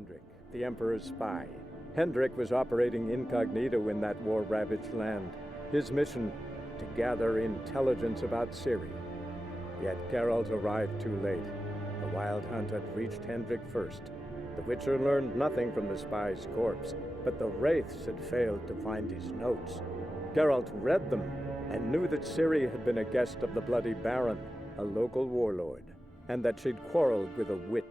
Hendrik, the Emperor's spy. Hendrik was operating incognito in that war-ravaged land. His mission, to gather intelligence about Ciri. Yet Geralt arrived too late. The wild hunt had reached Hendrik first. The Witcher learned nothing from the spy's corpse, but the wraiths had failed to find his notes. Geralt read them and knew that Ciri had been a guest of the Bloody Baron, a local warlord, and that she'd quarreled with a witch.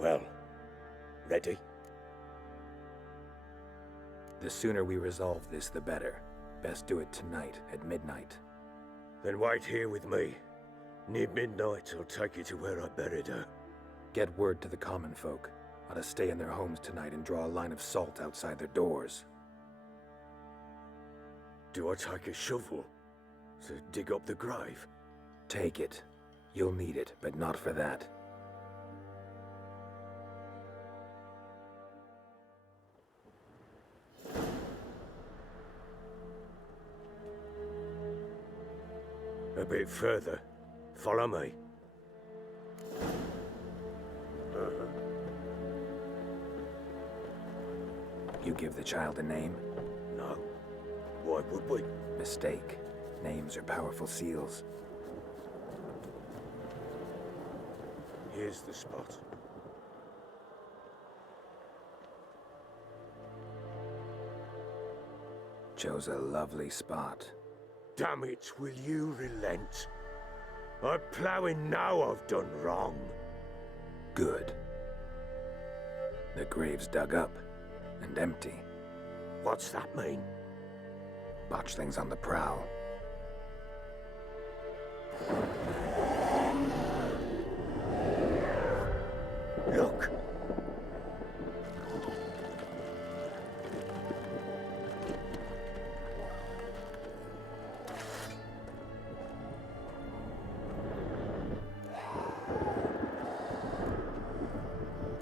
Well, ready? The sooner we resolve this, the better. Best do it tonight, at midnight. Then wait here with me. Near midnight, I'll take you to where I buried her. Get word to the common folk. Ought to stay in their homes tonight and draw a line of salt outside their doors. Do I take a shovel to dig up the grave? Take it. You'll need it, but not for that. A bit further. Follow me. You give the child a name? No. Why would we? Mistake. Names are powerful seals. Here's the spot. Chose a lovely spot. Damn it, will you relent? I'm ploughing now I've done wrong. Good. The grave's dug up and empty. What's that mean? Botchlings on the prowl. Look!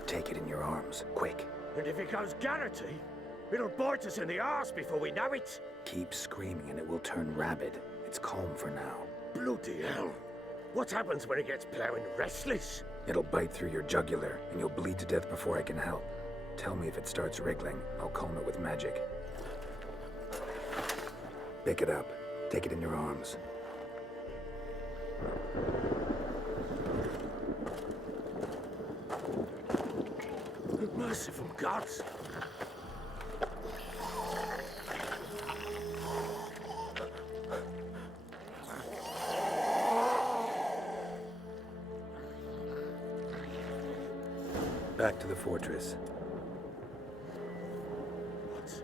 Take it in your arms, quick. And if it goes garrety, it'll bite us in the arse before we know it. Keep screaming and it will turn rabid. It's calm for now. Bloody hell. What happens when it gets ploughing restless? It'll bite through your jugular and you'll bleed to death before I can help. Tell me if it starts wriggling. I'll calm it with magic. Pick it up. Take it in your arms. Merciful gods! Back to the fortress. What?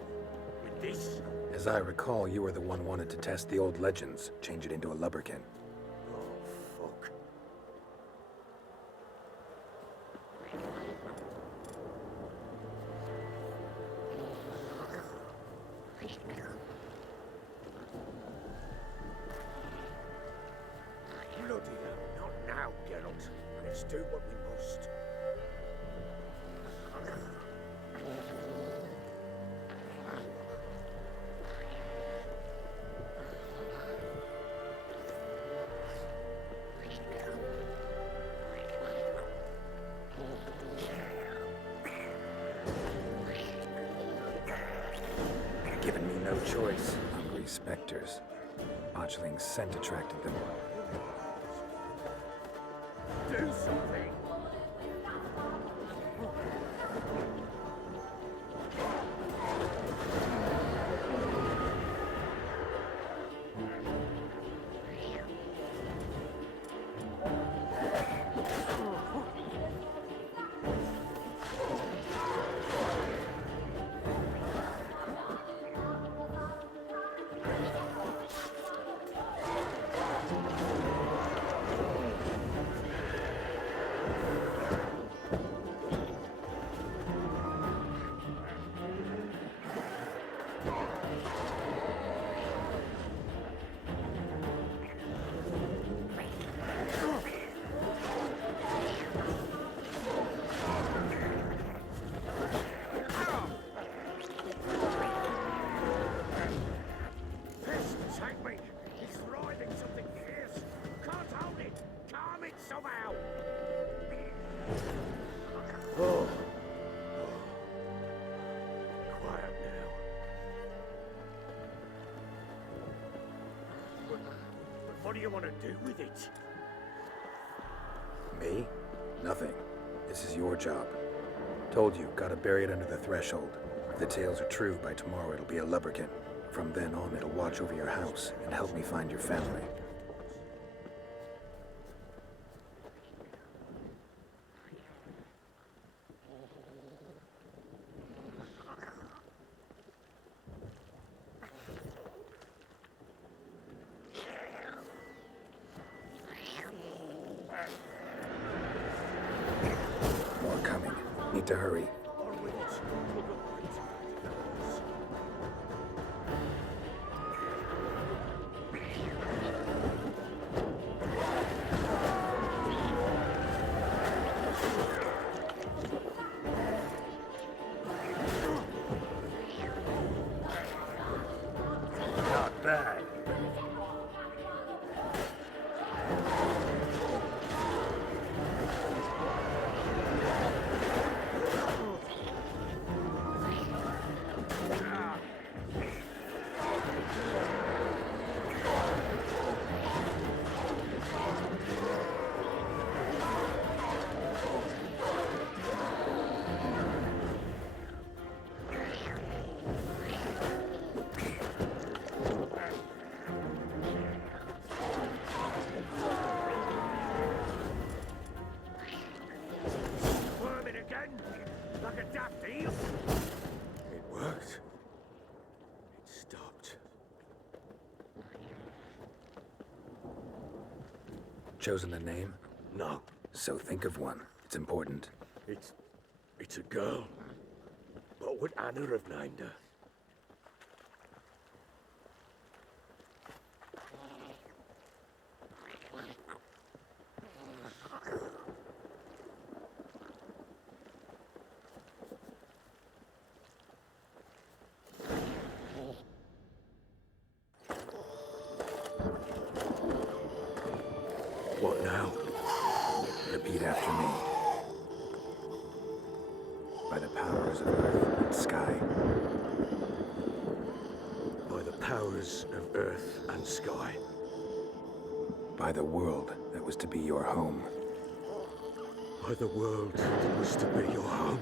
With this? As I recall, you were the one wanted to test the old legends, change it into a lubberkin. Oh, fuck. Bloody hell, not now, Geralt. Let's do what we must. Given me no choice. Hungry specters. Botchling's scent attracted them. Do something! What do you want to do with it? Me? Nothing. This is your job. Told you, gotta bury it under the threshold. If the tales are true, by tomorrow it'll be a lubberkin. From then on, it'll watch over your house and help me find your family. More coming. Need to hurry. Not bad. Worming again? Like a daft eel? It worked. It stopped. Chosen a name? No, So think of one. It's important. it's a girl. What would Anna have named her? What now? Repeat after me. By the powers of earth and sky. By the powers of earth and sky. By the world that was to be your home. By the world that was to be your home.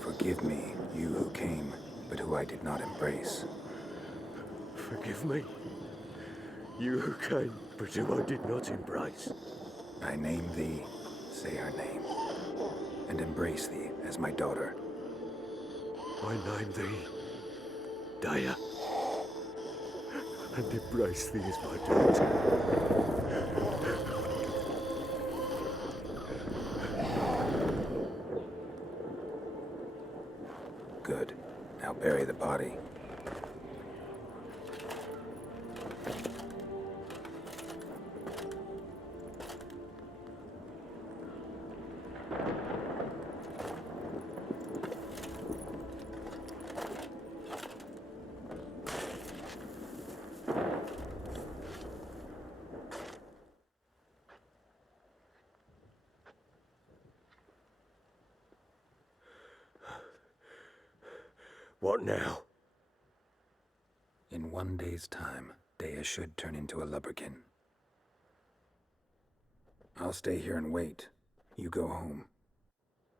Forgive me, you who came, but who I did not embrace. Forgive me. You who came, but who I did not embrace. I name thee, say her name, and embrace thee as my daughter. I name thee Daya, and embrace thee as my daughter. Good. Now bury the body. What now? In 1 day's time, Dea should turn into a lubberkin. I'll stay here and wait. You go home.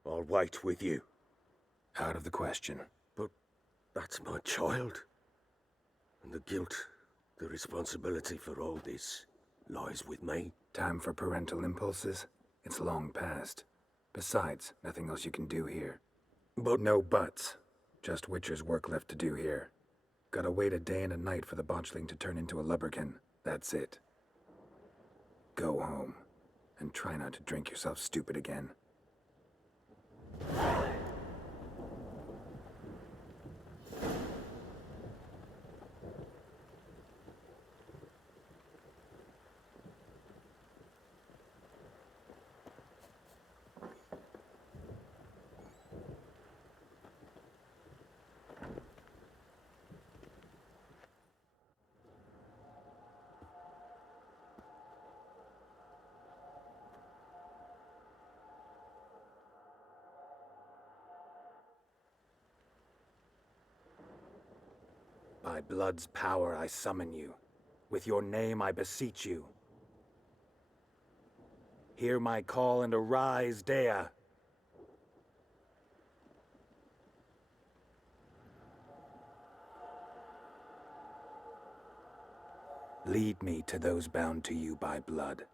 I'll wait with you. Out of the question. But that's my child. And the guilt, the responsibility for all this lies with me. Time for parental impulses? It's long past. Besides, nothing else you can do here. But No buts. Just Witcher's work left to do here. Gotta wait a day and a night for the botchling to turn into a lubberkin. That's it. Go home. And try not to drink yourself stupid again. By blood's power, I summon you. With your name I beseech you. Hear my call and arise, Dea. Lead me to those bound to you by blood.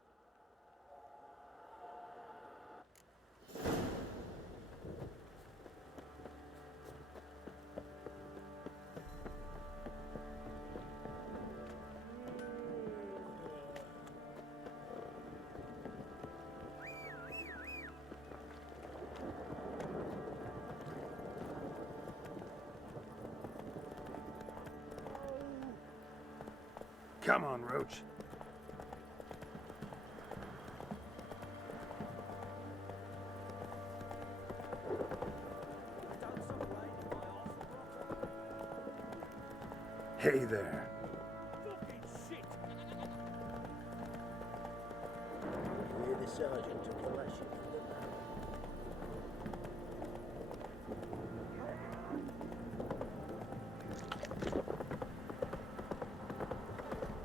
Come on, Roach. Hey there. We're the sergeant took a ration from the man.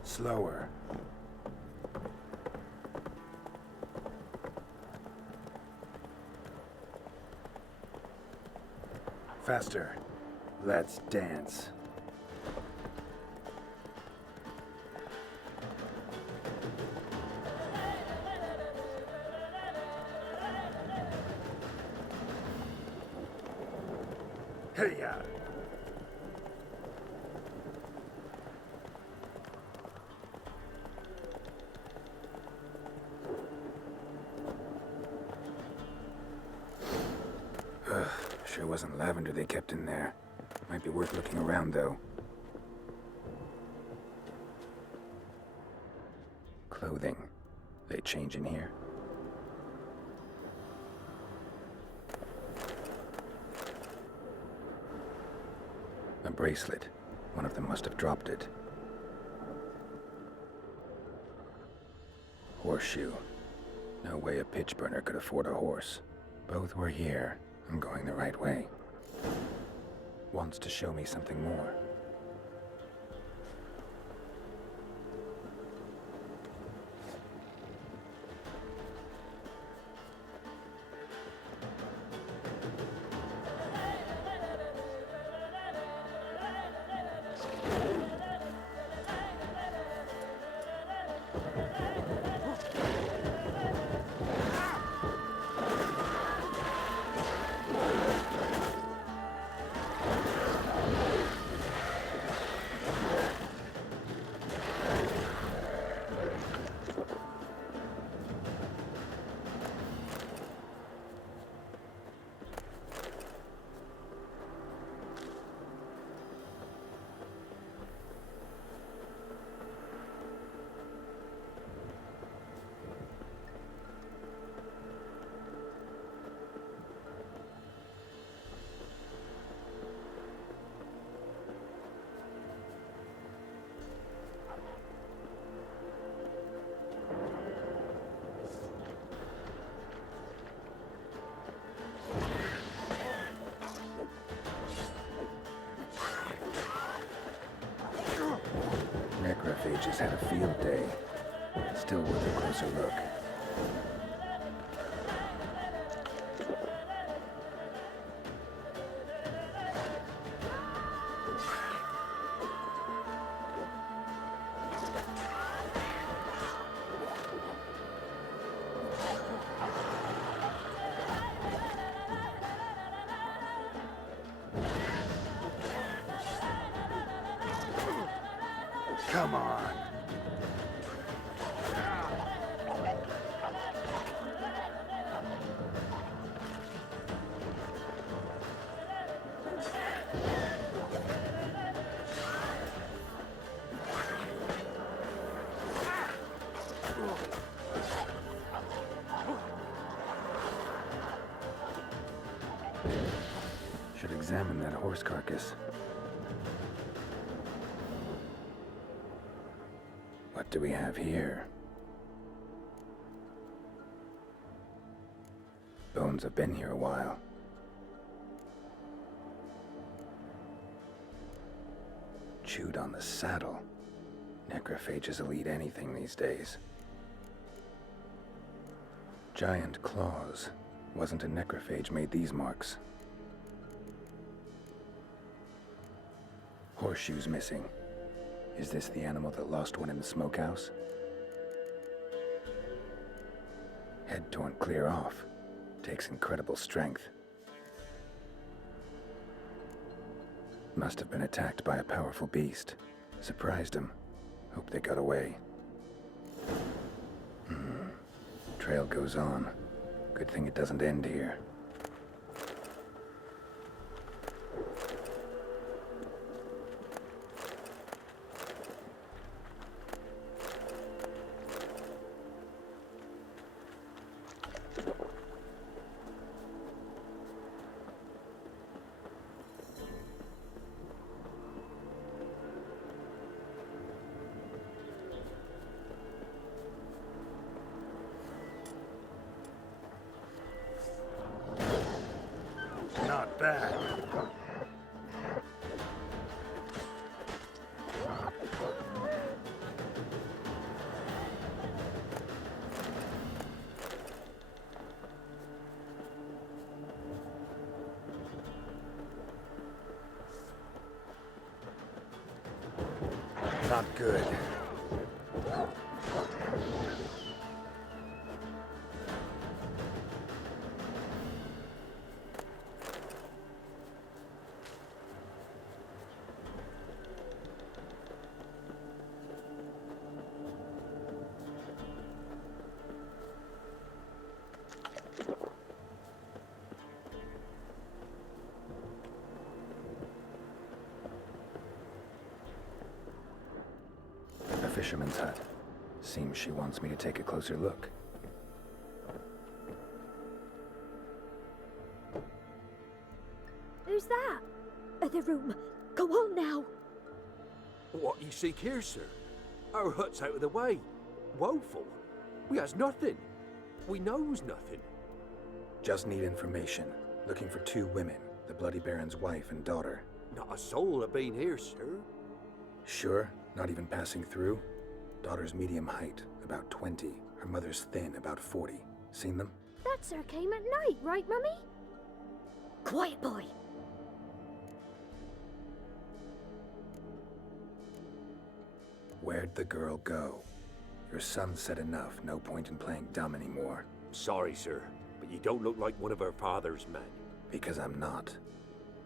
Slower. Faster. Let's dance. Hey-ya! Sure wasn't lavender they kept in there. Might be worth looking around, though. Clothing. They change in here? A bracelet. One of them must have dropped it. Horseshoe. No way a pitch burner could afford a horse. Both were here. I'm going the right way. Wants to show me something more. Necrophages had a field day. Still worth a closer look. Come on. Should examine that horse carcass. What do we have here? Bones have been here a while. Chewed on the saddle. Necrophages will eat anything these days. Giant claws. Wasn't a necrophage made these marks. Horseshoes missing. Is this the animal that lost one in the smokehouse? Head torn clear off. Takes incredible strength. Must have been attacked by a powerful beast. Surprised him. Hope they got away. Trail goes on. Good thing it doesn't end here. Not bad. Not good. Fisherman's hut. Seems she wants me to take a closer look. Who's that? The room. Go on now. What you seek here, sir? Our hut's out of the way. Woeful. We has nothing. We knows nothing. Just need information. Looking for 2 women. The Bloody Baron's wife and daughter. Not a soul have been here, sir. Sure? Not even passing through? Daughter's medium height, about 20. Her mother's thin, about 40. Seen them? That sir came at night, right, Mummy? Quiet, boy. Where'd the girl go? Your son said enough. No point in playing dumb anymore. Sorry, sir, but you don't look like one of our father's men. Because I'm not.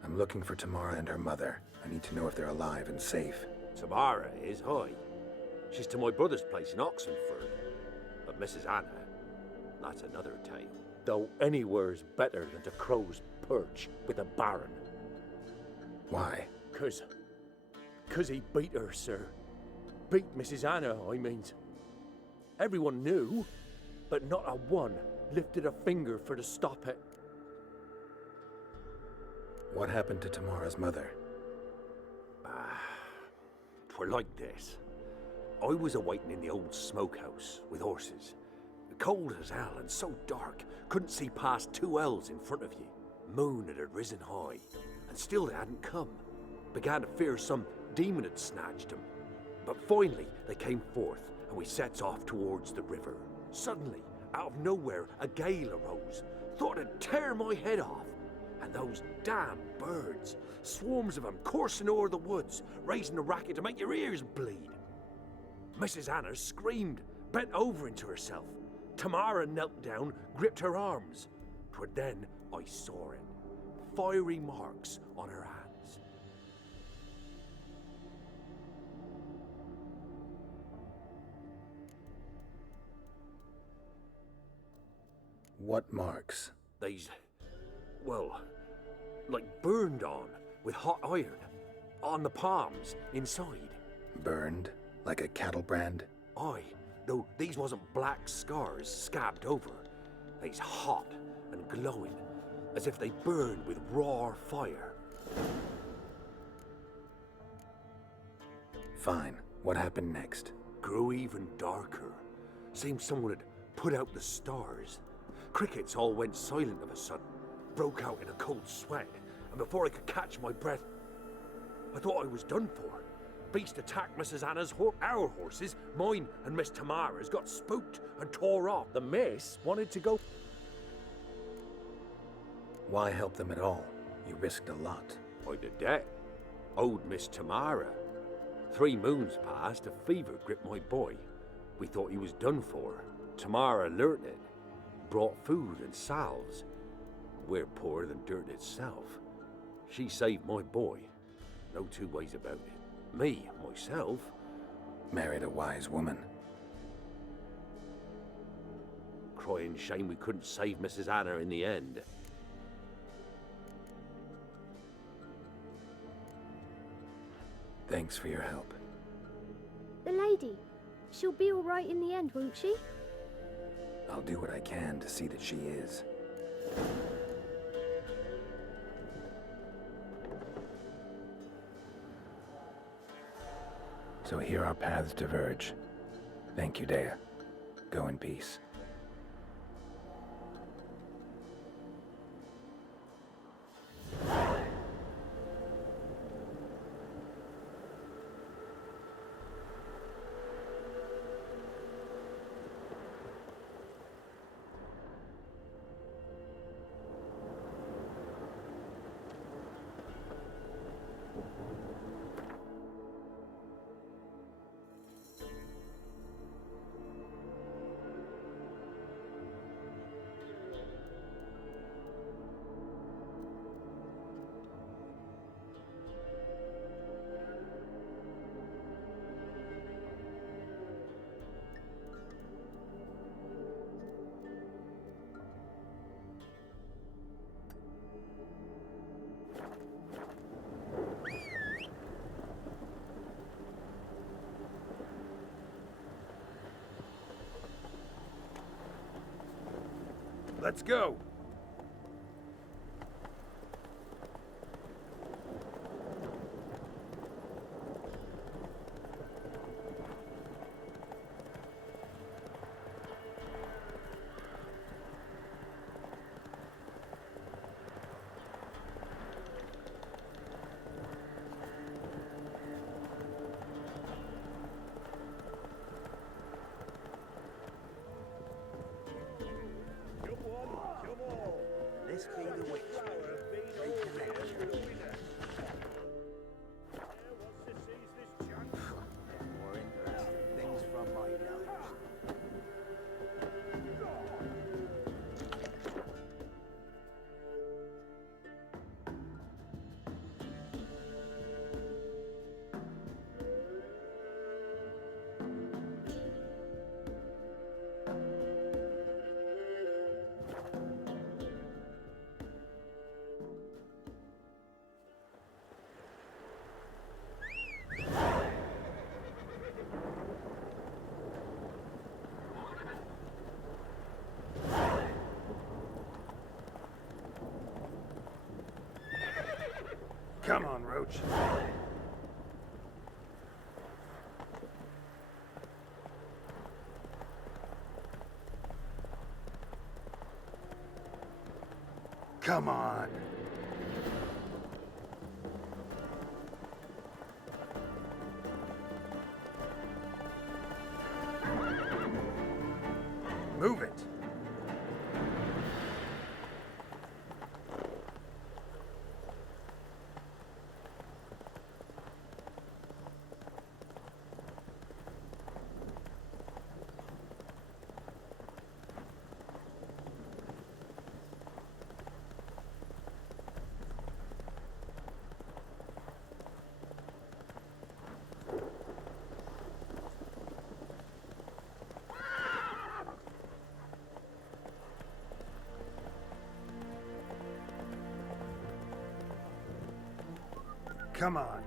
I'm looking for Tamara and her mother. I need to know if they're alive and safe. Tamara is, hi. She's to my brother's place in Oxenford. But Mrs. Anna, that's another tale. Though anywhere's better than to Crow's Perch with a baron. Why? 'Cause he beat her, sir. Beat Mrs. Anna, I means. Everyone knew, but not a one lifted a finger for to stop it. What happened to Tamara's mother? Twere like this. I was awaiting in the old smokehouse with horses. Cold as hell and so dark, couldn't see past 2 ells in front of you. Moon had risen high, and still they hadn't come. Began to fear some demon had snatched them. But finally they came forth, and we sets off towards the river. Suddenly, out of nowhere, a gale arose. Thought it'd tear my head off. And those damn birds, swarms of them coursing o'er the woods, raising a racket to make your ears bleed. Mrs. Anna screamed, bent over into herself. Tamara knelt down, gripped her arms. 'Twere then I saw it. Fiery marks on her hands. What marks? They's, well, like burned on with hot iron. On the palms, inside. Burned? Like a cattle brand? Aye, though these wasn't black scars scabbed over. They's hot and glowing, as if they burned with raw fire. Fine. What happened next? Grew even darker. Seemed someone had put out the stars. Crickets all went silent of a sudden. Broke out in a cold sweat, and before I could catch my breath, I thought I was done for. beast attacked Mrs. Anna's our horses. Mine and Miss Tamara's got spooked and tore off. The miss wanted to go. Why help them at all? You risked a lot. I did that. Owed Miss Tamara. 3 moons passed, a fever gripped my boy. We thought he was done for. Tamara learnt it. Brought food and salves. We're poorer than dirt itself. She saved my boy. No 2 ways about it. Me, myself. Married a wise woman. Crying shame we couldn't save Mrs. Anna in the end. Thanks for your help. The lady. She'll be all right in the end, won't she? I'll do what I can to see that she is. So here our paths diverge. Thank you, Dea. Go in peace. Let's go. This be the witcher. More interesting things from my knowledge. Come on, Roach. Come on. Move it. Come on.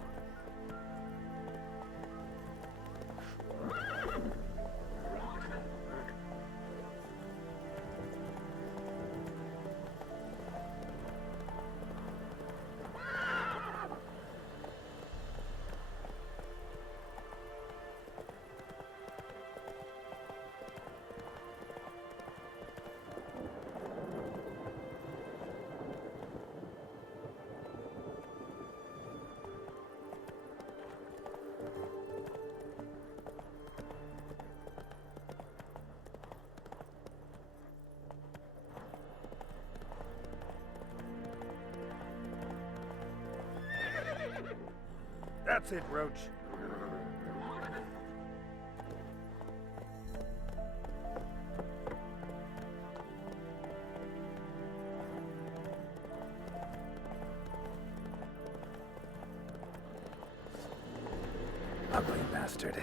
That's it, Roach. Ugly bastard.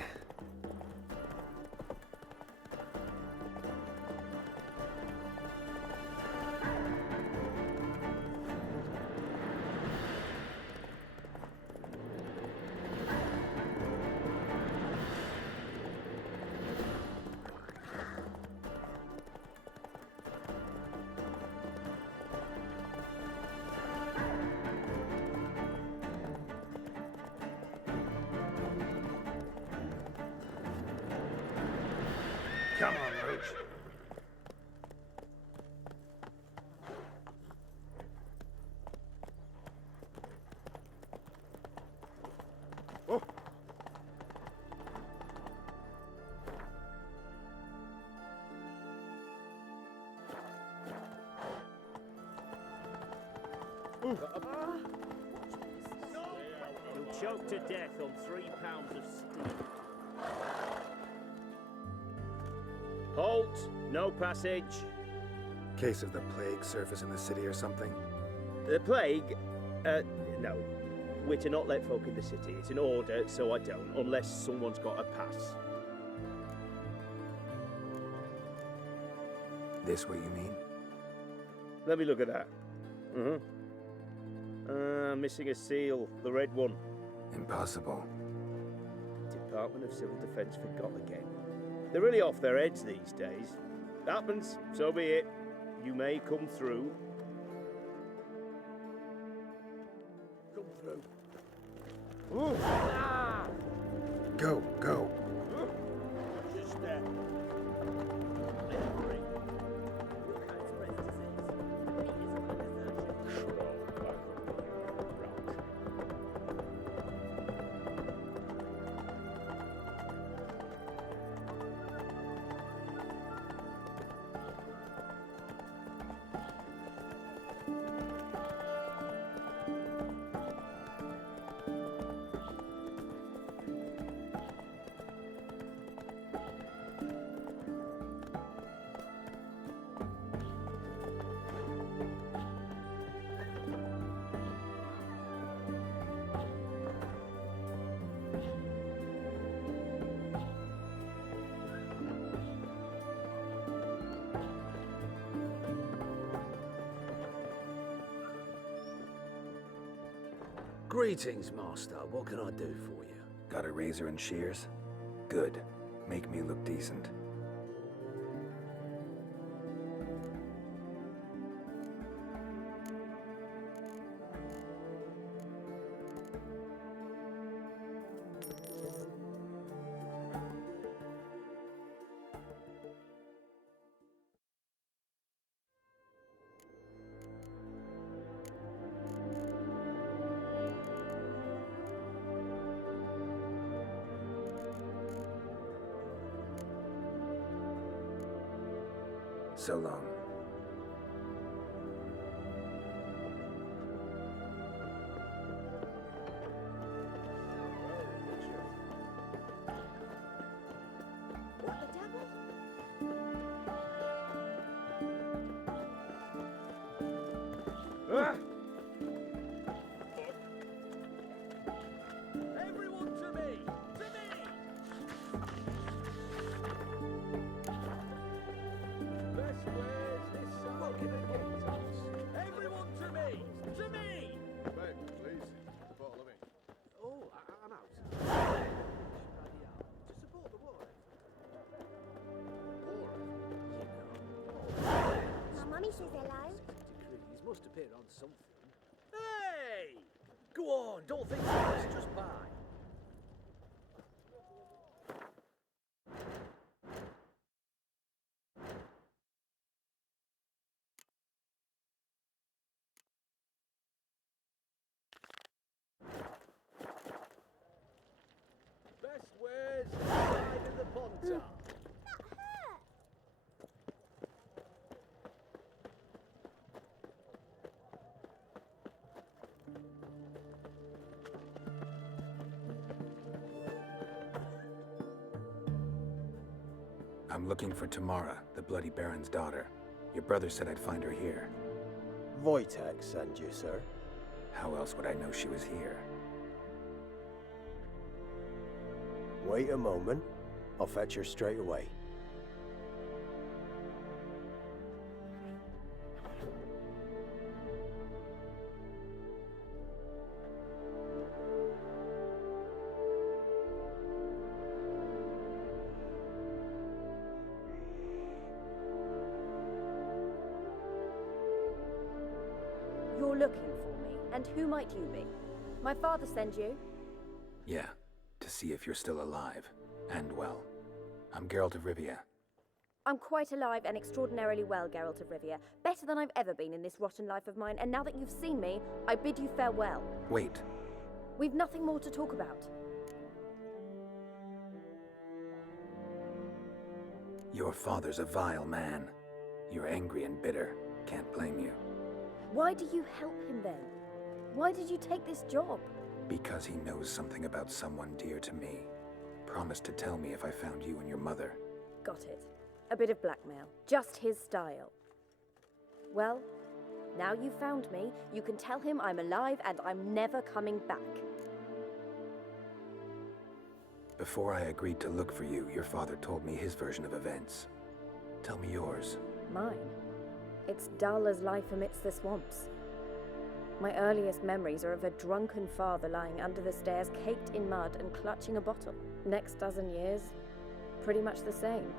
Come on, Roach. Oh. You'll choke to death on 3 pounds of steel. Halt! No passage. Case of the plague surface in the city or something? The plague? No. We're to not let folk in the city. It's an order, so I don't, unless someone's got a pass. This what you mean? Let me look at that. Missing a seal, the red one. Impossible. Department of Civil Defence forgot again. They're really off their heads these days. Happens, so be it. You may come through. Come through. Go, go. Watch your step. Greetings, Master. What can I do for you? Got a razor and shears? Good. Make me look decent. So long. What the devil? Everyone to me! To me! Best wares this fucking against us. Everyone to me! To me! Babe, please. The bottle of me. Oh, I'm out. Bloody hell. To support the war. War. My mummy says hello. Decrees must appear on something. Hey! Go on, don't think twice, just buy. Best wares inside of the ponta. I'm looking for Tamara, the Bloody Baron's daughter. Your brother said I'd find her here. Wojtek sent you, sir. How else would I know she was here? Wait a moment. I'll fetch her straight away. You're looking for me, and who might you be? My father send you? Yeah, to see if you're still alive. And well. I'm Geralt of Rivia. I'm quite alive and extraordinarily well, Geralt of Rivia. Better than I've ever been in this rotten life of mine, and now that you've seen me, I bid you farewell. Wait. We've nothing more to talk about. Your father's a vile man. You're angry and bitter. Can't blame you. Why do you help him then? Why did you take this job? Because he knows something about someone dear to me. Promised to tell me if I found you and your mother. Got it. A bit of blackmail. Just his style. Well, now you've found me, you can tell him I'm alive and I'm never coming back. Before I agreed to look for you, your father told me his version of events. Tell me yours. Mine? It's dull as life amidst the swamps. My earliest memories are of a drunken father lying under the stairs, caked in mud and clutching a bottle. Next dozen years, pretty much the same.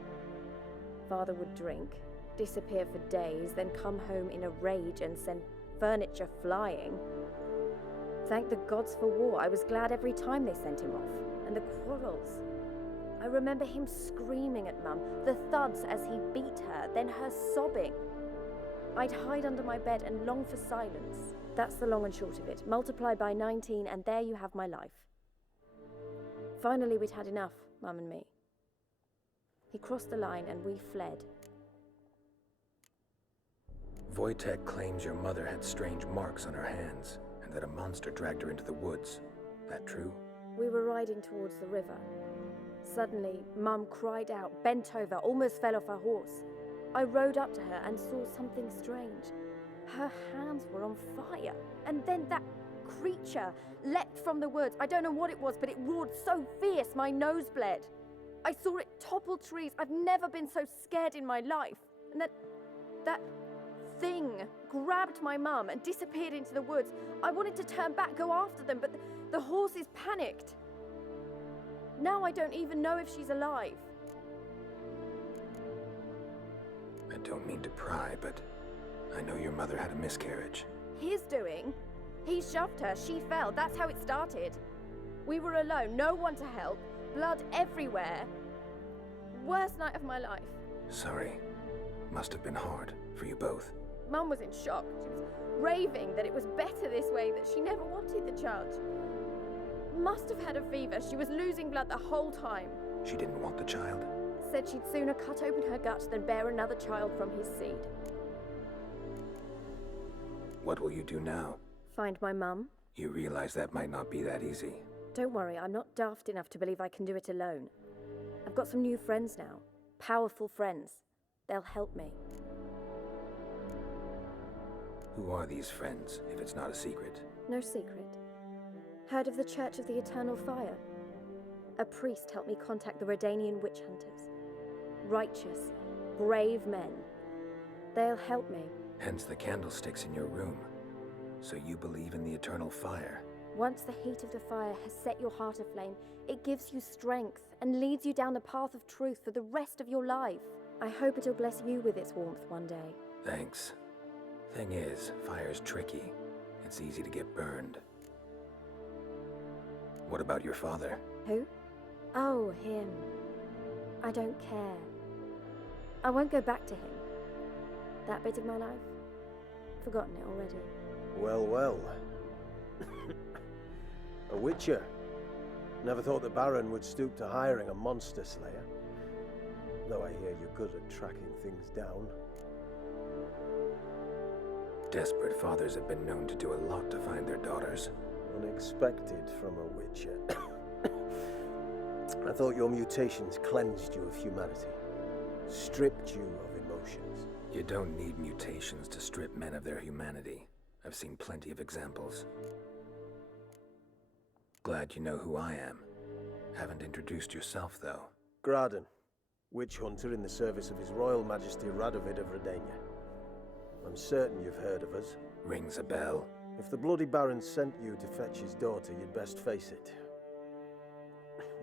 Father would drink, disappear for days, then come home in a rage and send furniture flying. Thank the gods for war. I was glad every time they sent him off. And the quarrels. I remember him screaming at Mum, the thuds as he beat her, then her sobbing. I'd hide under my bed and long for silence. That's the long and short of it. Multiply by 19 and there you have my life. Finally we'd had enough, Mum and me. He crossed the line and we fled. Wojtek claims your mother had strange marks on her hands, and that a monster dragged her into the woods. That true? We were riding towards the river. Suddenly, Mum cried out, bent over, almost fell off her horse. I rode up to her and saw something strange. Her hands were on fire. And then that creature leapt from the woods. I don't know what it was, but it roared so fierce my nose bled. I saw it topple trees. I've never been so scared in my life. And that thing grabbed my mum and disappeared into the woods. I wanted to turn back, go after them, but the horses panicked. Now I don't even know if she's alive. I don't mean to pry, but I know your mother had a miscarriage. His doing? He shoved her, she fell, that's how it started. We were alone, no one to help, blood everywhere. Worst night of my life. Sorry. Must have been hard for you both. Mum was in shock. She was raving that it was better this way, that she never wanted the child. Must have had a fever. She was losing blood the whole time. She didn't want the child? Said she'd sooner cut open her gut than bear another child from his seed. What will you do now? Find my mum. You realize that might not be that easy. Don't worry, I'm not daft enough to believe I can do it alone. I've got some new friends now. Powerful friends. They'll help me. Who are these friends, if it's not a secret? No secret. Heard of the Church of the Eternal Fire? A priest helped me contact the Redanian witch hunters. Righteous, brave men. They'll help me. Hence the candlesticks in your room. So you believe in the eternal fire? Once the heat of the fire has set your heart aflame, it gives you strength and leads you down the path of truth for the rest of your life. I hope it'll bless you with its warmth one day. Thanks. Thing is, fire's tricky. It's easy to get burned. What about your father? Who? Oh, him. I don't care. I won't go back to him. That bit of my life? Forgotten it already. Well, well. A witcher. Never thought the Baron would stoop to hiring a monster slayer. Though I hear you're good at tracking things down. Desperate fathers have been known to do a lot to find their daughters. Unexpected from a witcher. I thought your mutations cleansed you of humanity. stripped you of emotions. You don't need mutations to strip men of their humanity. I've seen plenty of examples. Glad you know who I am. Haven't introduced yourself, though. Graden, witch hunter in the service of His Royal Majesty Radovid of Redania. I'm certain you've heard of us. Rings a bell. If the Bloody Baron sent you to fetch his daughter, you'd best face it.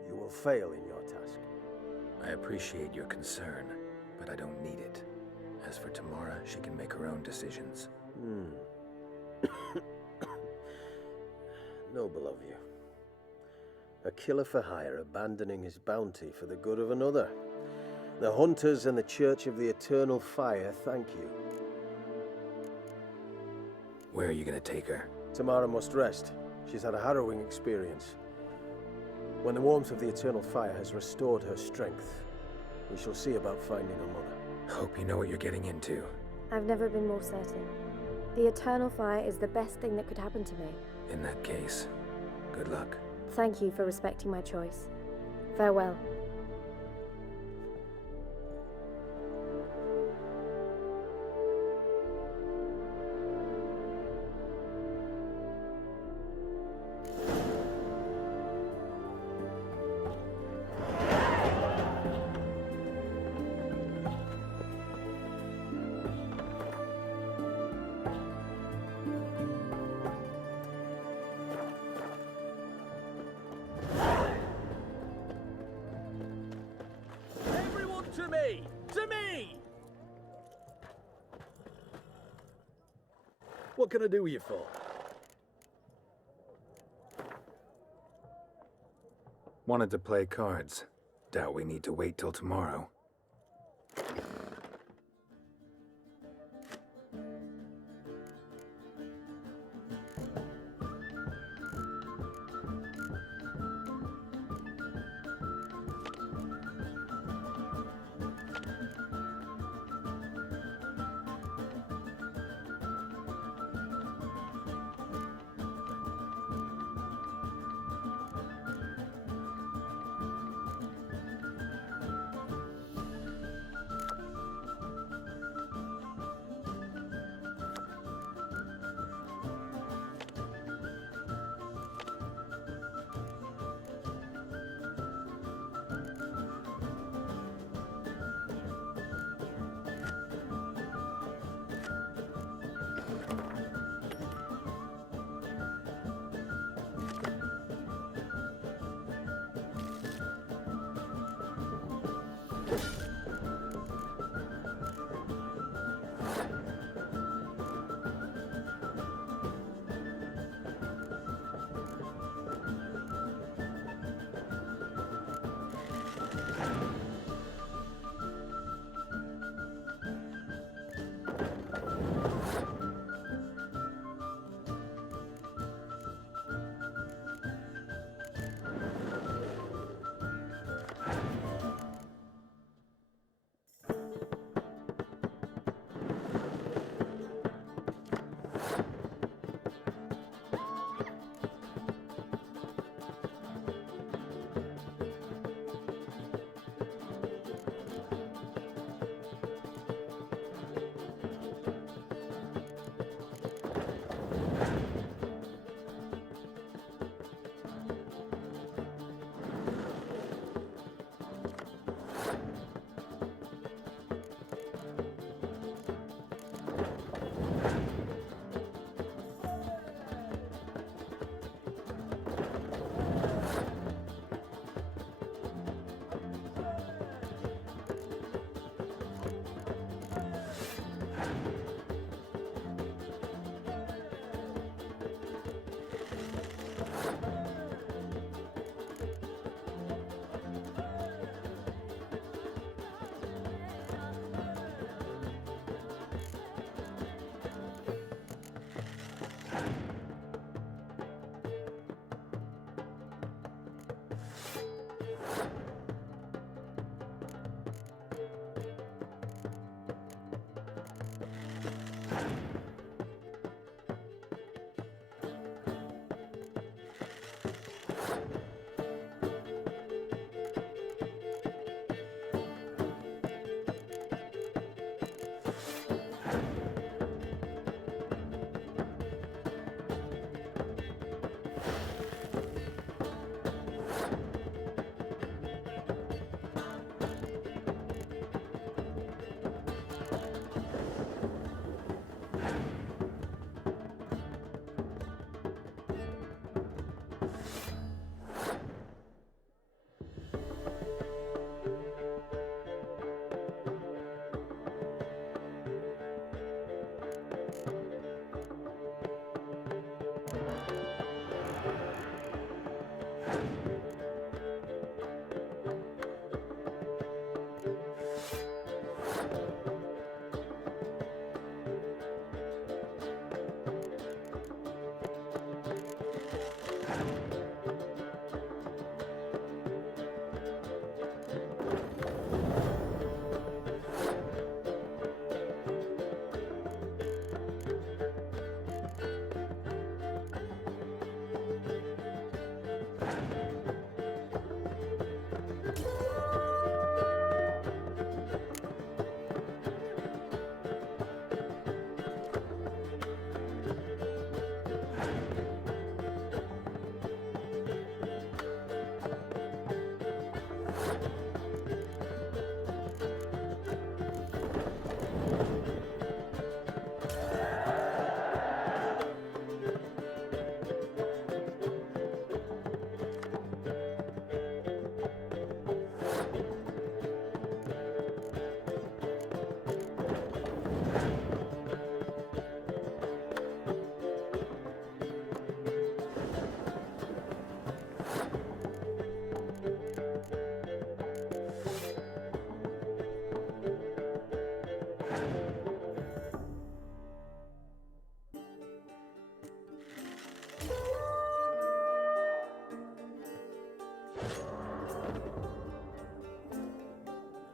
You will fail in your task. I appreciate your concern, but I don't need it. As for Tamara, she can make her own decisions. Noble of you. A killer for hire abandoning his bounty for the good of another. The hunters and the Church of the Eternal Fire thank you. Where are you gonna take her? Tamara must rest. She's had a harrowing experience. When the warmth of the Eternal Fire has restored her strength, we shall see about finding her mother. Hope you know what you're getting into. I've never been more certain. The Eternal Fire is the best thing that could happen to me. In that case, good luck. Thank you for respecting my choice. Farewell. Everyone to me! To me! What can I do you for? Wanted to play cards. Doubt we need to wait till tomorrow.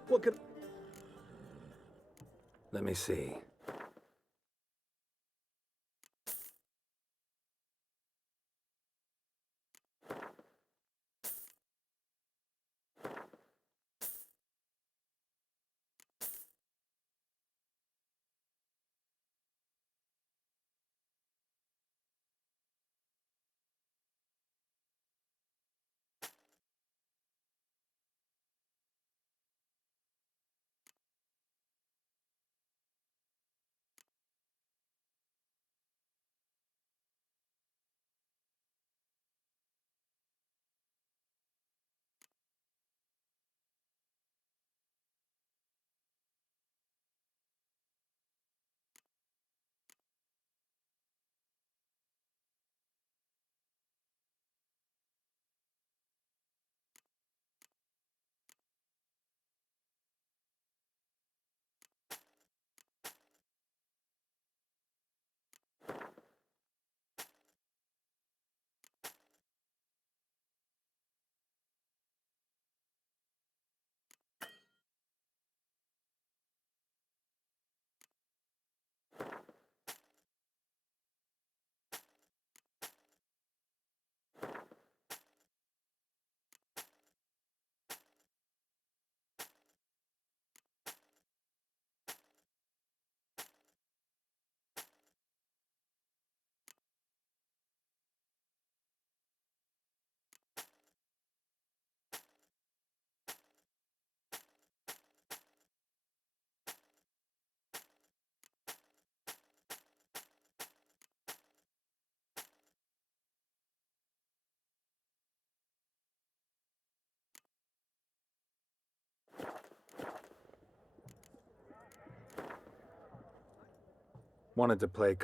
What can... Let me see. Wanted to play...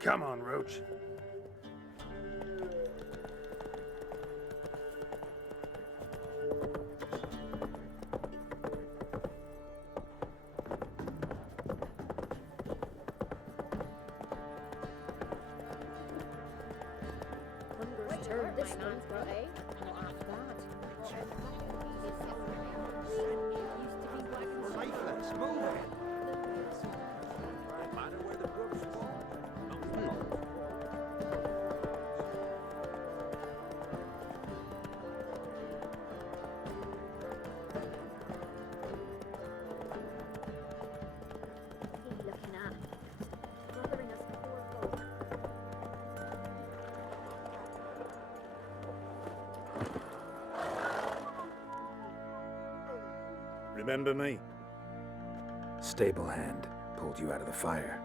Come on, Roach. This one's got a not half bad. Lifeless, move it! No matter where the grub's What's he looking at? Bothering us poor folk. Remember me? Stable hand pulled you out of the fire.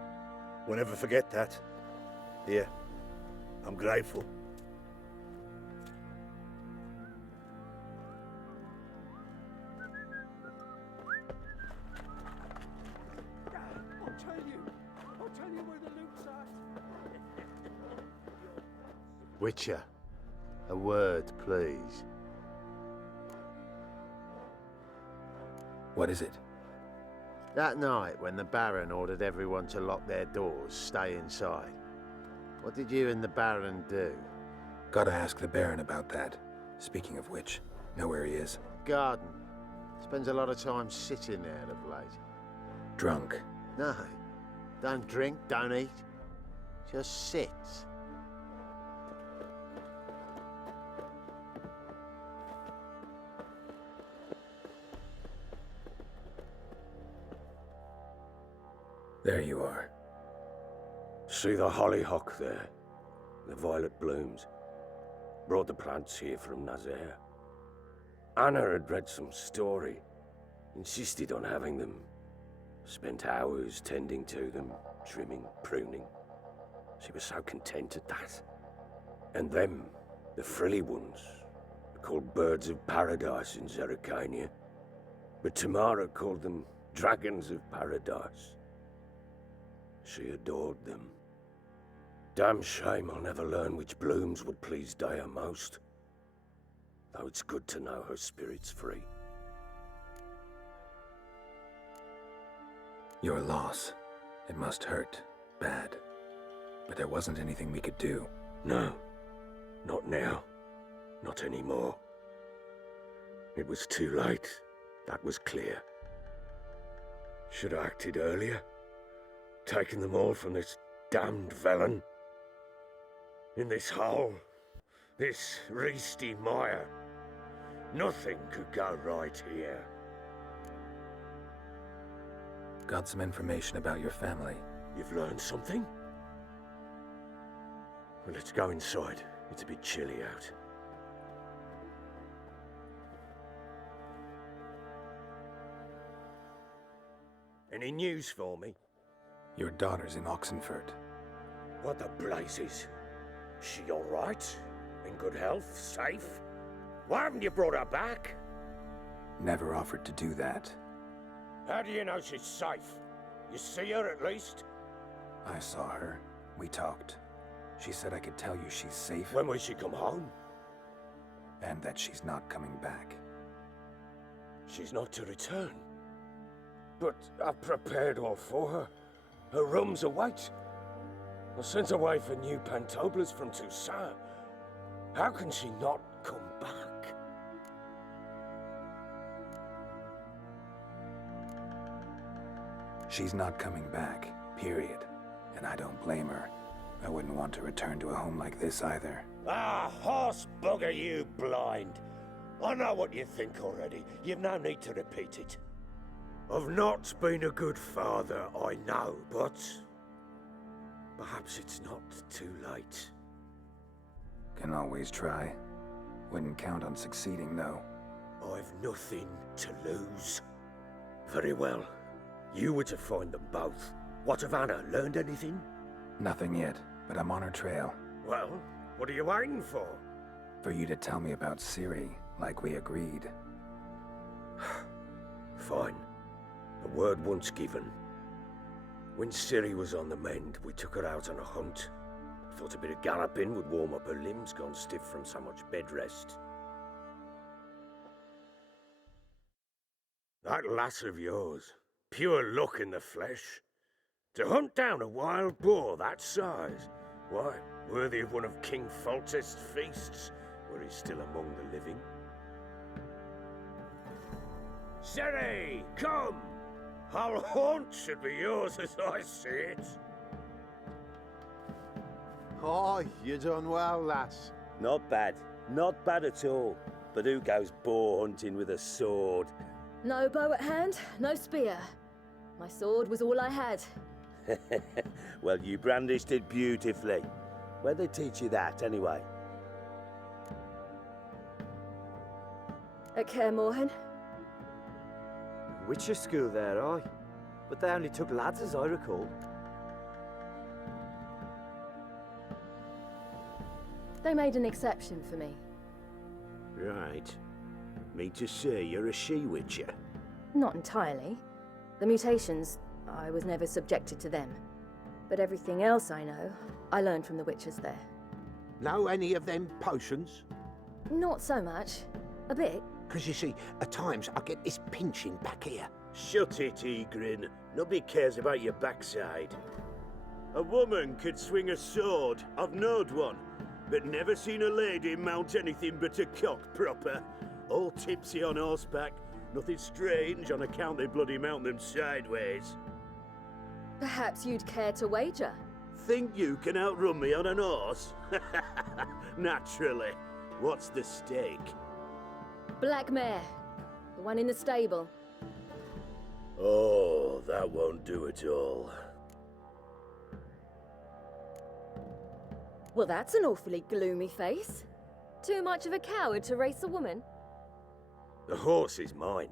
We'll never forget that. Here, I'm grateful. I'll tell you where the loot's at. Witcher, a word, please. What is it? That night when the Baron ordered everyone to lock their doors, stay inside, what did you and the Baron do? Gotta ask the Baron about that. Speaking of which, know where he is. Garden. Spends a lot of time sitting there of late. Drunk. No, don't drink, don't eat. Just sit. There you are. See the hollyhock there? The violet blooms. Brought the plants here from Nazaire. Anna had read some story. Insisted on having them. Spent hours tending to them, trimming, pruning. She was so content at that. And them, the frilly ones, called birds of paradise in Zerrikania. But Tamara called them dragons of paradise. She adored them. Damn shame I'll never learn which blooms would please Dea most. Though it's good to know her spirit's free. Your loss. It must hurt. Bad. But there wasn't anything we could do. No. Not now. Not anymore. It was too late. That was clear. Should have acted earlier. Taken them all from this damned Velen. In this hole. This reesty mire. Nothing could go right here. Got some information about your family. You've learned something? Well, let's go inside. It's a bit chilly out. Any news for me? Your daughter's in Oxenfurt. What the blazes? She all right? In good health? Safe? Why haven't you brought her back? Never offered to do that. How do you know she's safe? You see her at least? I saw her. We talked. She said I could tell you she's safe. When will she come home? And that she's not coming back. She's not to return. But I've prepared all for her. Her rooms await. I sent away for new pantoblas from Toussaint. How can she not come back? She's not coming back, period. And I don't blame her. I wouldn't want to return to a home like this either. Ah, horse bugger you blind. I know what you think already. You've no need to repeat it. I've not been a good father, I know, but perhaps it's not too late. Can always try. Wouldn't count on succeeding, though. I've nothing to lose. Very well. You were to find them both. What of Anna? Learned anything? Nothing yet, but I'm on her trail. Well, what are you waiting for? For you to tell me about Ciri, like we agreed. fine. The word once given. When Ciri was on the mend, we took her out on a hunt. Thought a bit of galloping would warm up her limbs gone stiff from so much bed rest. That lass of yours, pure luck in the flesh. To hunt down a wild boar that size, why, worthy of one of King Foltest's feasts, were he still among the living. Ciri, come! Our haunt should be yours as I see it. Oh, you done well, lass. Not bad. Not bad at all. But who goes boar hunting with a sword? No bow at hand, no spear. My sword was all I had. Well, you brandished it beautifully. Where'd they teach you that, anyway? At Kaermorhen. Witcher school there, aye. But they only took lads, as I recall. They made an exception for me. Right. Mean to say you're a she-witcher? Not entirely. The mutations, I was never subjected to them. But everything else I know, I learned from the witchers there. Know any of them potions? Not so much. A bit. 'Cause you see, at times I get this pinching back here. Shut it, Egrin. Nobody cares about your backside. A woman could swing a sword. I've knowed one. But never seen a lady mount anything but a cock proper. All tipsy on horseback. Nothing strange on account they bloody mount them sideways. Perhaps you'd care to wager? Think you can outrun me on an horse? Naturally. What's the stake? Black mare. The one in the stable. Oh, that won't do at all. Well, that's an awfully gloomy face. Too much of a coward to race a woman? The horse is mine.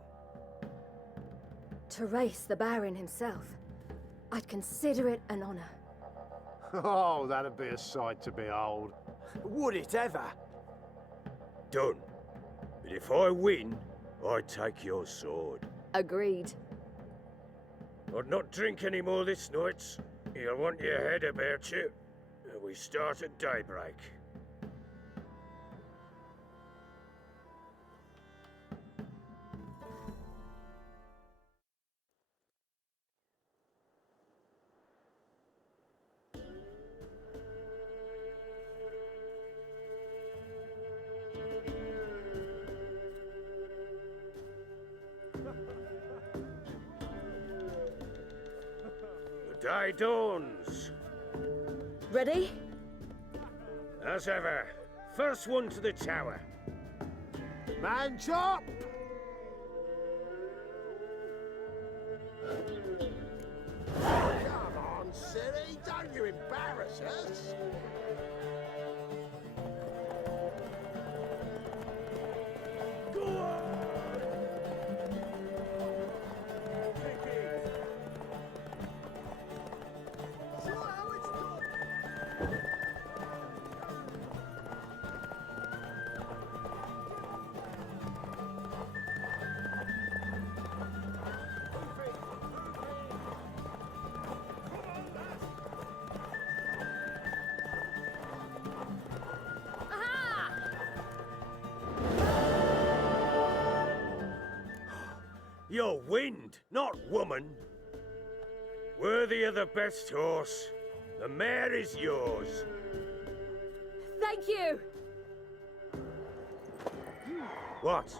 To race the Baron himself. I'd consider it an honor. Oh, that'd be a sight to behold. Would it ever? Done. But if I win, I take your sword. Agreed. I'd not drink any more this night. You'll want your head about you. We start at daybreak. The day dawns. Ready? As ever, first one to the tower. Man chop! Come on, Ciri, don't you embarrass us. Go on! You're wind, not woman. Worthy of the best horse. The mare is yours. Thank you! What?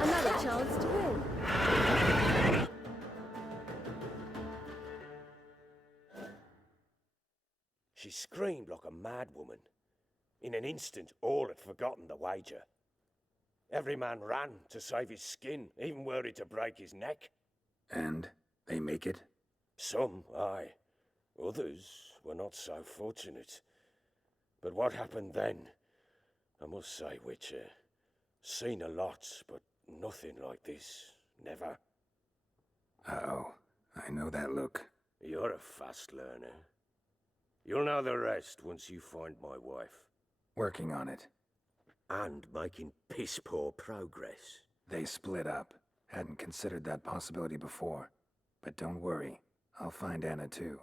Another chance to win. She screamed like a mad woman. In an instant, all had forgotten the wager. Every man ran to save his skin, even were he to break his neck. And they make it? Some, aye. Others were not so fortunate. But what happened then? I must say, Witcher, seen a lot, but nothing like this. Never. Uh-oh. I know that look. You're a fast learner. You'll know the rest once you find my wife. Working on it. And making piss-poor progress. They split up. Hadn't considered that possibility before. But don't worry. I'll find Anna too.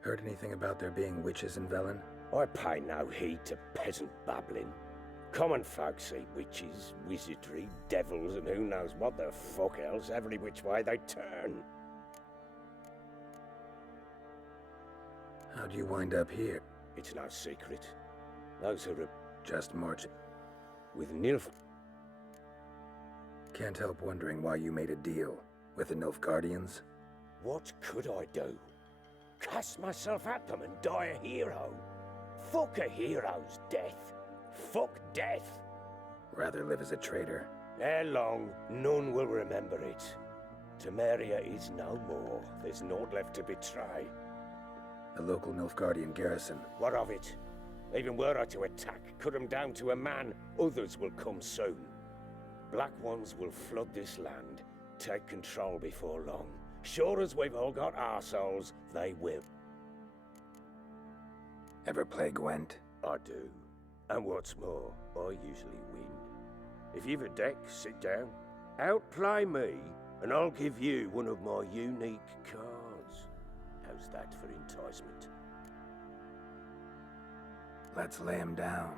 Heard anything about there being witches in Velen? I pay no heed to peasant babbling. Common folk see witches, wizardry, devils, and who knows what the fuck else every which way they turn. How'd you wind up here? It's no secret. Those who are just marching with Nilf. Can't help wondering why you made a deal with the Nilfgaardians. What could I do? Cast myself at them and die a hero? Fuck a hero's death. Fuck death. Rather live as a traitor. Ere long, none will remember it. Temeria is no more. There's naught left to betray. The local Nilfgaardian garrison. What of it? Even were I to attack, cut them down to a man, others will come soon. Black ones will flood this land, take control before long. Sure as we've all got arseholes, they will. Ever play Gwent? I do. And what's more, I usually win. If you've a deck, sit down. Outplay me, and I'll give you one of my unique cards. How's that for enticement? Let's lay him down.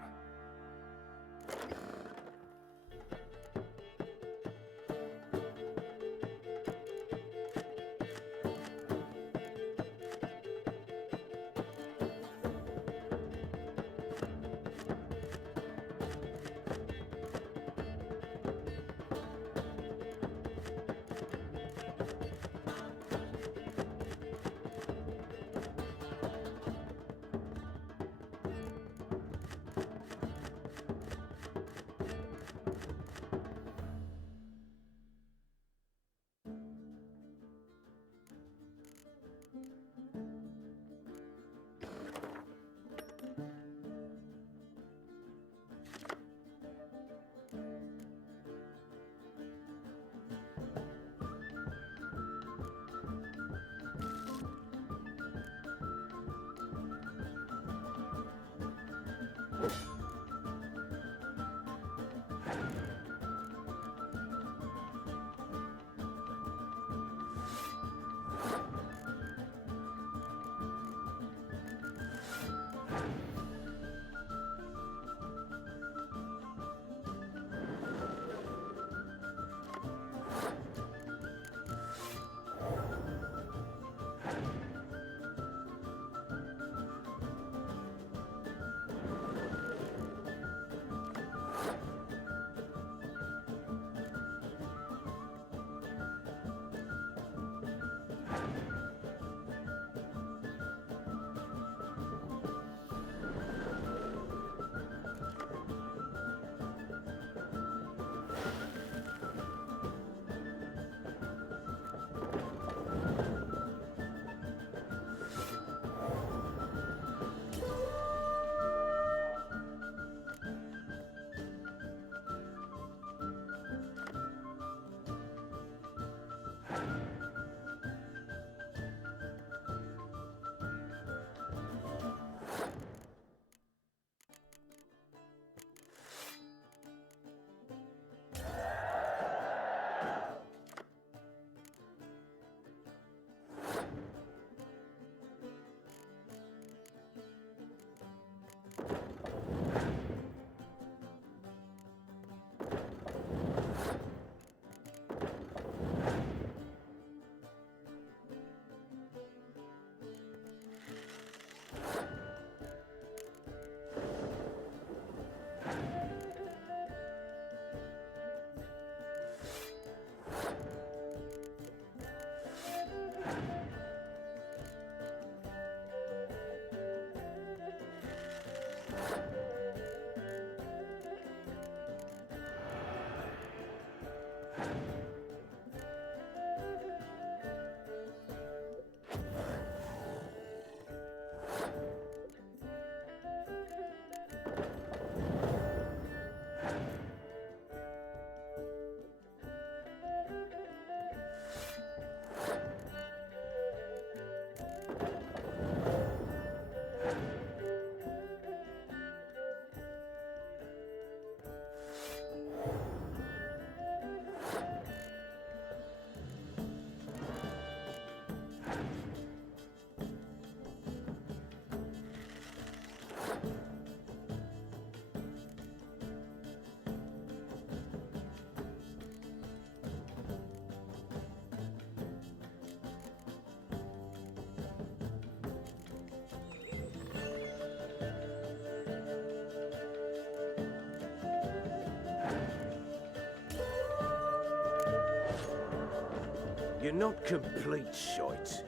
You're not complete shite,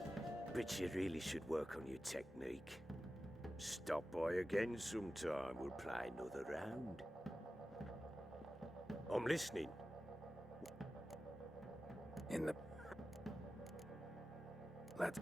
but you really should work on your technique. Stop by again sometime, we'll play another round. I'm listening. In the... Let's...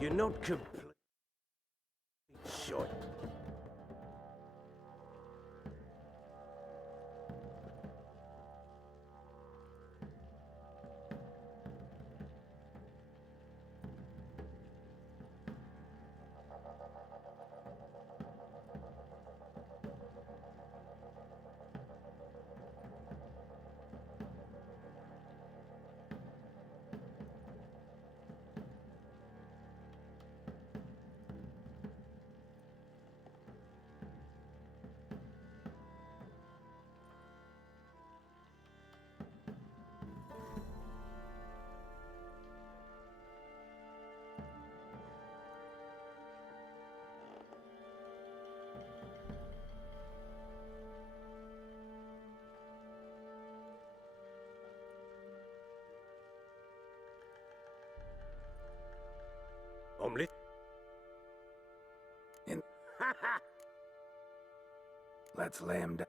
You're not complete shite. I'm lit. In... Let's lay him down.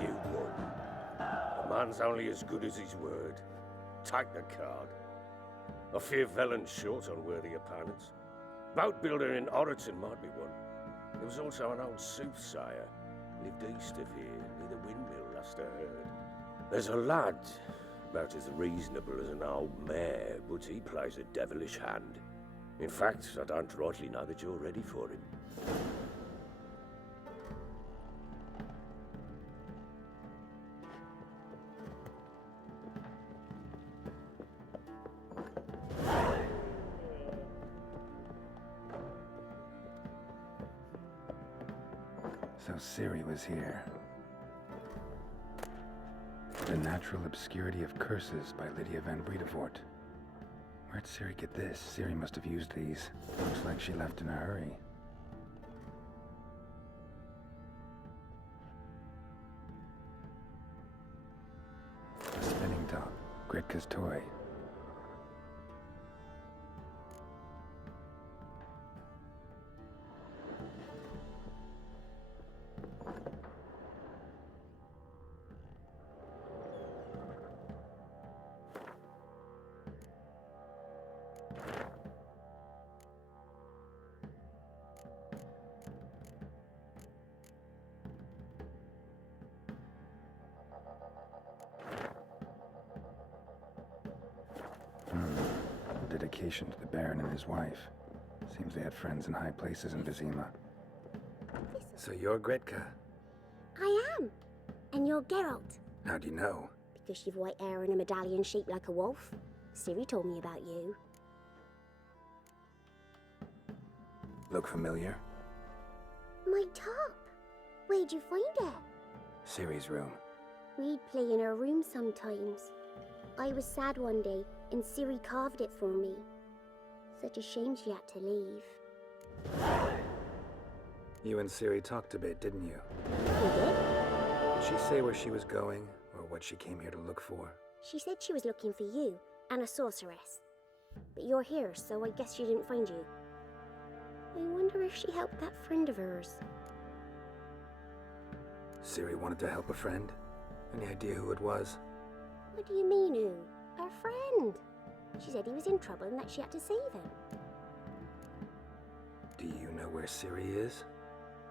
You won. A man's only as good as his word. Take the card. I fear Velen's short on worthy opponents. Boat builder in Oroton might be one. There was also an old soothsayer. Lived east of here, near the windmill, last I heard. There's a lad, about as reasonable as an old mare, but he plays a devilish hand. In fact, I don't rightly know that you're ready for him. So Ciri was here. The Natural Obscurity of Curses by Lydia van Bredevoort. Where'd Ciri get this? Ciri must have used these. Looks like she left in a hurry. A spinning top. Gretka's toy. Dedication to the Baron and his wife. Seems they had friends in high places in Vesemir. So you're Gretka? I am. And you're Geralt. How do you know? Because you've white hair and a medallion shaped like a wolf. Ciri told me about you. Look familiar? My top. Where'd you find it? Ciri's room. We'd play in her room sometimes. I was sad one day, and Ciri carved it for me. Such a shame she had to leave. You and Ciri talked a bit, didn't you? We did? Did she say where she was going, or what she came here to look for? She said she was looking for you, and a sorceress. But you're here, so I guess she didn't find you. I wonder if she helped that friend of hers. Ciri wanted to help a friend? Any idea who it was? What do you mean, who? Her friend. She said he was in trouble and that she had to save him. Do you know where Ciri is?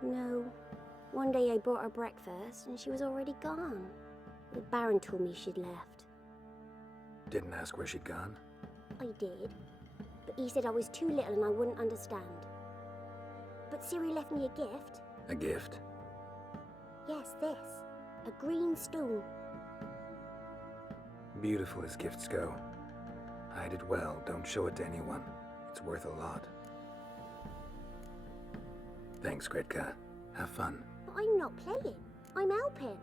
No. One day I brought her breakfast and she was already gone. The Baron told me she'd left. Didn't ask where she'd gone? I did. But he said I was too little and I wouldn't understand. But Ciri left me a gift. A gift? Yes, this. A green stone. Beautiful as gifts go. Hide it well, don't show it to anyone. It's worth a lot. Thanks, Gretka. Have fun. But I'm not playing. I'm helping.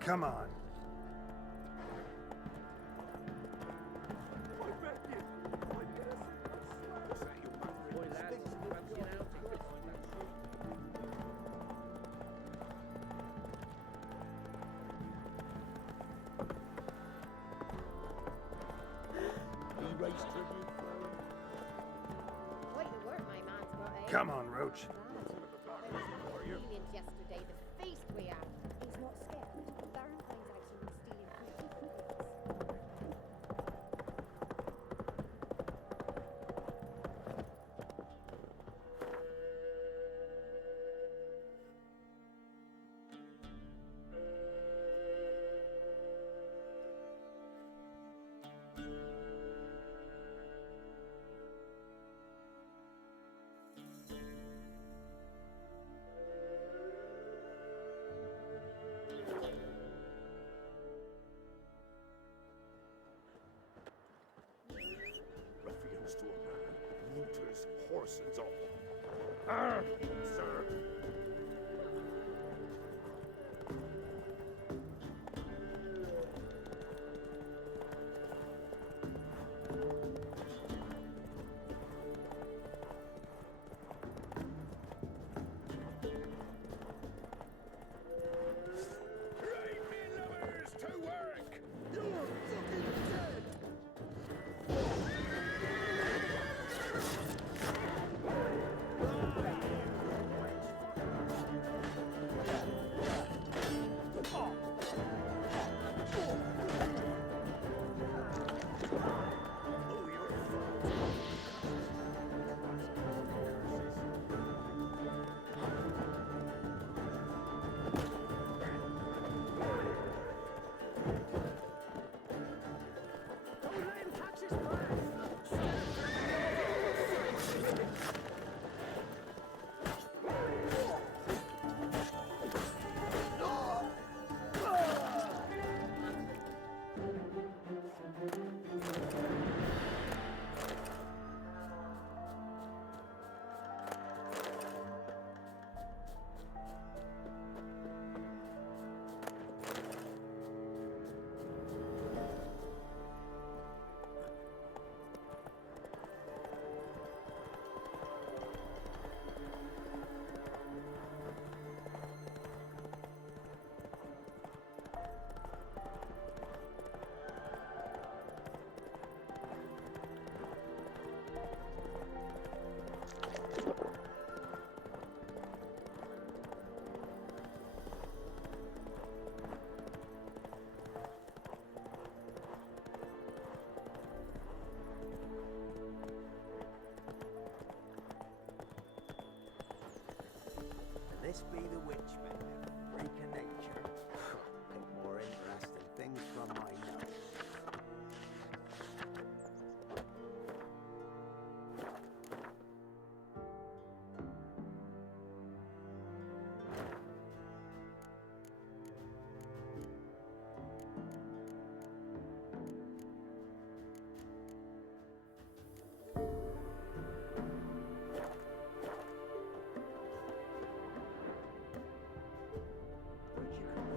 Come on. Come on, Roach. Yesterday, the feast we had. He's not scared. Baron finds out he was stealing from Ruffians to a man, looters, horses off. Ah, sir. This be the witch man, freak of nature. Bit more interesting things from my nose.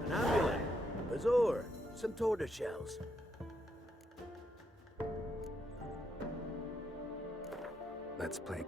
An amulet, bazaar, some tortoise shells. Let's play.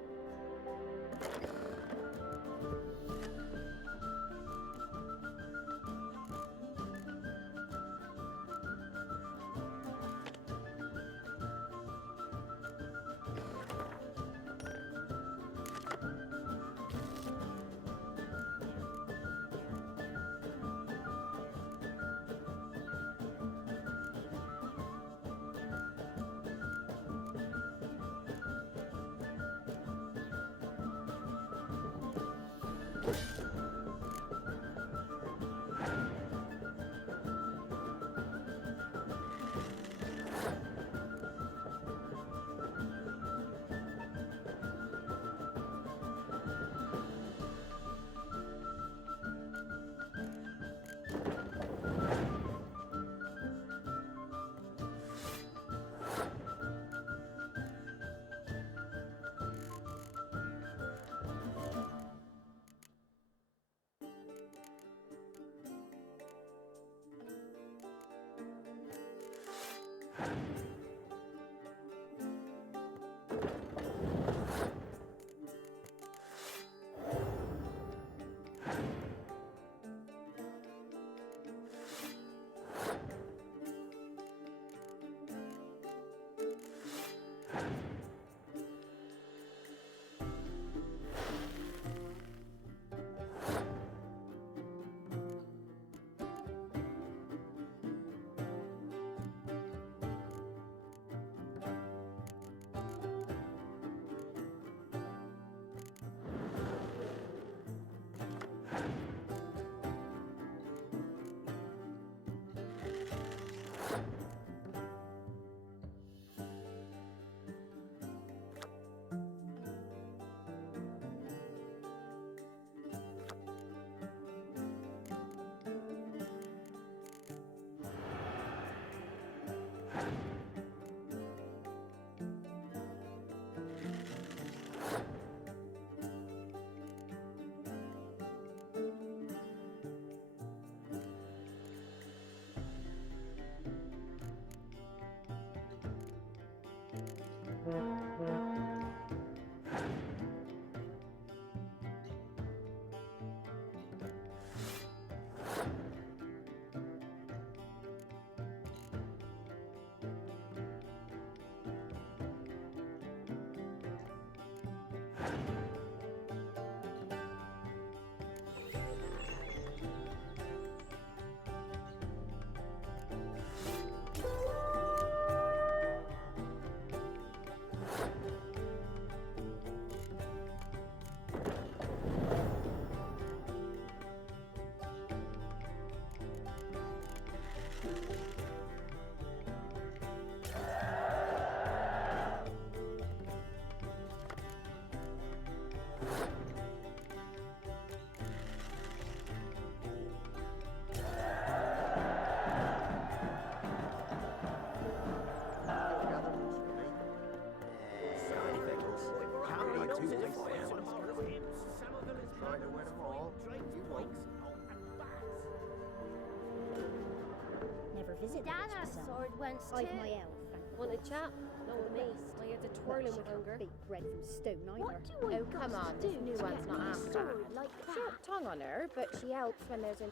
Never visited Dana's sword went I've too. my elf. Want a chat? Not with me. My head's a twirling with hunger. Bake bread from stone either. What do I Oh, come got on, to this do new to one's get not me a after. sword like that? Short tongue on her, but she helps when there's an...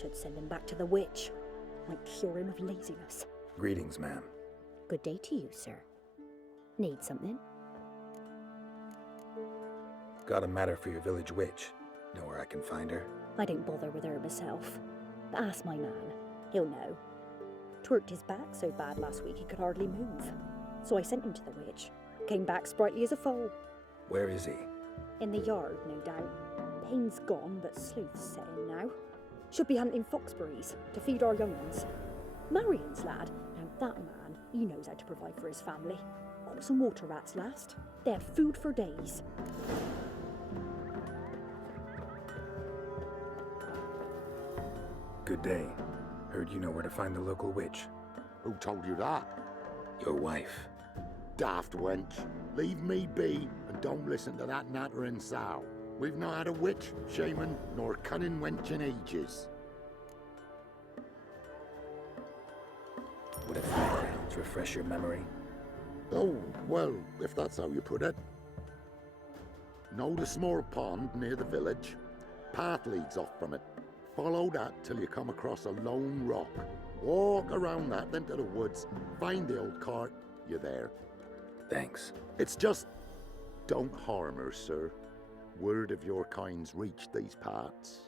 Should send him back to the witch. Might cure him of laziness. Greetings, ma'am. Good day to you, sir. Need something? Got a matter for your village witch. Know where I can find her? I don't bother with her myself. But ask my man. He'll know. Twerked his back so bad last week he could hardly move. So I sent him to the witch. Came back sprightly as a foal. Where is he? In the yard, no doubt. Pain's gone, but sleuth's set in now. Should be hunting foxberries to feed our young ones. Marion's lad, now that man, he knows how to provide for his family. Caught some water rats last. They had food for days. Good day. Heard you know where to find the local witch. Who told you that? Your wife. Daft wench. Leave me be and don't listen to that nattering sow. We've not had a witch, shaman, nor cunning wench in ages. Would a fairgrounds refresh your memory? Oh, well, if that's how you put it. Know the small pond near the village? Path leads off from it. Follow that till you come across a lone rock. Walk around that, then to the woods. Find the old cart. You're there. Thanks. It's just... don't harm her, sir. Word of your kind's reached these parts.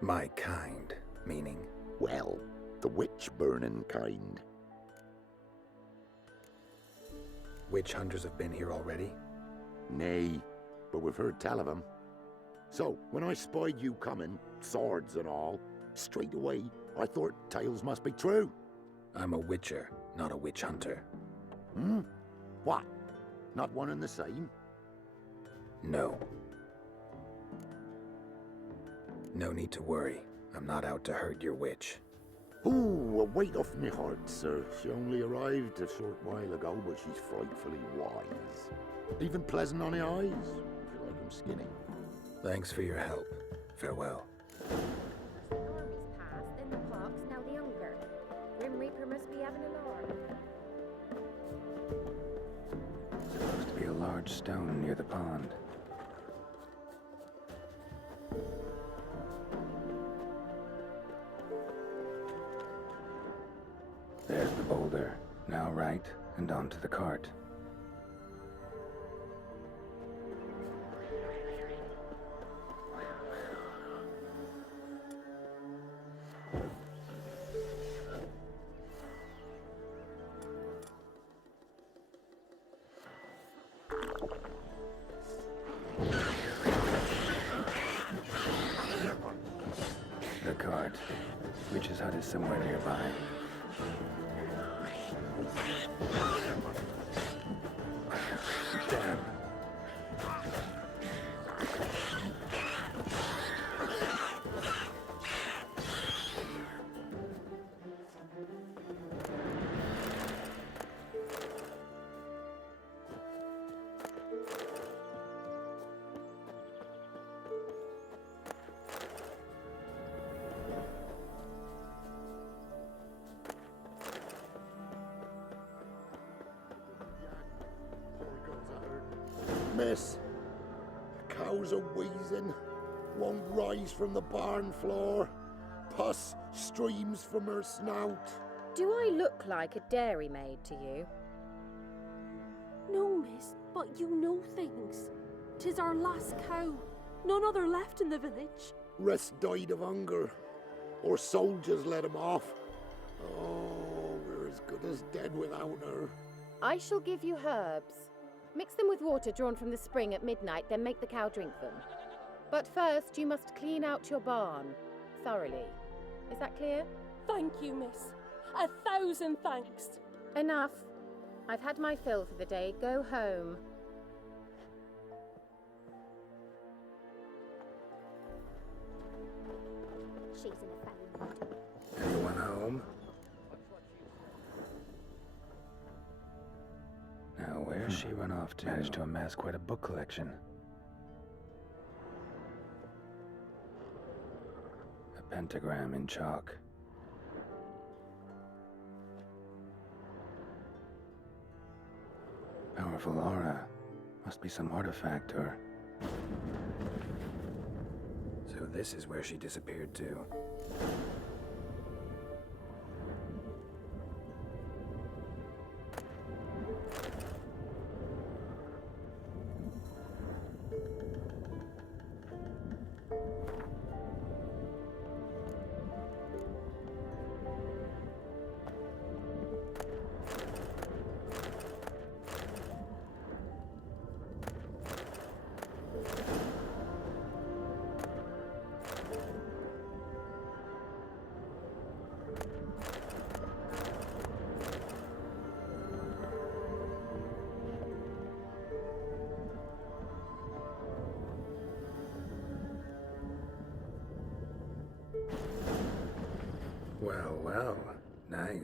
My kind, meaning? Well, the witch-burning kind. Witch hunters have been here already? Nay, but we've heard tell of them. So, when I spied you coming, swords and all, straight away, I thought tales must be true. I'm a witcher, not a witch hunter. Hmm? What? Not one and the same? No. No need to worry. I'm not out to hurt your witch. Ooh, a weight off me heart, sir. She only arrived a short while ago, but she's frightfully wise. Even pleasant on the eyes, if you like 'em skinny. Thanks for your help. Farewell. The army's passed, then the park's now the younger. Grim Reaper must be having an alarm. Supposed to be a large stone near the pond. There's the boulder. Now right, and onto the cart. The cart. Witch's hut is somewhere nearby. Damn. Miss, the cows are wheezing, won't rise from the barn floor. Pus streams from her snout. Do I look like a dairymaid to you? No, miss, but you know things. 'Tis our last cow. None other left in the village. Rest died of hunger, or soldiers let him off. Oh, we're as good as dead without her. I shall give you herbs. Mix them with water drawn from the spring at midnight, then make the cow drink them. But first, you must clean out your barn thoroughly. Is that clear? Thank you, miss. 1,000 thanks. Enough. I've had my fill for the day. Go home. She's in a fine mood. Anyone home? Now, where's she run off to? Managed to amass quite a book collection. A pentagram in chalk. Powerful aura. Must be some artifact or... So this is where she disappeared to.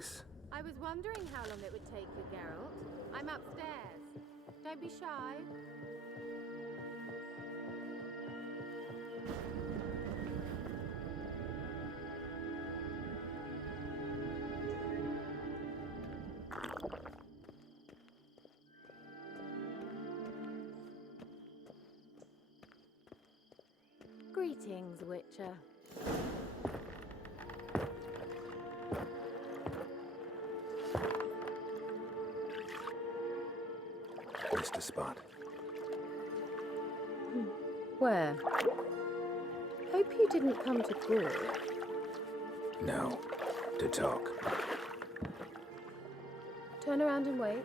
nice. I was wondering how long it would take you, Geralt. I'm upstairs. Don't be shy. Greetings, Witcher. Missed a spot. Where? Hope you didn't come to call. No. To talk. Turn around and wait.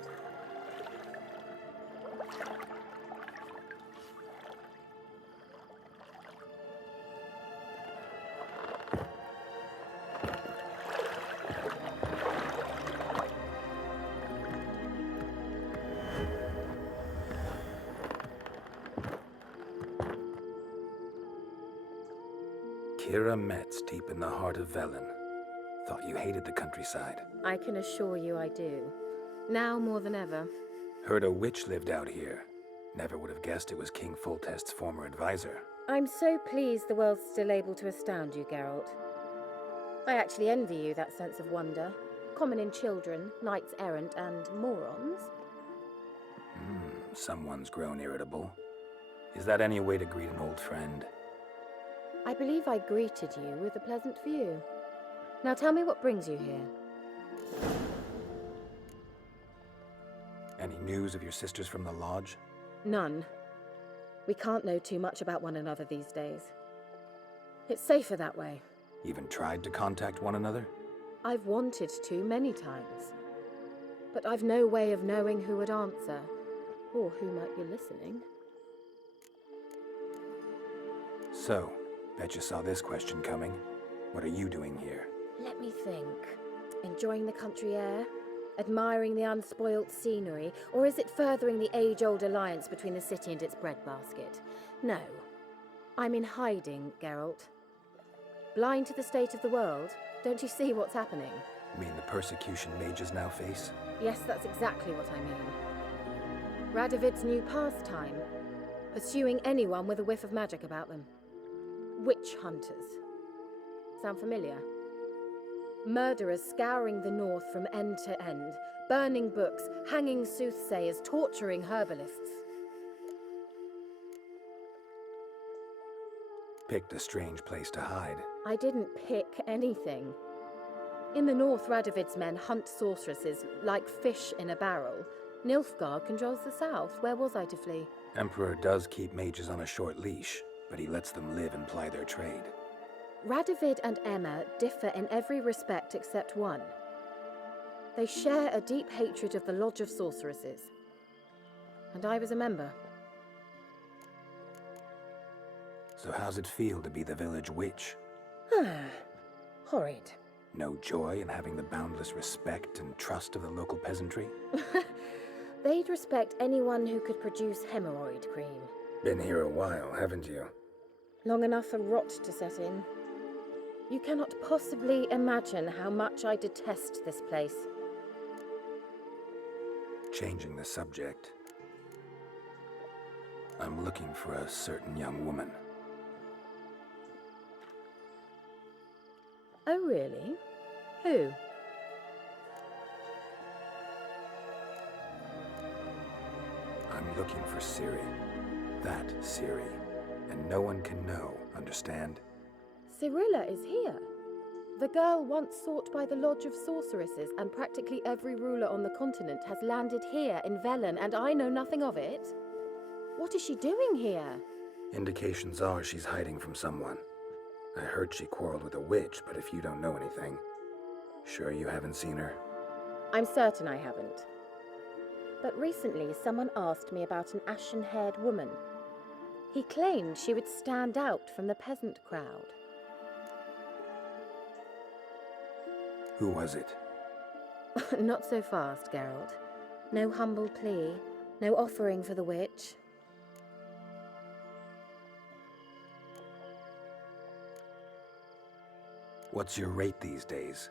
Kira Metz, deep in the heart of Velen. Thought you hated the countryside. I can assure you I do. Now more than ever. Heard a witch lived out here. Never would have guessed it was King Foltest's former advisor. I'm so pleased the world's still able to astound you, Geralt. I actually envy you that sense of wonder. Common in children, knights errant, and morons. Someone's grown irritable. Is that any way to greet an old friend? I believe I greeted you with a pleasant view. Now tell me what brings you here. Any news of your sisters from the lodge? None. We can't know too much about one another these days. It's safer that way. Even tried to contact one another? I've wanted to many times. But I've no way of knowing who would answer, or who might be listening. So, bet you saw this question coming. What are you doing here? Let me think. Enjoying the country air? Admiring the unspoilt scenery? Or is it furthering the age-old alliance between the city and its breadbasket? No. I'm in hiding, Geralt. Blind to the state of the world? Don't you see what's happening? You mean the persecution mages now face? Yes, that's exactly what I mean. Radovid's new pastime. Pursuing anyone with a whiff of magic about them. Witch hunters. Sound familiar? Murderers scouring the north from end to end, burning books, hanging soothsayers, torturing herbalists. Picked a strange place to hide. I didn't pick anything. In the north, Radovid's men hunt sorceresses like fish in a barrel. Nilfgaard controls the south. Where was I to flee? Emperor does keep mages on a short leash, but he lets them live and ply their trade. Radovid and Emma differ in every respect except one. They share a deep hatred of the Lodge of Sorceresses. And I was a member. So how's it feel to be the village witch? Horrid. No joy in having the boundless respect and trust of the local peasantry? They'd respect anyone who could produce hemorrhoid cream. Been here a while, haven't you? Long enough for rot to set in. You cannot possibly imagine how much I detest this place. Changing the subject. I'm looking for a certain young woman. Oh, really? Who? I'm looking for Ciri. That Ciri. And no one can know, understand? Cirilla is here. The girl once sought by the Lodge of Sorceresses, and practically every ruler on the continent has landed here in Velen, and I know nothing of it. What is she doing here? Indications are she's hiding from someone. I heard she quarreled with a witch, but if you don't know anything, sure you haven't seen her? I'm certain I haven't. But recently someone asked me about an ashen-haired woman. He claimed she would stand out from the peasant crowd. Who was it? Not so fast, Geralt. No humble plea, no offering for the witch. What's your rate these days?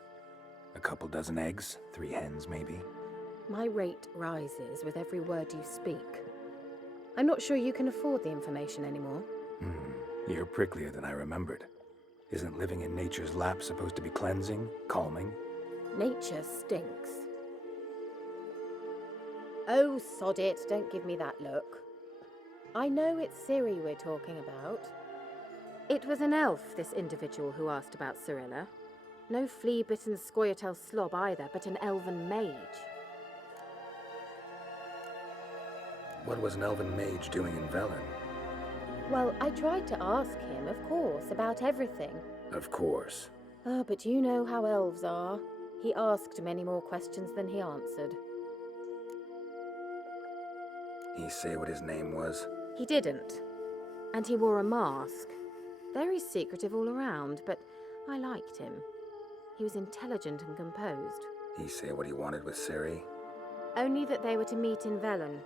A couple dozen eggs, 3 hens maybe. My rate rises with every word you speak. I'm not sure you can afford the information anymore. You're pricklier than I remembered. Isn't living in nature's lap supposed to be cleansing, calming? Nature stinks. Oh, sod it, don't give me that look. I know it's Ciri we're talking about. It was an elf, this individual who asked about Cirilla. No flea-bitten scoia'tail slob either, but an elven mage. What was an elven mage doing in Velen? Well, I tried to ask him, of course, about everything. Of course. Ah, but you know how elves are. He asked many more questions than he answered. He say what his name was? He didn't. And he wore a mask. Very secretive all around, but I liked him. He was intelligent and composed. He say what he wanted with Ciri? Only that they were to meet in Velen.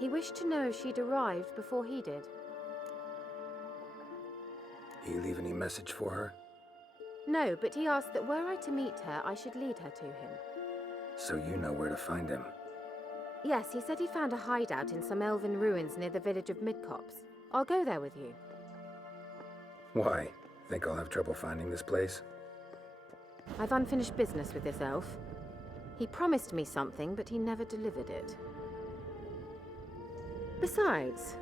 He wished to know if she'd arrived before he did. He leave any message for her? No, but he asked that were I to meet her, I should lead her to him. So you know where to find him? Yes, he said he found a hideout in some elven ruins near the village of Midcopse. I'll go there with you. Why? Think I'll have trouble finding this place? I've unfinished business with this elf. He promised me something, but he never delivered it. Besides,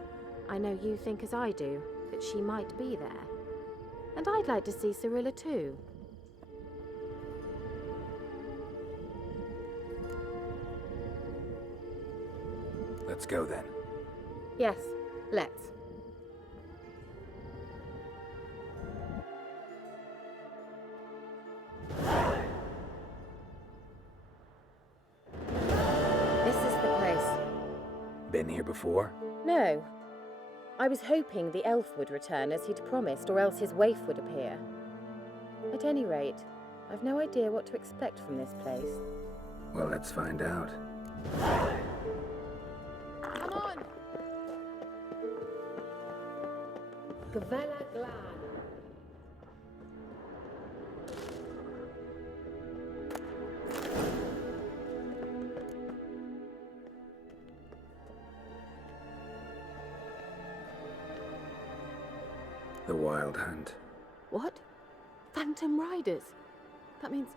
I know you think as I do, that she might be there. And I'd like to see Cirilla too. Let's go then. Yes, let's. This is the place. Been here before? No. I was hoping the elf would return as he'd promised, or else his waif would appear. At any rate, I've no idea what to expect from this place. Well, let's find out. Come on! Gavella Glad. The wildhunt. What? Phantom riders? That means...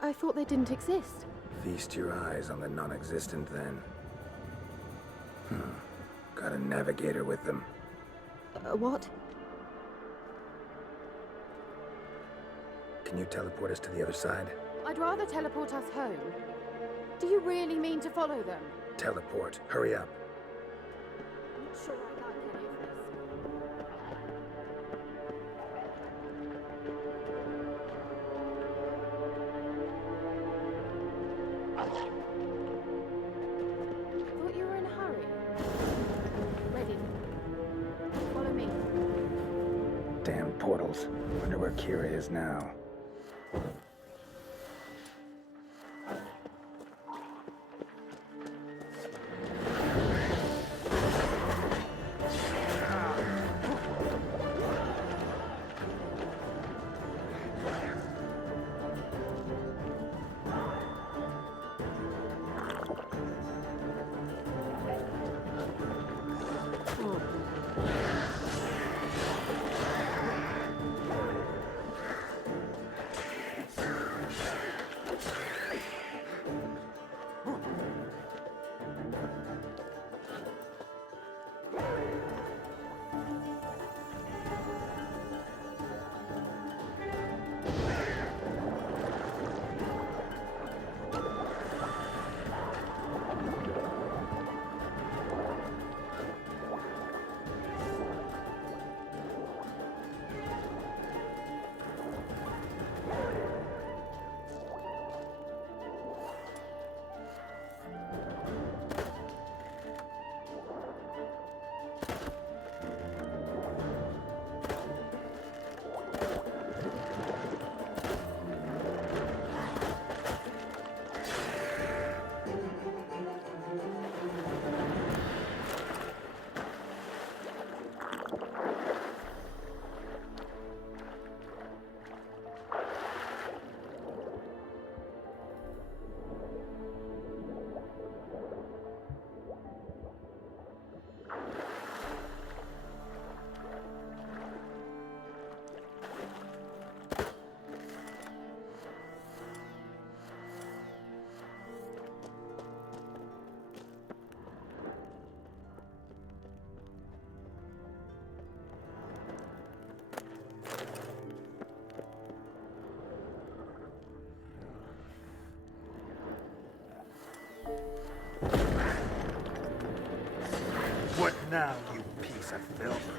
I thought they didn't exist. Feast your eyes on the non-existent then. Got a navigator with them. What? Can you teleport us to the other side? I'd rather teleport us home. Do you really mean to follow them? Teleport. Hurry up. I'm not sure I like any of this. Thought you were in a hurry. Ready. Follow me. Damn portals. Wonder where Ciri is now. What now, you piece of filth?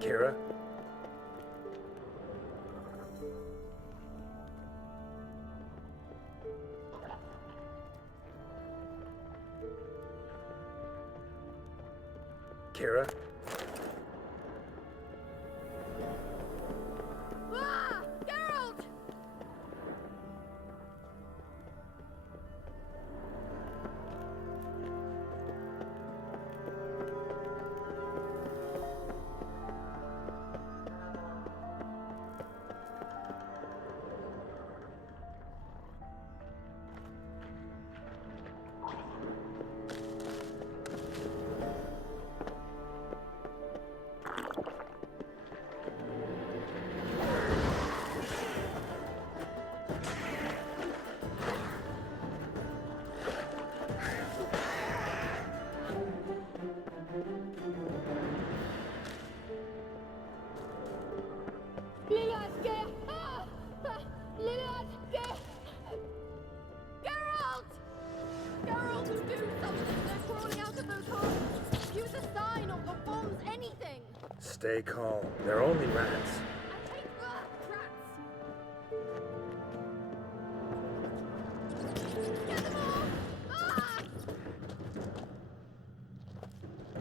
Kira? Kira? Ah! Geralt! Stay calm. They're only rats.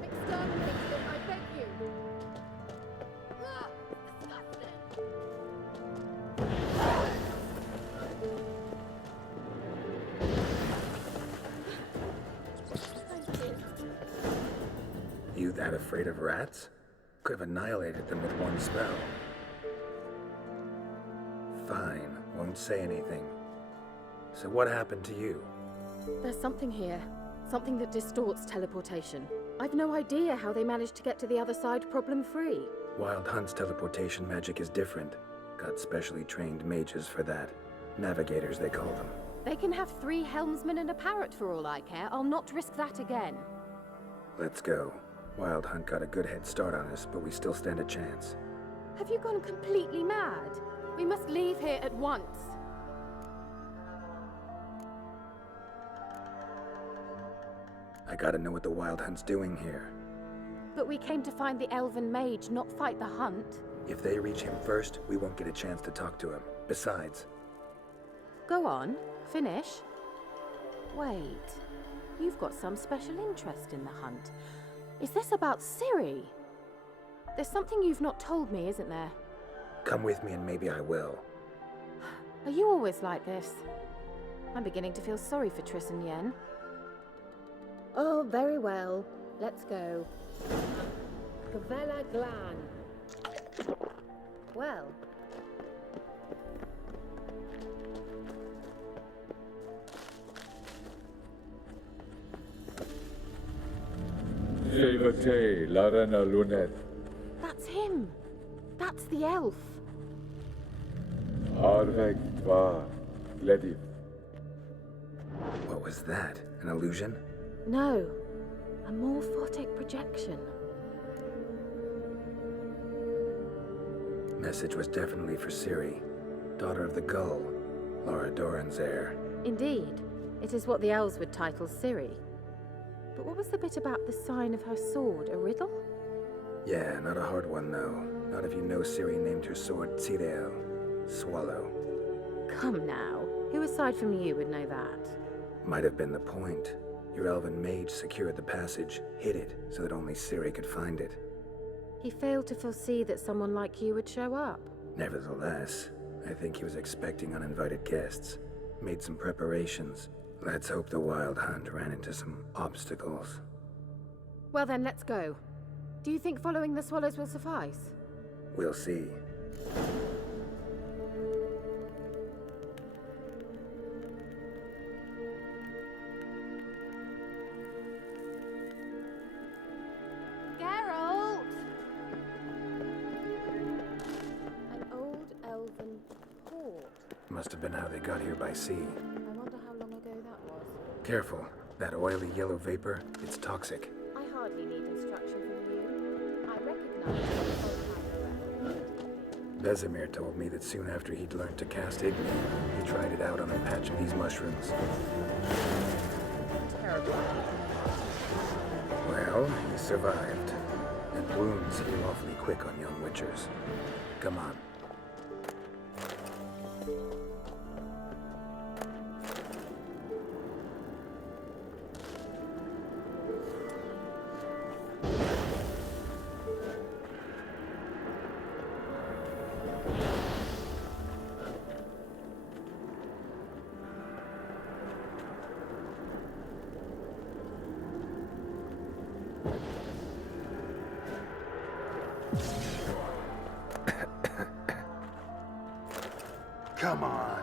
Exterminate them, I beg you! You that afraid of rats? Could have annihilated them with one spell. Fine, won't say anything. So what happened to you? There's something here. Something that distorts teleportation. I've no idea how they managed to get to the other side problem-free. Wildhunt's teleportation magic is different. Got specially trained mages for that. Navigators, they call them. They can have 3 helmsmen and a parrot for all I care. I'll not risk that again. Let's go. Wildhunt got a good head start on us, but we still stand a chance. Have you gone completely mad? We must leave here at once. I gotta know what the Wildhunt's doing here. But we came to find the elven mage, not fight the hunt. If they reach him first, we won't get a chance to talk to him. Besides... Go on, finish. Wait, you've got some special interest in the hunt. Is this about Ciri? There's something you've not told me, isn't there? Come with me and maybe I will. Are you always like this? I'm beginning to feel sorry for Triss and Yen. Oh, very well. Let's go. Gavella Glan. Well. Larena Lunet. That's him. That's the elf. Arveg Tva Glediv. What was that? An illusion? No. A morphotic projection. Message was definitely for Ciri, daughter of the Gull, Laura Doran's heir. Indeed. It is what the elves would title Ciri. But what was the bit about the sign of her sword? A riddle? Yeah, not a hard one, though. Not if you know Ciri named her sword Ciriel, Swallow. Come now. Who aside from you would know that? Might have been the point. Your elven mage secured the passage, hid it, so that only Ciri could find it. He failed to foresee that someone like you would show up. Nevertheless, I think he was expecting uninvited guests. Made some preparations. Let's hope the Wild Hunt ran into some obstacles. Well then, let's go. Do you think following the swallows will suffice? We'll see. Geralt! An old elven port. Must have been how they got here by sea. I wonder how long ago that was. Careful. That oily yellow vapor, it's toxic. I hardly need instruction from you. I recognize the Vesemir told me that soon after he'd learned to cast Igni, he tried it out on a patch of these mushrooms. Terrible. Well, he survived. And wounds heal awfully quick on young witchers. Come on. Come on.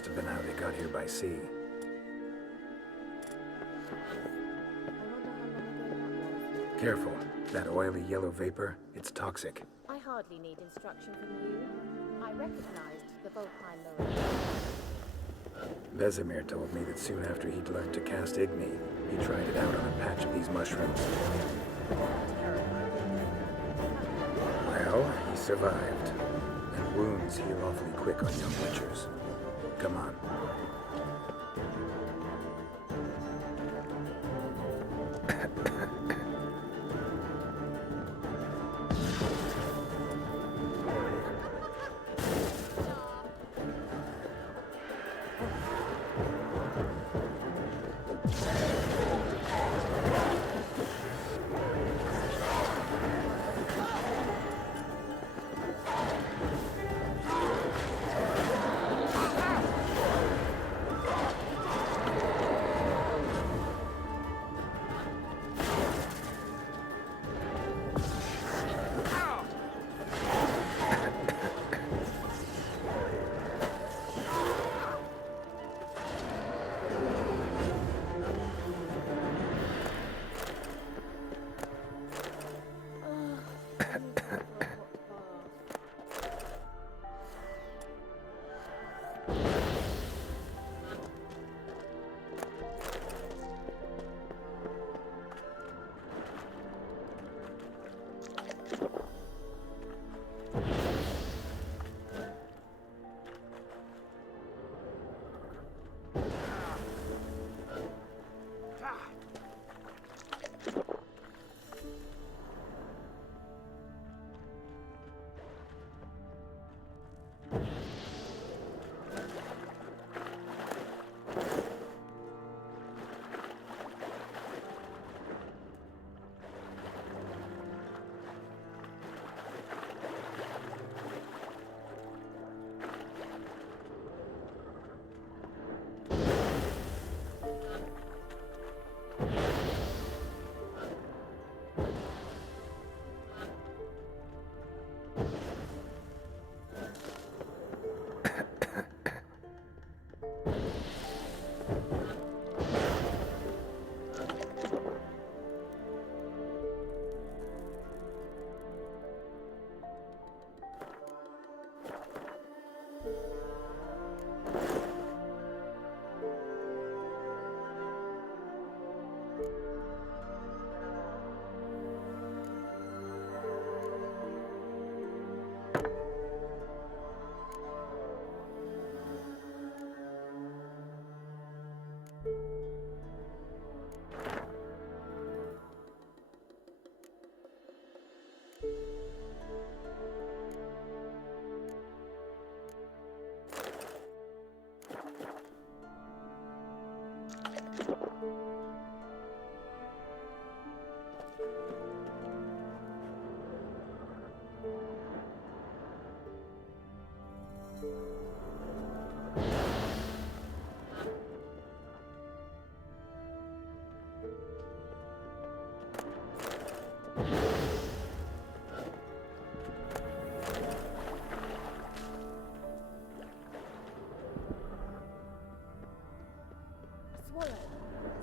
Must have been how they got here by sea. Careful. That oily yellow vapor, it's toxic. I hardly need instruction from you. I recognized the Volpine Lorraine. Vesemir told me that soon after he'd learned to cast Igni, he tried it out on a patch of these mushrooms. Well, he survived. And wounds heal awfully quick on young witchers. Come on.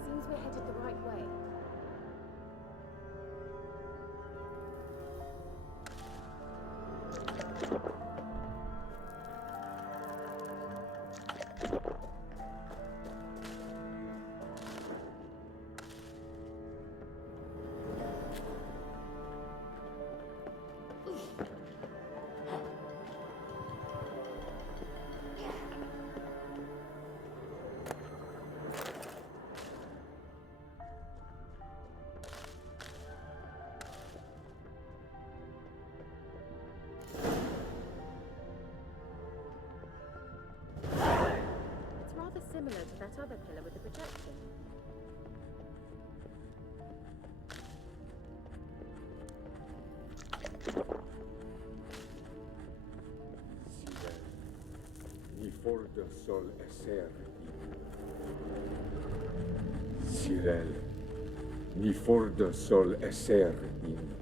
Seems we're headed the right way. Similar to that other pillar with the projection. Ni forda sol esser Cirel, ni forda sol esser in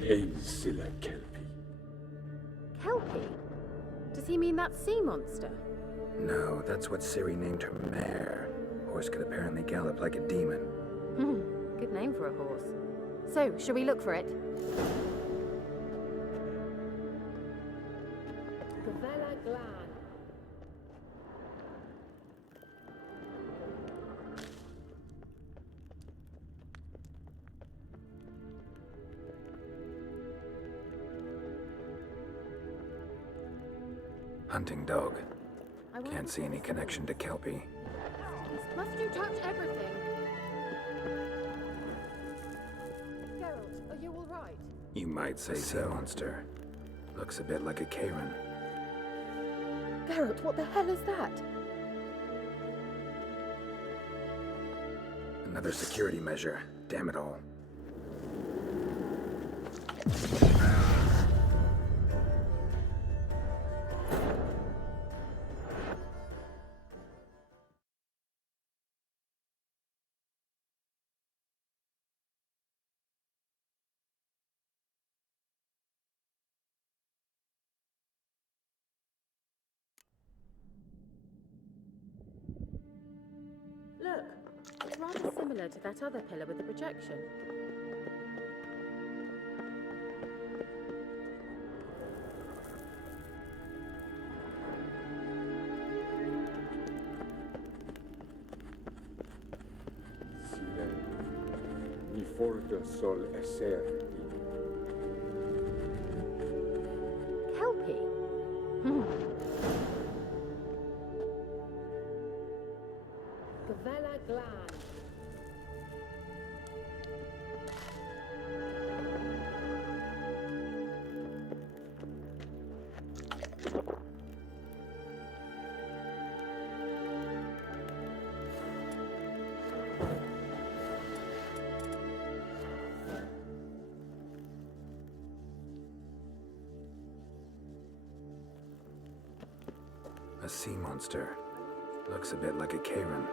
Eisila Kelpie. Kelpie? Does Does he mean that sea monster? No, that's what Ciri named her mare. Horse could apparently gallop like a demon. Good name for a horse. So, shall we look for it? Hunting dog. Can't see any connection to Kelpie. Must you touch everything? Geralt, are you all right? You might say so. Monster. Looks a bit like a kaermorhen. Geralt, what the hell is that? Another security measure. Damn it all. Look, it's rather similar to that other pillar with the projection. Ni forda sol esser Kelpie? Gavella Glan. A sea monster. Looks a bit like a kaermorhen.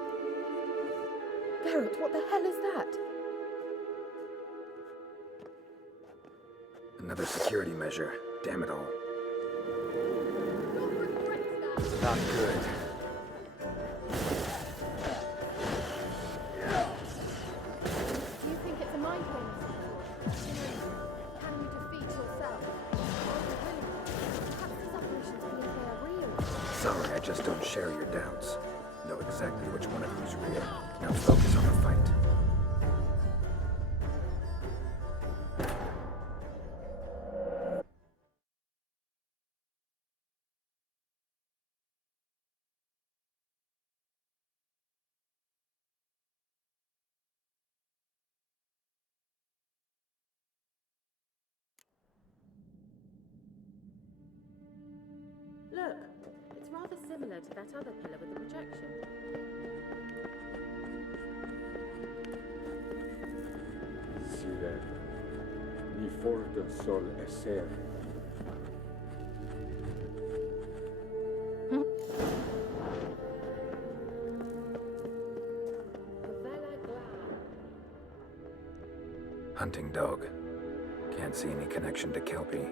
Geralt, what the hell is that? Another security measure. Damn it all. Not good. Do you think it's a mind game? Can you defeat yourself? Perhaps these apparitions believe they are real. Sorry, I just don't share your doubts. Know exactly which one of you's real. Now focus on the fight. Look, it's rather similar to that other pillar with the projection. Ciri. Ni forda sol esser Hunting dog. Can't see any connection to Kelpie.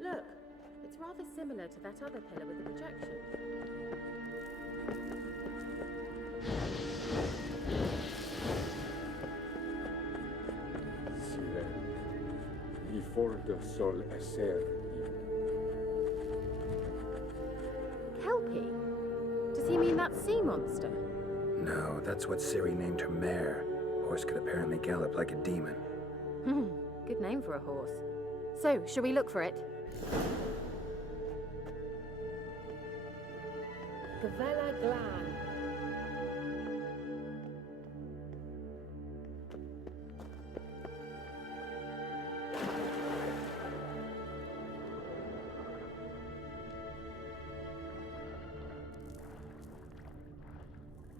Look, it's rather similar to that other pillar with the projection. Ciri. Ni forda sol esser Kelpie? Does he mean that sea monster? No, that's what Ciri named her mare. Horse could apparently gallop like a demon. Good name for a horse. So, shall we look for it? Gavella Glan.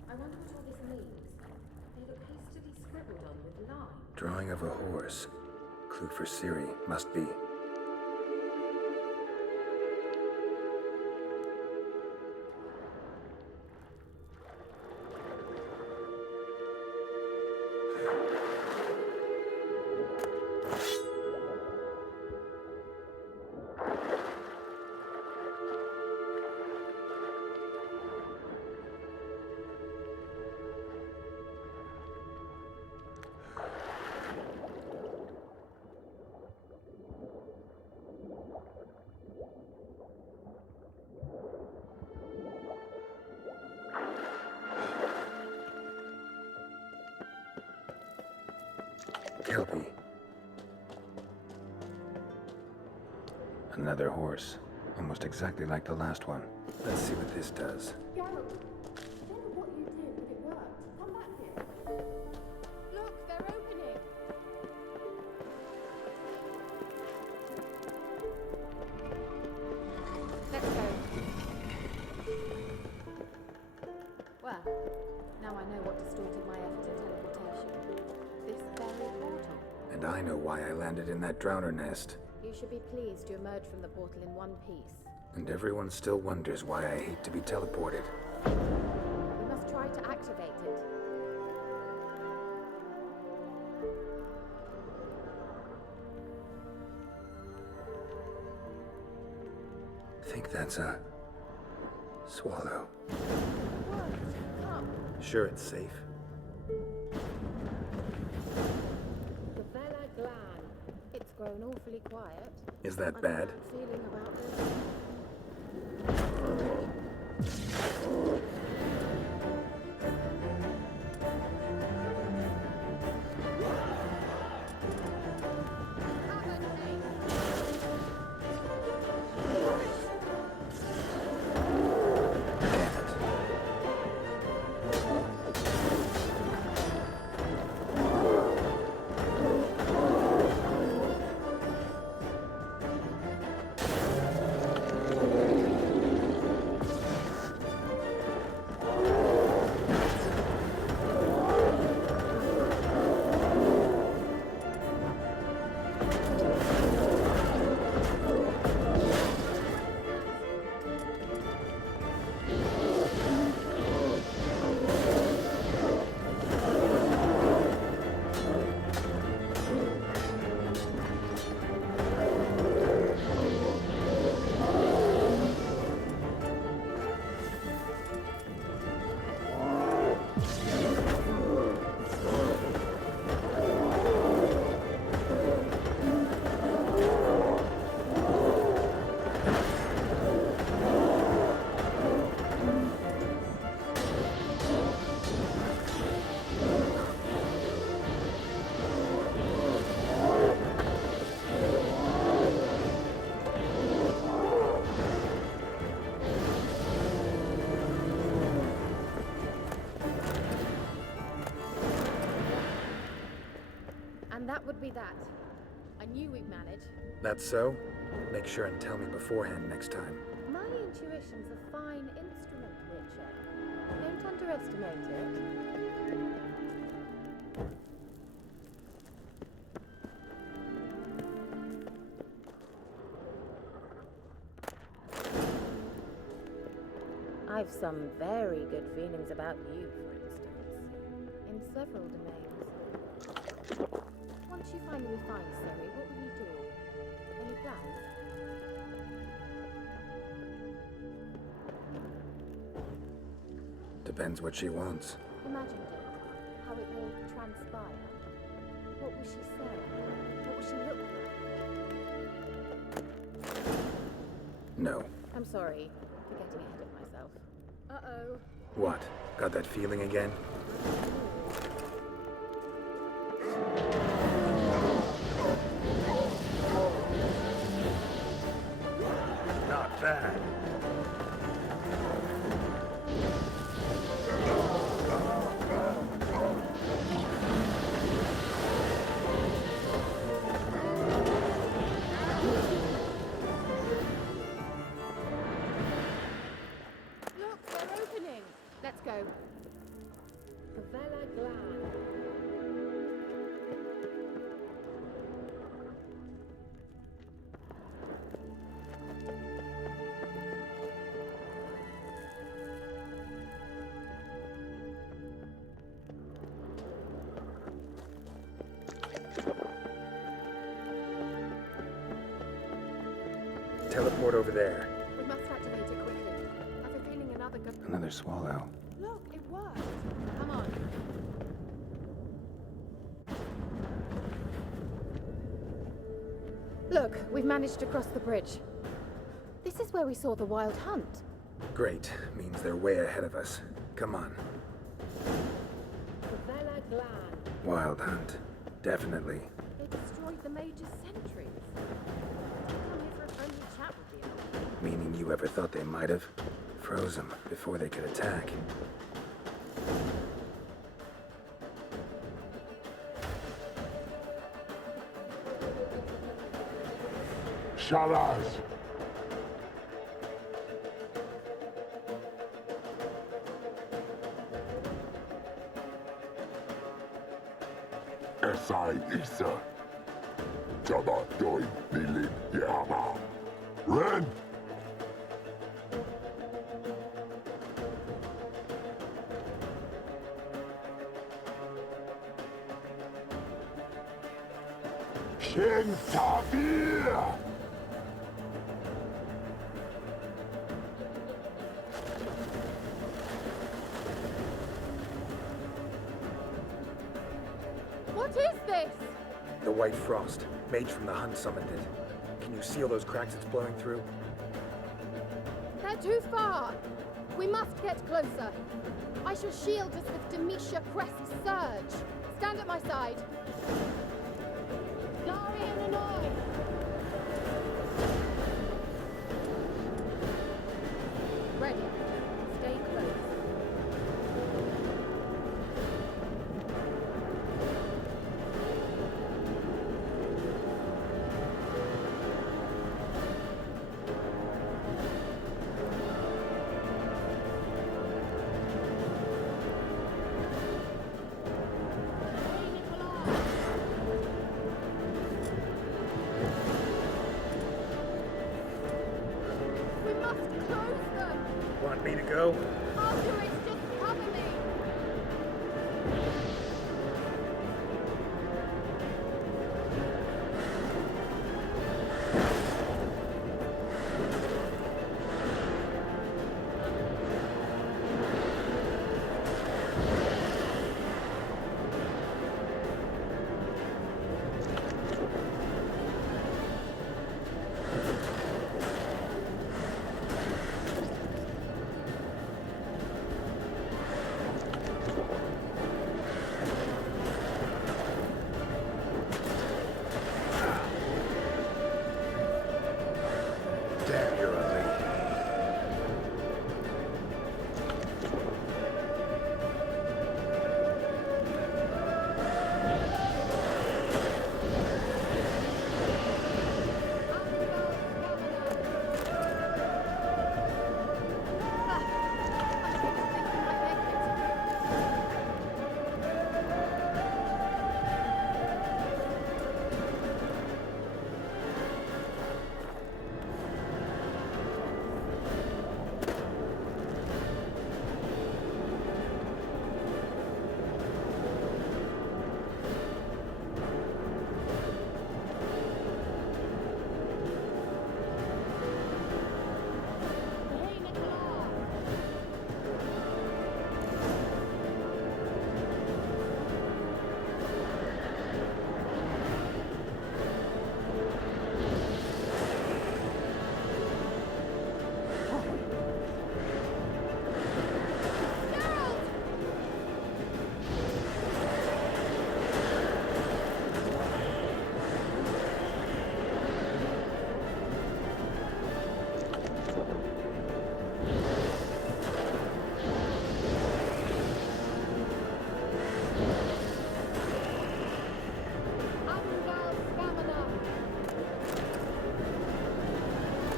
I wonder what all this means. They look hastily Drawing of a horse. Clue for Ciri, must be. Kelpie. Another horse. Almost exactly like the last one. Let's see what this does. Geralt, I don't know what you did, but it worked. Come back here. Look, they're opening. Let's go. Well, now I know what distorted my effort at teleportation. This very portal. And I know why I landed in that drowner nest. You should be pleased to emerge from the portal in one piece. And everyone still wonders why I hate to be teleported. We must try to activate it. Think that's a swallow. What? Come. Sure it's safe. Gwent Glan. It's grown awfully quiet. Is that bad? Feeling about this. And that would be that. I knew we'd manage. That's so? Make sure and tell me beforehand next time. My intuition's a fine instrument, Witcher. Don't underestimate it. I've some very good feelings about you, for instance. In several domains. Once you finally find Ciri, what will you do? Any plans? Depends what she wants. Imagine it. How it will transpire. What will she say? What will she look like? No. I'm sorry for getting ahead of myself. Uh-oh. What? Got that feeling again? Not bad. Look, they're opening. Let's go. Gwent Glan. teleport over there. We must activate it quickly. I've a feeling another good... Another swallow. Look, it worked. Come on. Look, we've managed to cross the bridge. This is where we saw the wild hunt. Great. Means they're way ahead of us. Come on. Wild hunt. Definitely. They destroyed the Major's sentries. Come here for a friendly chat with you. Meaning you ever thought they might have? Froze them before they could attack. Shalas! Esai Isa. Jabba doi bilin yama. Ren! Shin Tavir! What is this? The white frost. Mage from the hunt summoned it. Can you see all those cracks it's blowing through? They're too far. We must get closer. I shall shield us with Demetia Crest's surge. Stand at my side. Darian and I. Ready. Stay close. Want me to go? I'll do it. Just cover me. Damn, you're ugly.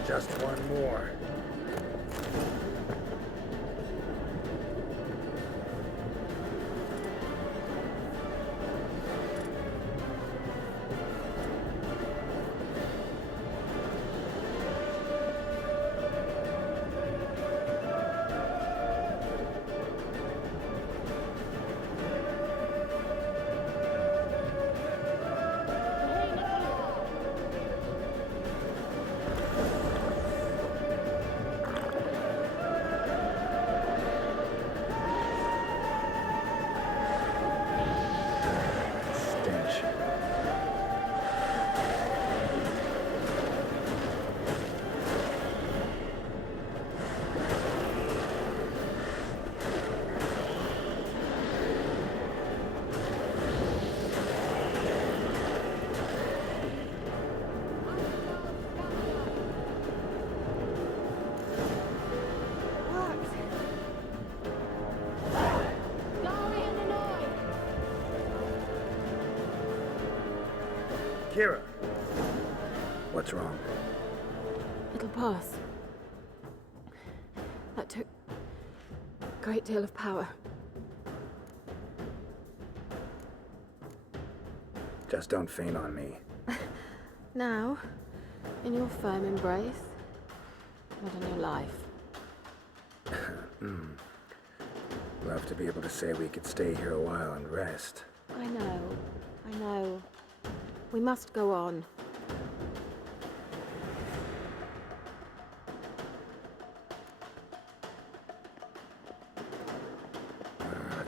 Just one more. Kira! What's wrong? It'll pass. That took a great deal of power. Just don't faint on me. Now, in your firm embrace, not in your life. Love to be able to say we could stay here a while and rest. I know. We must go on.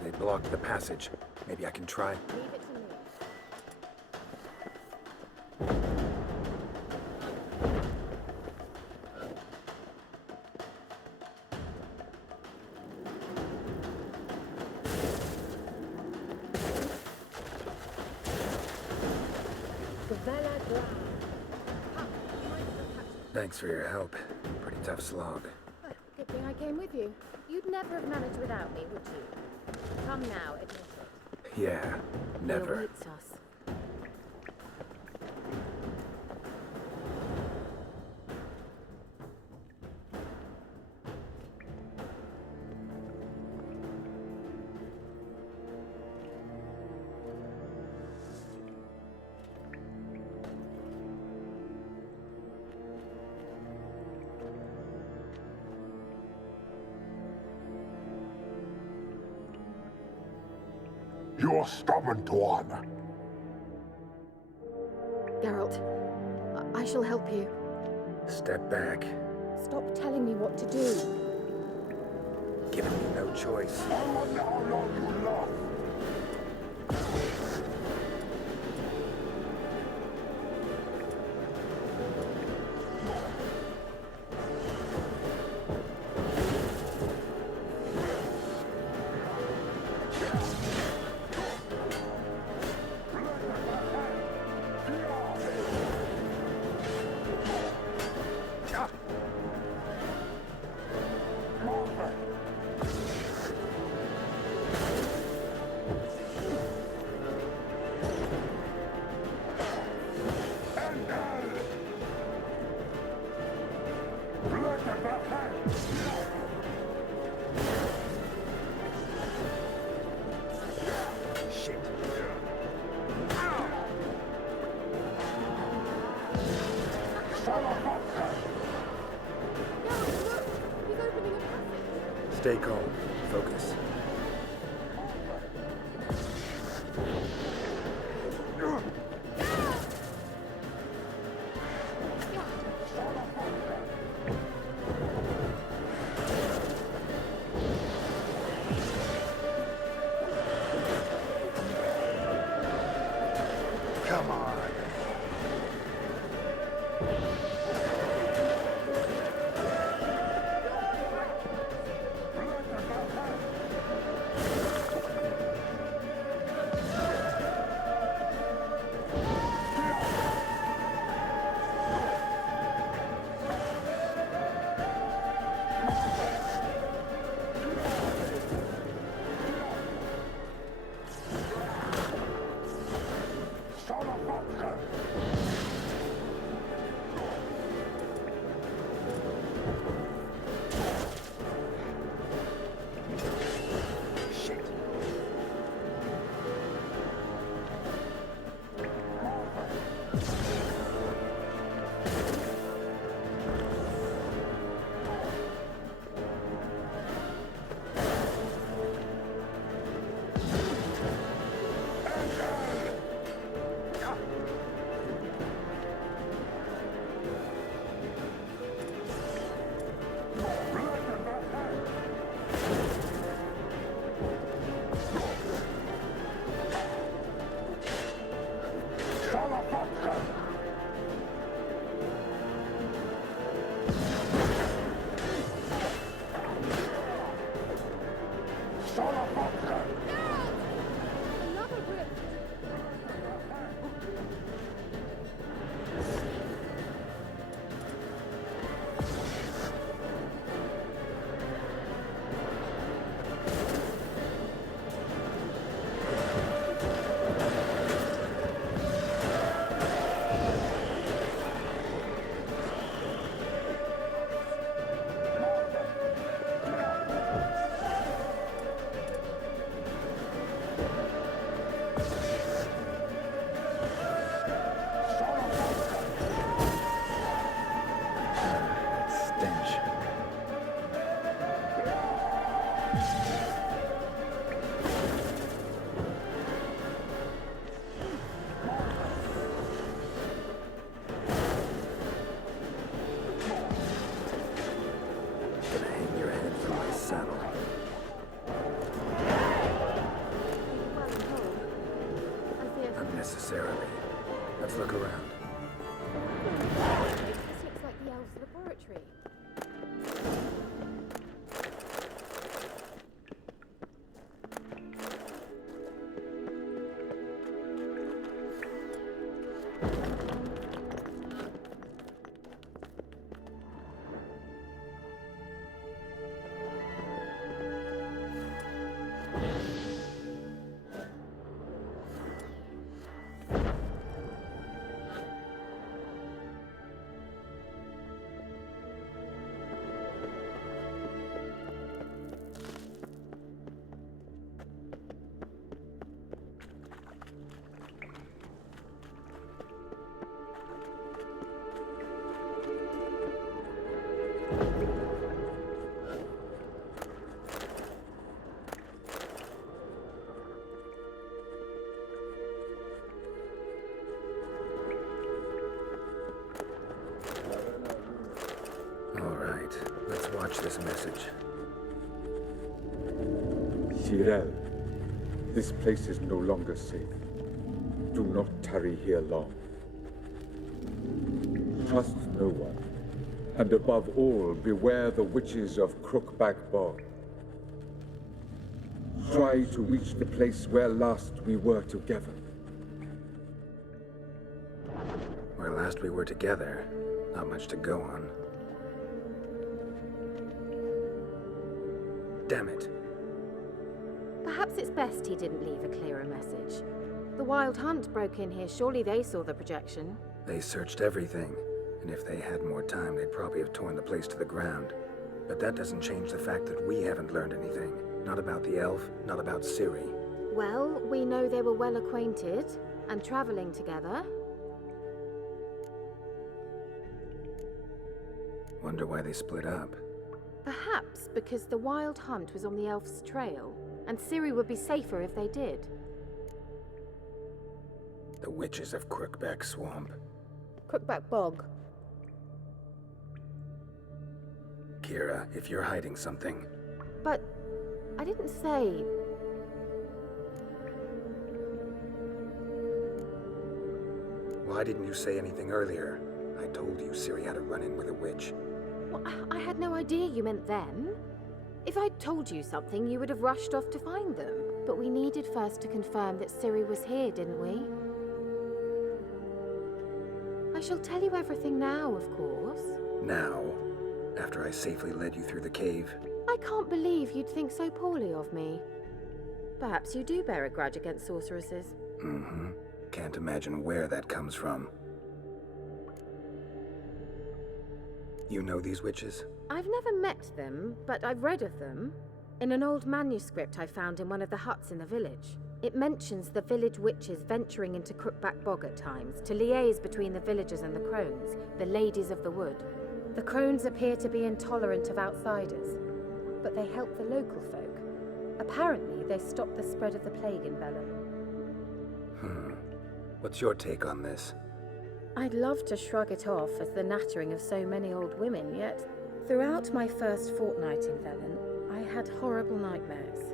They blocked the passage. Maybe I can try. Leave it to me. Thanks for your help. Pretty tough slog. Good thing I came with you. You'd never have managed without me, would you? Come now, admit it. Yeah, never. He awaits us. You're stubborn, Tuan. Geralt, I shall help you. Step back. Stop telling me what to do. Giving me no choice. I wonder how long you love. Stay calm. Focus. Come on. Gonna hang your head from my saddle. Unnecessarily. Let's look around. This looks like the elves' laboratory. Watch this message. Cirilla, this place is no longer safe. Do not tarry here long. Trust no one, and above all, beware the witches of Crookback Bog. Try to reach the place where last we were together. Where last we were together, not much to go on. Damn it. Perhaps it's best he didn't leave a clearer message. The Wild Hunt broke in here. Surely they saw the projection. They searched everything, and if they had more time, they'd probably have torn the place to the ground. But that doesn't change the fact that we haven't learned anything. Not about the elf, not about Ciri. Well, we know they were well acquainted and traveling together. Wonder why they split up. Perhaps because the Wild Hunt was on the elf's trail, and Ciri would be safer if they did. The witches of Crookback Swamp. Crookback Bog. Kira, if you're hiding something... But I didn't say... Why didn't you say anything earlier? I told you Ciri had a run-in with a witch. Well, I had no idea you meant them. If I'd told you something, you would have rushed off to find them. But we needed first to confirm that Ciri was here, didn't we? I shall tell you everything now, of course. Now? After I safely led you through the cave? I can't believe you'd think so poorly of me. Perhaps you do bear a grudge against sorceresses. Mm-hmm. Can't imagine where that comes from. You know these witches? I've never met them, but I've read of them. In an old manuscript I found in one of the huts in the village. It mentions the village witches venturing into Crookback Bog at times to liaise between the villagers and the crones, the ladies of the wood. The crones appear to be intolerant of outsiders, but they help the local folk. Apparently, they stopped the spread of the plague in Velen. What's your take on this? I'd love to shrug it off as the nattering of so many old women, yet throughout my first fortnight in Velen, I had horrible nightmares.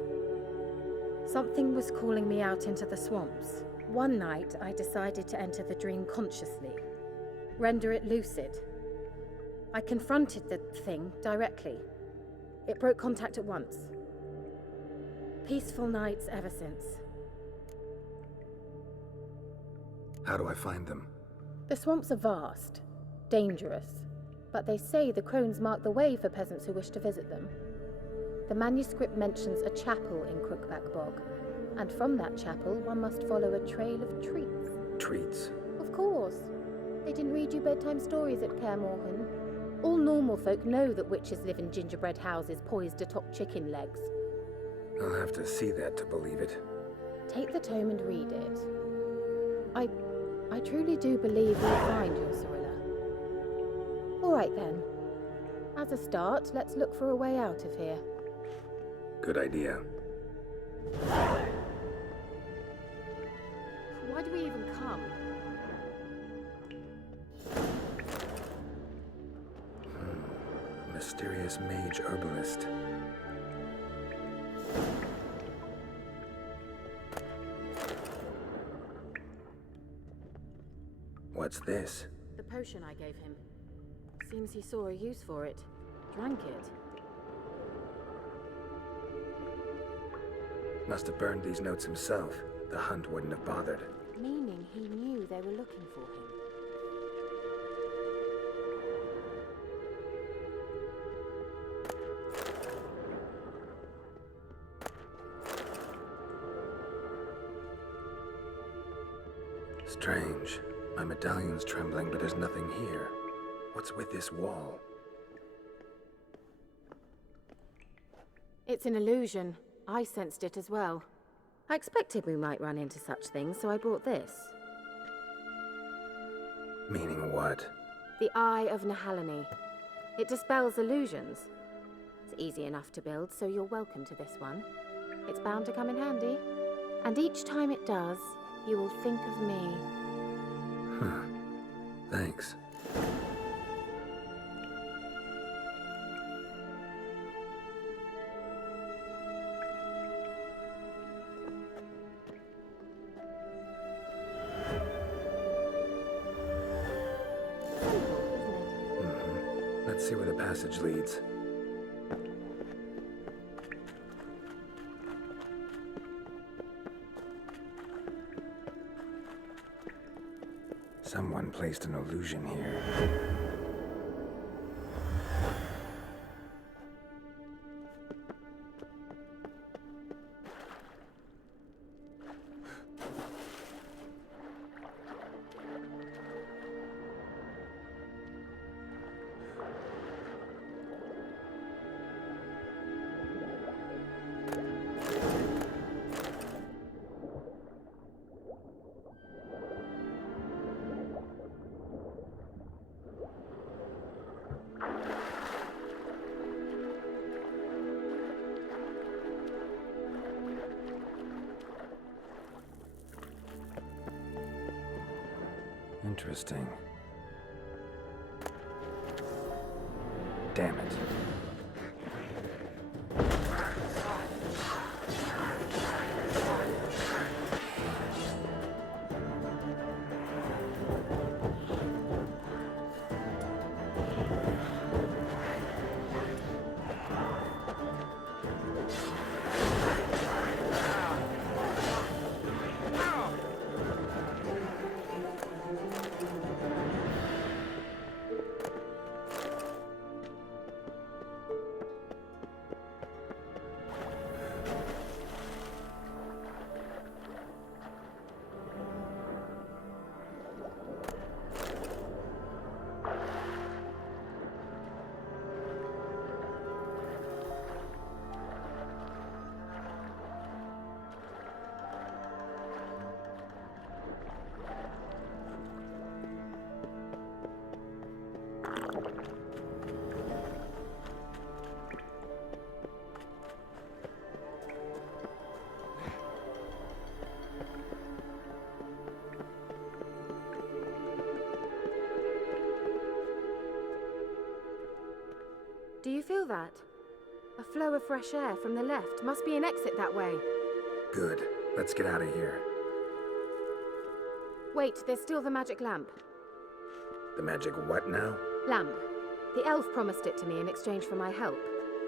Something was calling me out into the swamps. One night, I decided to enter the dream consciously, render it lucid. I confronted the thing directly. It broke contact at once. Peaceful nights ever since. How do I find them? The swamps are vast, dangerous, but they say the crones mark the way for peasants who wish to visit them. The manuscript mentions a chapel in Crookback Bog, and from that chapel one must follow a trail of treats. Treats? Of course. They didn't read you bedtime stories at Kaermorhen. All normal folk know that witches live in gingerbread houses poised atop chicken legs. I'll have to see that to believe it. Take the tome and read it. I truly do believe you'll find your Cirilla. All right then. As a start, let's look for a way out of here. Good idea. Why do we even come? Mysterious mage herbalist. What's this? The potion I gave him. Seems he saw a use for it. Drank it. Must have burned these notes himself. The hunt wouldn't have bothered. Meaning he knew they were looking for him. Strange. My medallion's trembling, but there's nothing here. What's with this wall? It's an illusion. I sensed it as well. I expected we might run into such things, so I brought this. Meaning what? The Eye of Nahalani. It dispels illusions. It's easy enough to build, so you're welcome to this one. It's bound to come in handy. And each time it does, you will think of me. Huh. Thanks. Let's see where the passage leads. Someone placed an illusion here. Interesting. Damn it. Do you feel that? A flow of fresh air from the left. Must be an exit that way. Good. Let's get out of here. Wait, there's still the magic lamp. The magic what now? Lamp. The elf promised it to me in exchange for my help.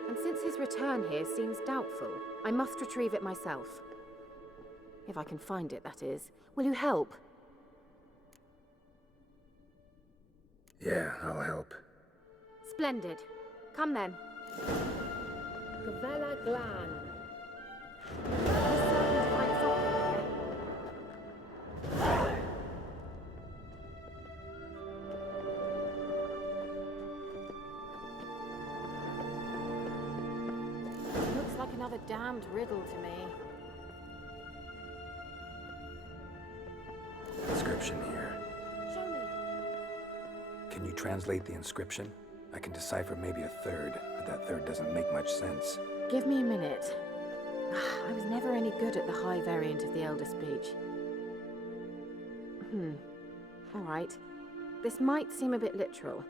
And since his return here seems doubtful, I must retrieve it myself. If I can find it, that is. Will you help? Yeah, I'll help. Splendid. Come then. Gavella Glan. Looks like another damned riddle to me. Inscription here. Show me. Can you translate the inscription? I can decipher maybe a third, but that third doesn't make much sense. Give me a minute. I was never any good at the high variant of the Elder speech. Alright. This might seem a bit literal.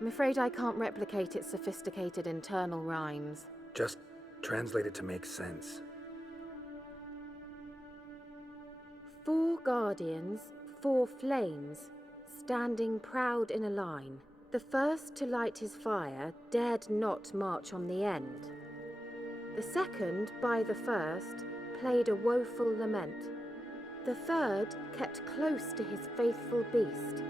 I'm afraid I can't replicate its sophisticated internal rhymes. Just translate it to make sense. 4 guardians, 4 flames, standing proud in a line. The first to light his fire dared not march on the end. The second, by the first, played a woeful lament. The third kept close to his faithful beast.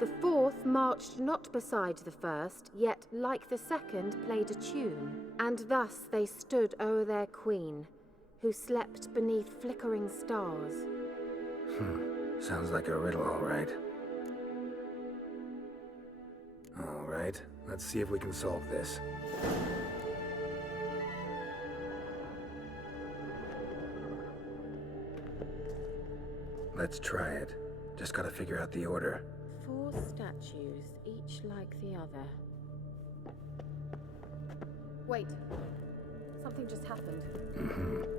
The fourth marched not beside the first, yet like the second played a tune. And thus they stood o'er their queen, who slept beneath flickering stars. Sounds like a riddle, all right. All right, let's see if we can solve this. Let's try it. Just gotta figure out the order. 4 statues, each like the other. Wait. Something just happened.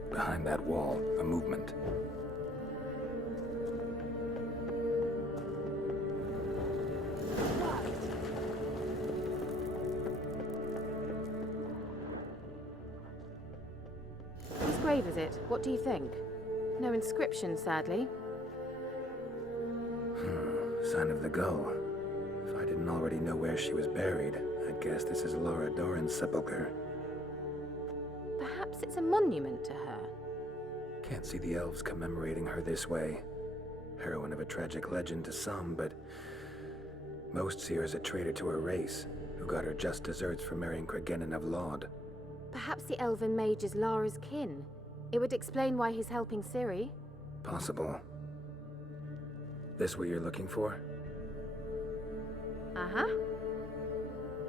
Behind that wall, a movement. Whose grave is it? What do you think? No inscription, sadly. Sign of the gull. If I didn't already know where she was buried, I'd guess this is Laura Doran's sepulcher. Perhaps it's a monument to her. Can't see the elves commemorating her this way. Heroine of a tragic legend to some, but most see her as a traitor to her race, who got her just deserts for marrying Cregennan of Laud. Perhaps the elven mage is Lara's kin. It would explain why he's helping Ciri. Possible. This what you're looking for? Uh-huh.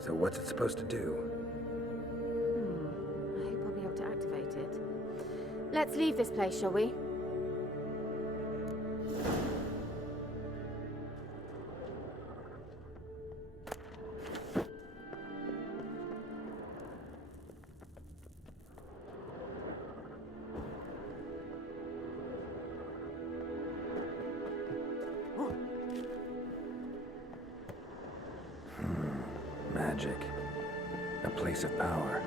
So what's it supposed to do? I hope I'll be able to activate it. Let's leave this place, shall we? Magic. A place of power.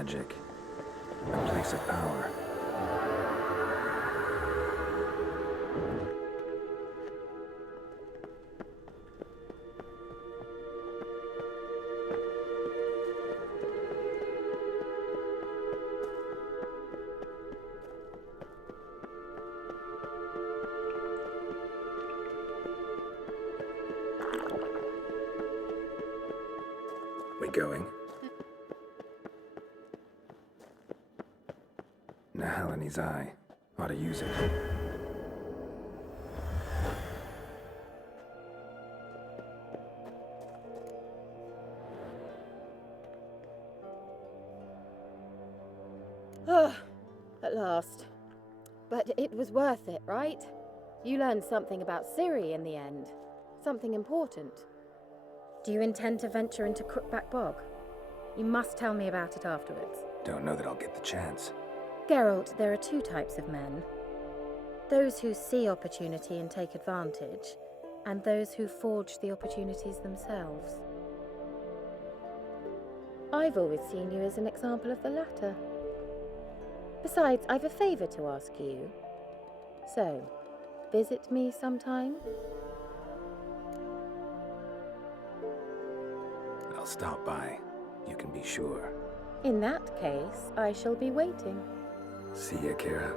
magic. A place of power. We going? Nahalani's eye. Ought to use it. Ah, at last. But it was worth it, right? You learned something about Ciri in the end. Something important. Do you intend to venture into Crookback Bog? You must tell me about it afterwards. Don't know that I'll get the chance. Geralt, there are two types of men. Those who see opportunity and take advantage, and those who forge the opportunities themselves. I've always seen you as an example of the latter. Besides, I've a favour to ask you. So, visit me sometime? I'll stop by. You can be sure. In that case, I shall be waiting. See ya, Kira.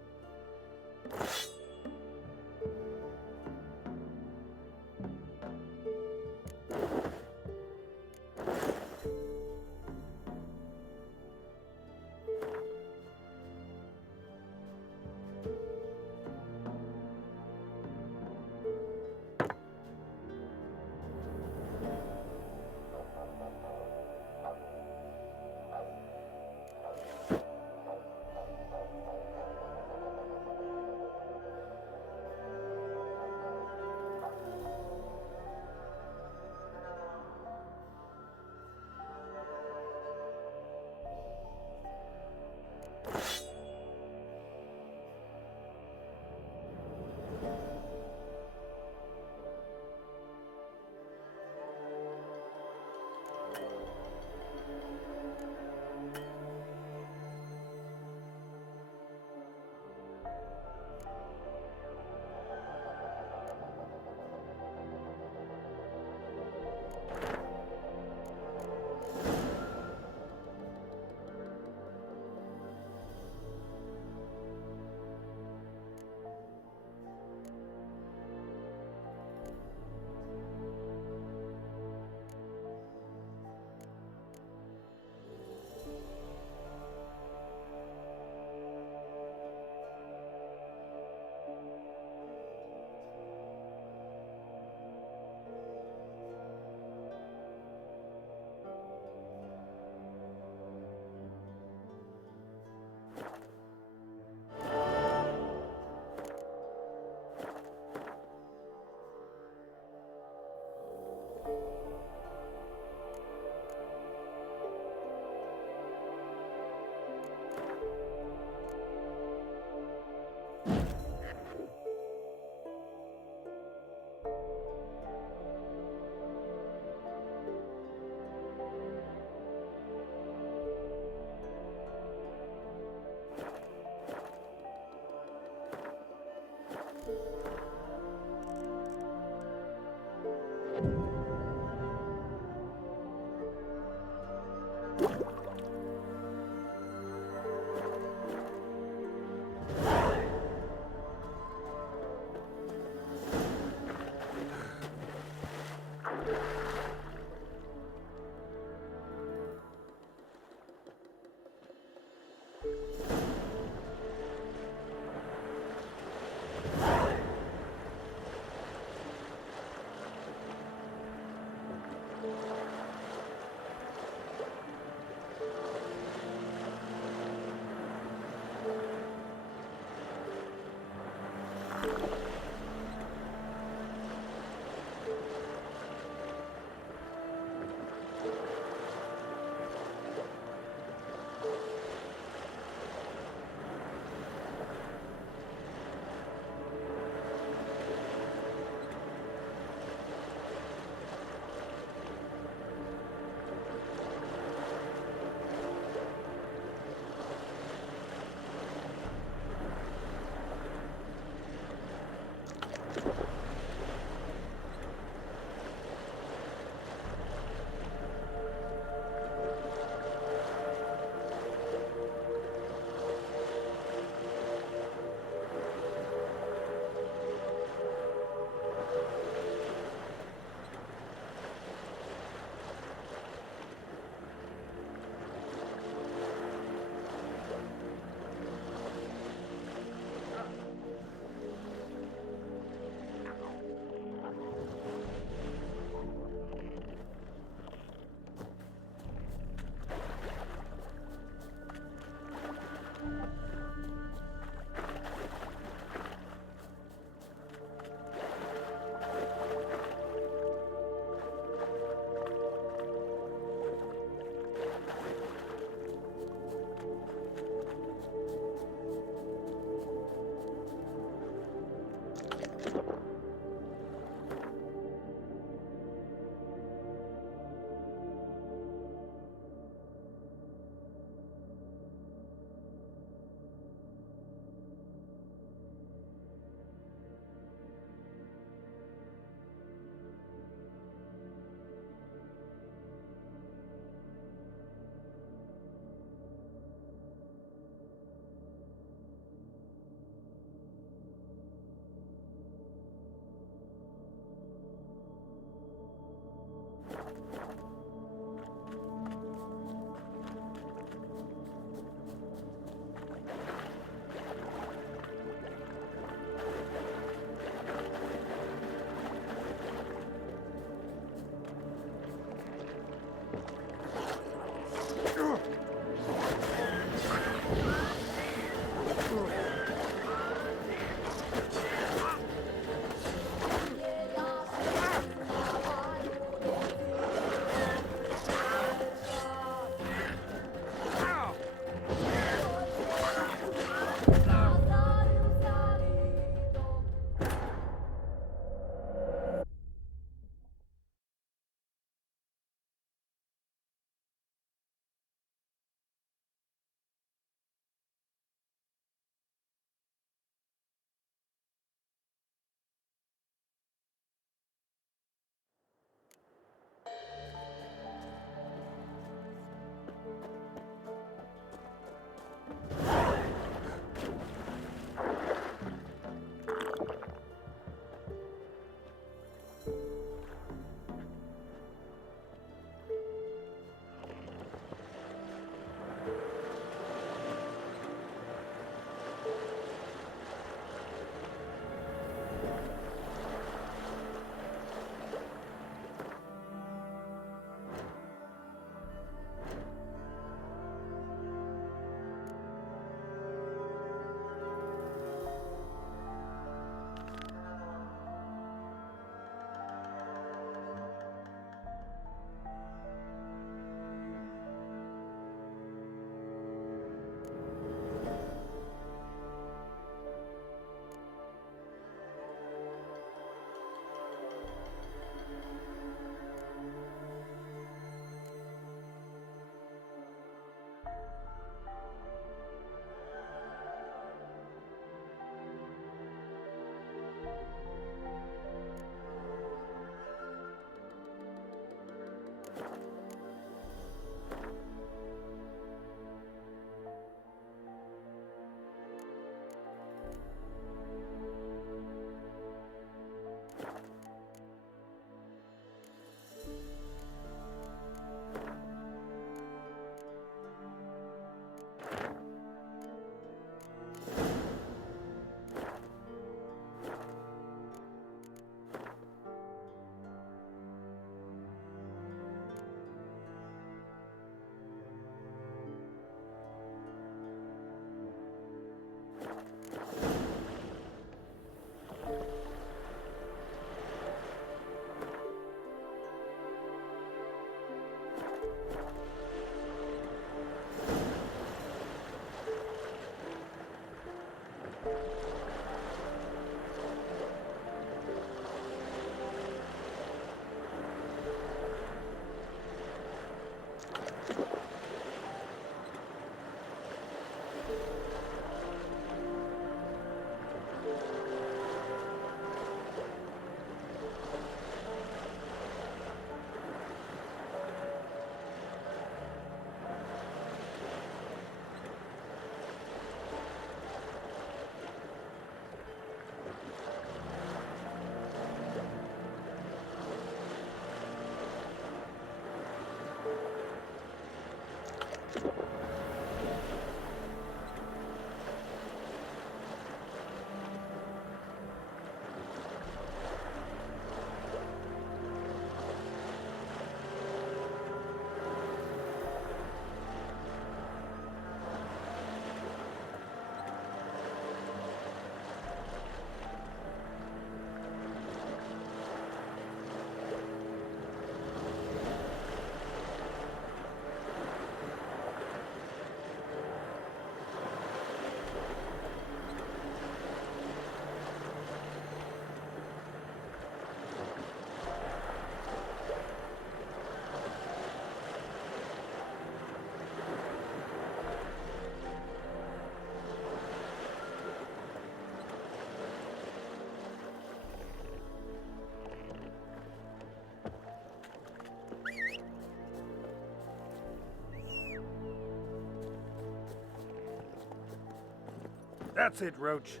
That's it, Roach.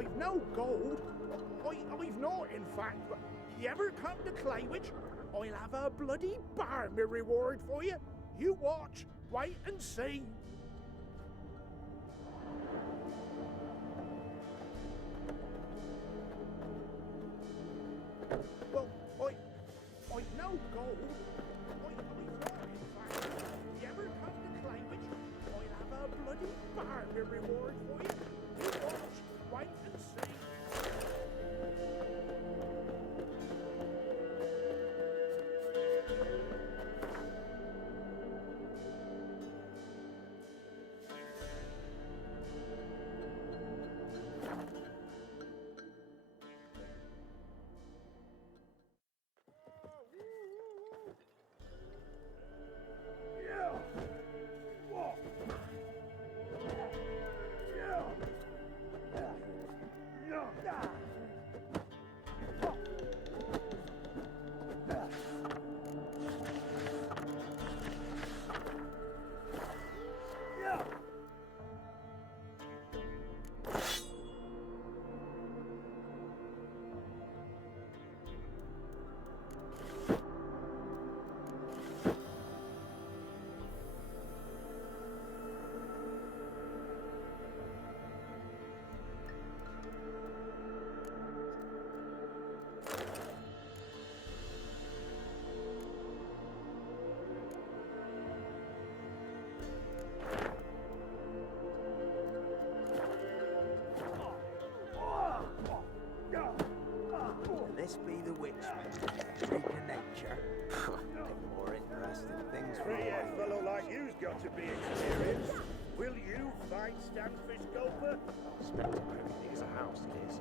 I've no gold. I've not, in fact, but you ever come to Claywich? I'll have a bloody barmy reward for you. You watch, wait and see. Well, I've no gold. I've not, in fact. You ever come to Claywich? I'll have a bloody barmy reward for you. You watch, wait and see. More interesting things for A fellow like you's got to be experienced. Will you fight Stanfish Gulper? Spectre everything is a house, it is.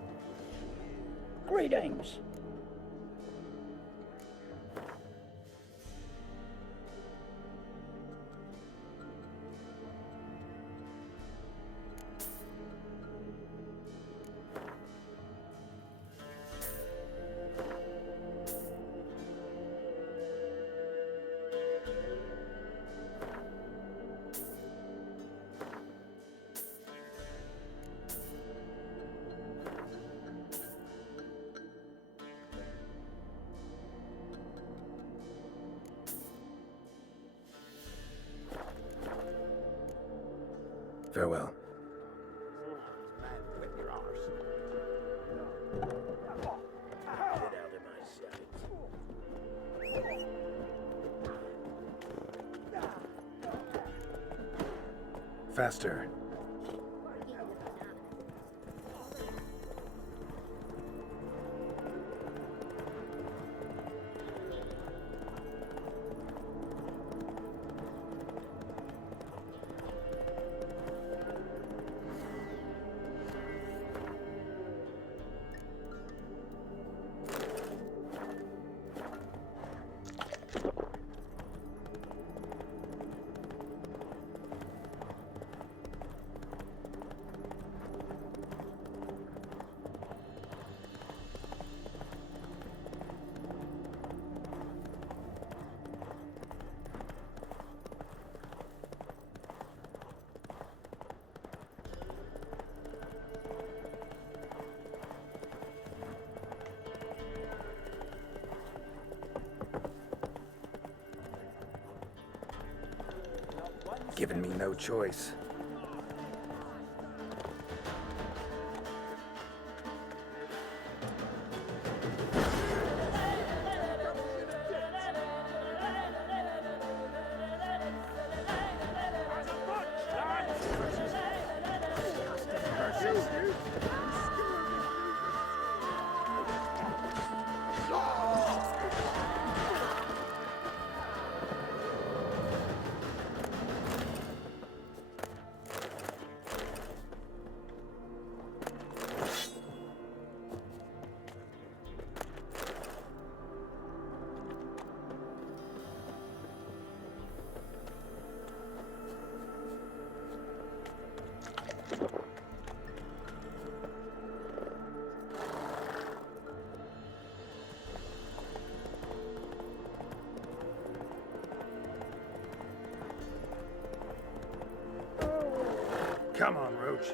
Greetings. Farewell. Man, whip your arse. Get out of my sight. Faster. Given me no choice. Come on, Roach.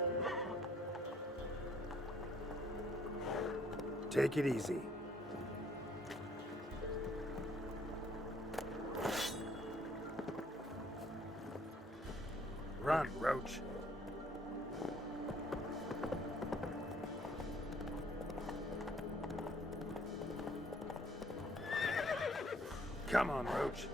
Take it easy. Run, Roach. Come on, Roach.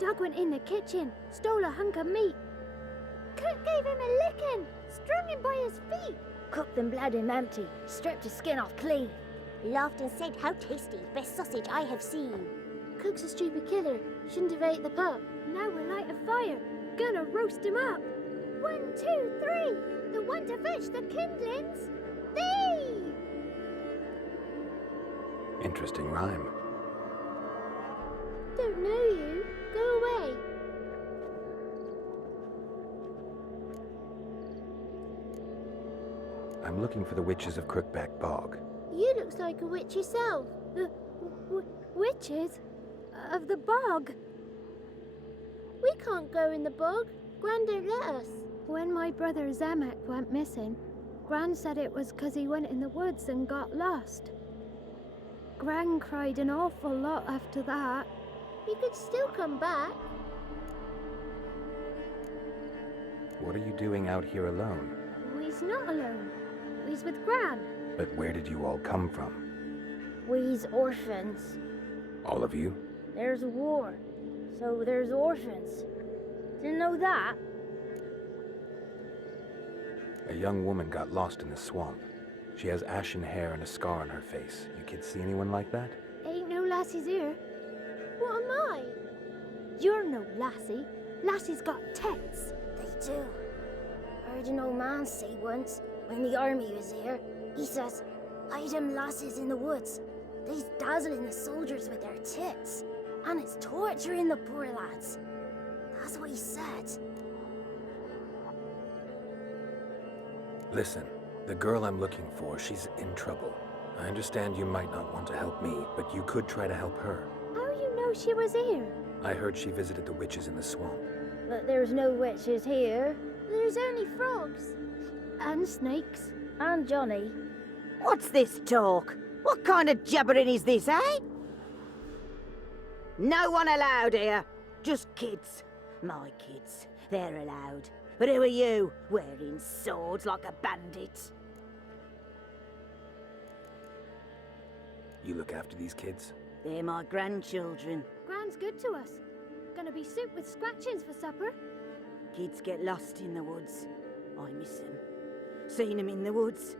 Doug went in the kitchen, stole a hunk of meat. Cook gave him a licking, strung him by his feet. Cooked them blood him empty, stripped his skin off clean. laughed and said how tasty, best sausage I have seen. Cook's a stupid killer. Shouldn't have ate the pup. Now we'll light a fire. Gonna roast him up. 1, 2, 3. The one to fetch the kindlings. Thee! Interesting rhyme. Don't know you. Go away. I'm looking for the witches of Crookback Bog. You looks like a witch yourself. The witches of the bog. We can't go in the bog. Gran don't let us. When my brother Zemek went missing, Gran said it was 'cause he went in the woods and got lost. Gran cried an awful lot after that. He could still come back. What are you doing out here alone? We's not alone. We's with Gran. But where did you all come from? We's orphans. All of you? There's a war, so there's orphans. Didn't know that? A young woman got lost in the swamp. She has ashen hair and a scar on her face. You kids see anyone like that? Ain't no lassies here. What am I? You're no lassie. Lassies got tits. They do. Heard an old man say once, when the army was here, he says, "Hide them lasses in the woods. They's dazzling the soldiers with their tits, and it's torturing the poor lads." That's what he said. Listen, the girl I'm looking for, she's in trouble. I understand you might not want to help me, but you could try to help her. How you know she was here? I heard she visited the witches in the swamp. But there's no witches here. There's only frogs. And snakes. And Johnny. What's this talk? What kind of jabbering is this, eh? No one allowed here. Just kids. My kids. They're allowed. But who are you, wearing swords like a bandit? You look after these kids? They're my grandchildren. Gran's good to us. Gonna be soup with scratchings for supper. Kids get lost in the woods. I miss them. Seen them in the woods.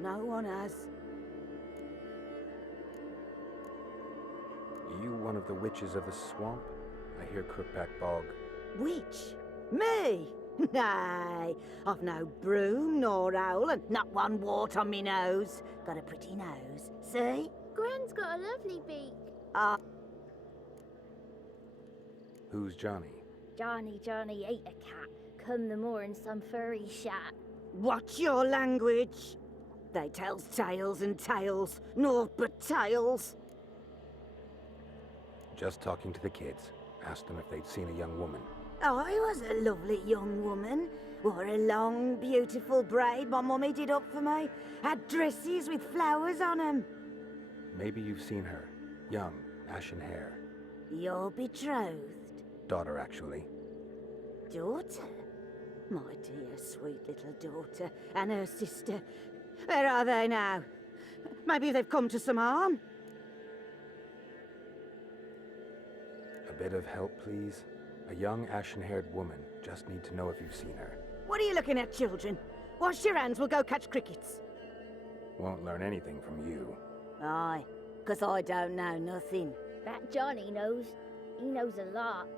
No one has. You one of the witches of the swamp? I hear Crookback Bog. Witch? Me? Nay, I've no broom nor owl and not one wart on me nose. Got a pretty nose, see? Gran's got a lovely beak. Who's Johnny? Johnny ate a cat. Come the moor in some furry shat. Watch your language. They tells tales and tales, naught but tales. Just talking to the kids. Asked them if they'd seen a young woman. I was a lovely young woman. Wore a long, beautiful braid my mummy did up for me. Had dresses with flowers on 'em. Maybe you've seen her. Young, ashen hair. Your betrothed? Daughter, actually. Daughter? My dear, sweet little daughter. And her sister. Where are they now? Maybe they've come to some harm? A bit of help, please? A young, ashen-haired woman. Just need to know if you've seen her. What are you looking at, children? Wash your hands, we'll go catch crickets. Won't learn anything from you. Aye, 'cause I don't know nothing. That Johnny knows. He knows a lot.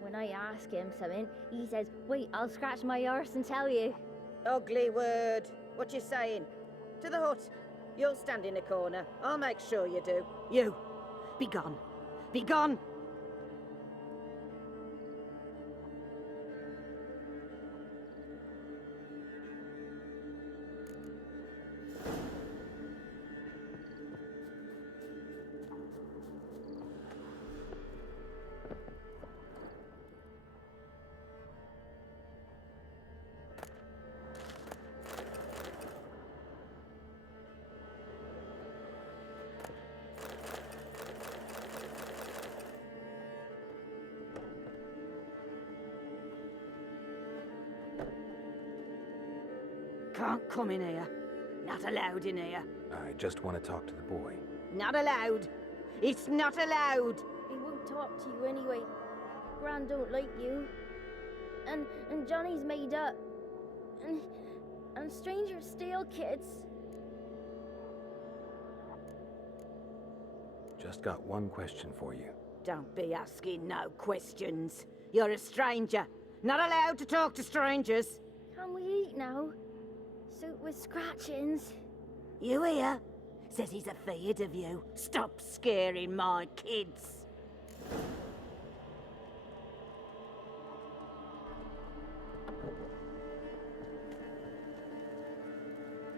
When I ask him something, he says, "Wait, I'll scratch my arse and tell you." Ugly word. What you saying? To the hut. You'll stand in a corner. I'll make sure you do. You. Be gone. Be gone. Can't come in here. Not allowed in here. I just want to talk to the boy. Not allowed. It's not allowed. He won't talk to you anyway. Gran don't like you. And Johnny's made up. And strangers steal kids. Just got one question for you. Don't be asking no questions. You're a stranger. Not allowed to talk to strangers. Can we eat now? Soup with scratchings. You hear? Says he's afeard of you. Stop scaring my kids.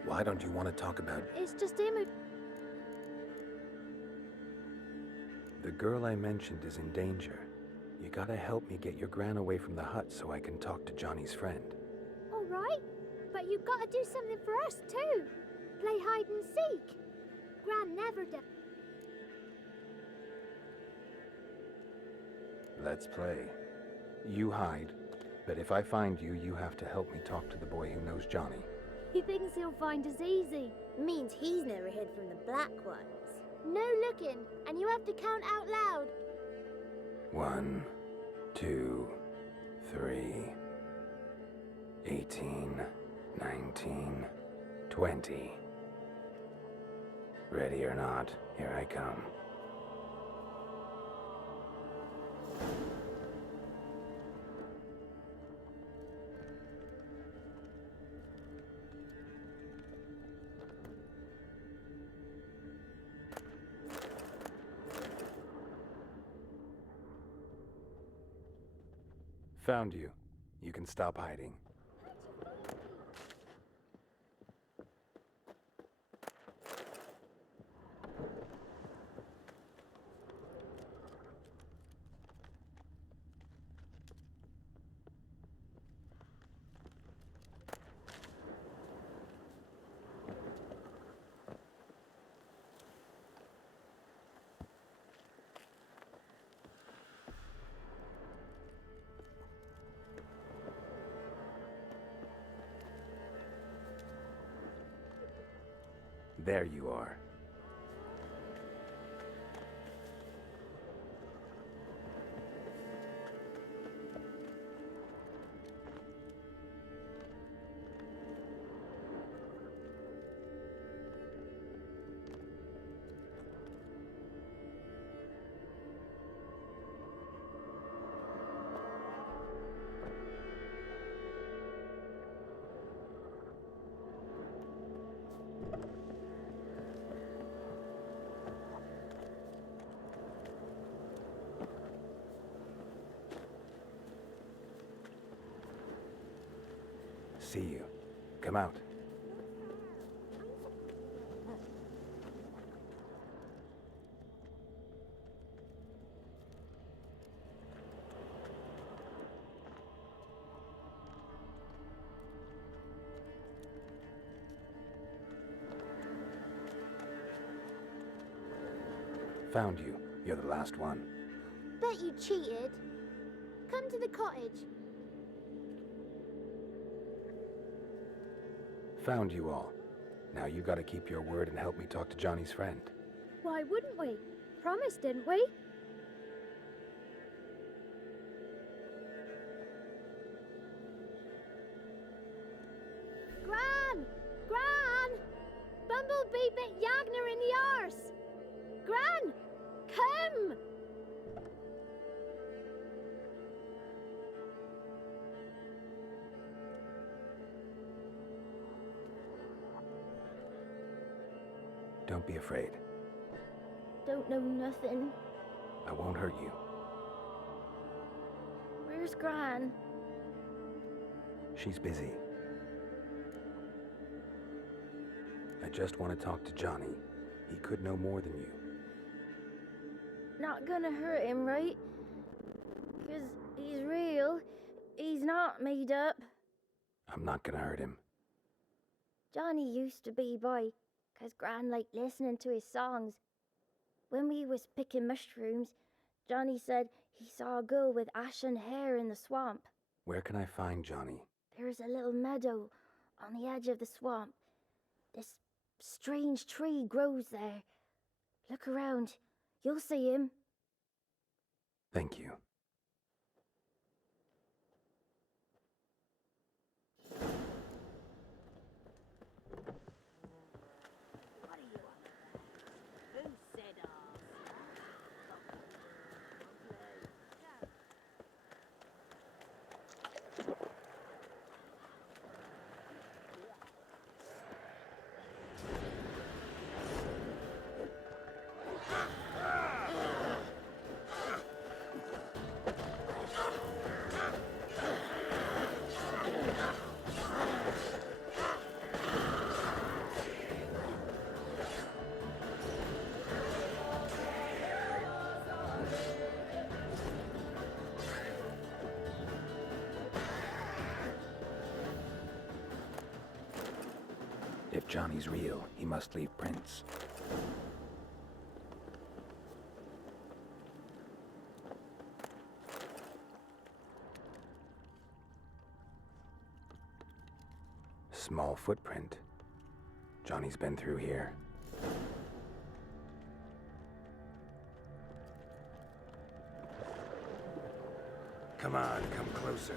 Why don't you want to talk about... It's just him who... The girl I mentioned is in danger. You gotta help me get your gran away from the hut so I can talk to Johnny's friend. All right, but you've got to do something for us too. Play hide and seek. Gran never does. Let's play. You hide, but if I find you, you have to help me talk to the boy who knows Johnny. He thinks he'll find us easy. Means he's never hid from the black ones. No looking, and you have to count out loud. 1, 2, 3, 18, 19, 20. Ready or not, here I come. Found you. You can stop hiding. There you are. See you. Come out. Found you. You're the last one. Bet you cheated. Come to the cottage. Found you all. Now you gotta keep your word and help me talk to Johnny's friend. Why wouldn't we? Promised, didn't we? Gran! Gran! Bumblebee bit Yagner in the arse! Gran! Come! Don't be afraid. Don't know nothing. I won't hurt you. Where's Gran? She's busy. I just want to talk to Johnny. He could know more than you. Not gonna hurt him, right? 'Cause he's real. He's not made up. I'm not gonna hurt him. Johnny used to be boy, 'cause Gran liked listening to his songs. When we was picking mushrooms, Johnny said he saw a girl with ashen hair in the swamp. Where can I find Johnny? There's a little meadow on the edge of the swamp. This strange tree grows there. Look around. You'll see him. Thank you. Johnny's real, he must leave prints. Small footprint. Johnny's been through here. Come on, come closer.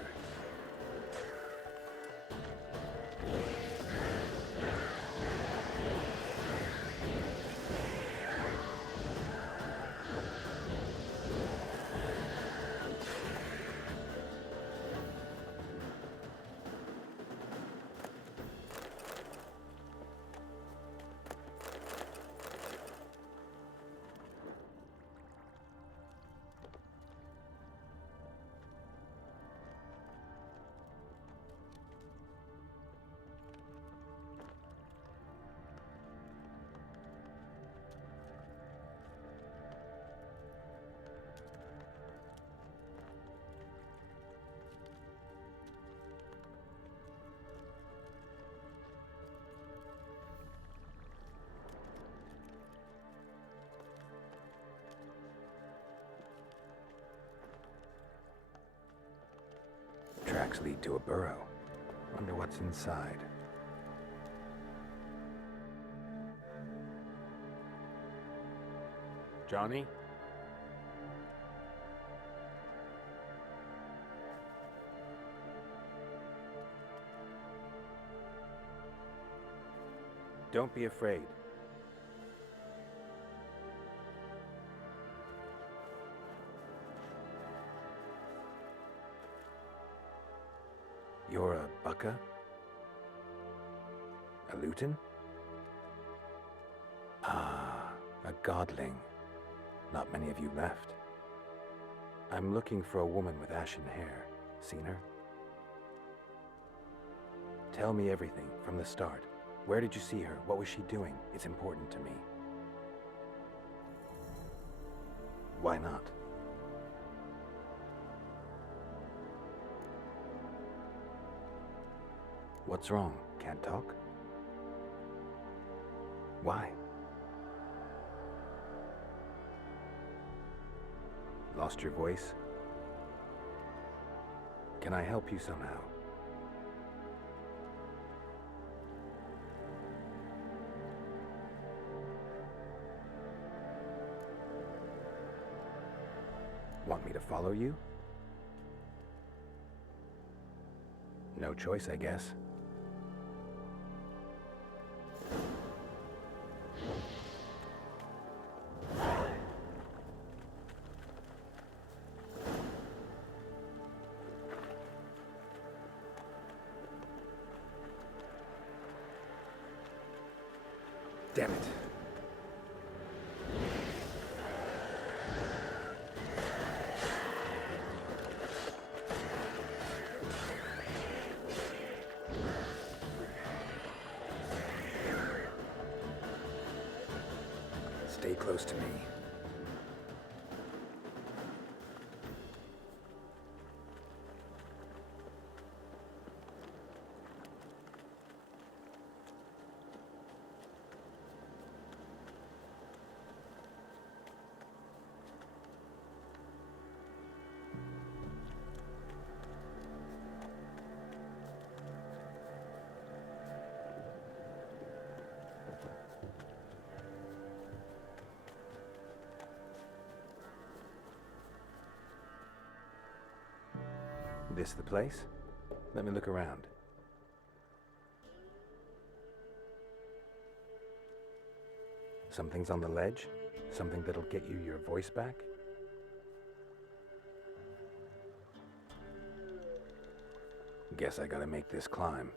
Tracks lead to a burrow. Wonder what's inside. Johnny? Don't be afraid. You're a bucka? A lutin? Ah, a godling. Not many of you left. I'm looking for a woman with ashen hair. Seen her? Tell me everything from the start. Where did you see her? What was she doing? It's important to me. Why not? What's wrong? Can't talk? Why? Lost your voice? Can I help you somehow? Want me to follow you? No choice, I guess. Damn it. Stay close to me. This the place? Let me look around. Something's on the ledge? Something that'll get you your voice back? Guess I gotta make this climb.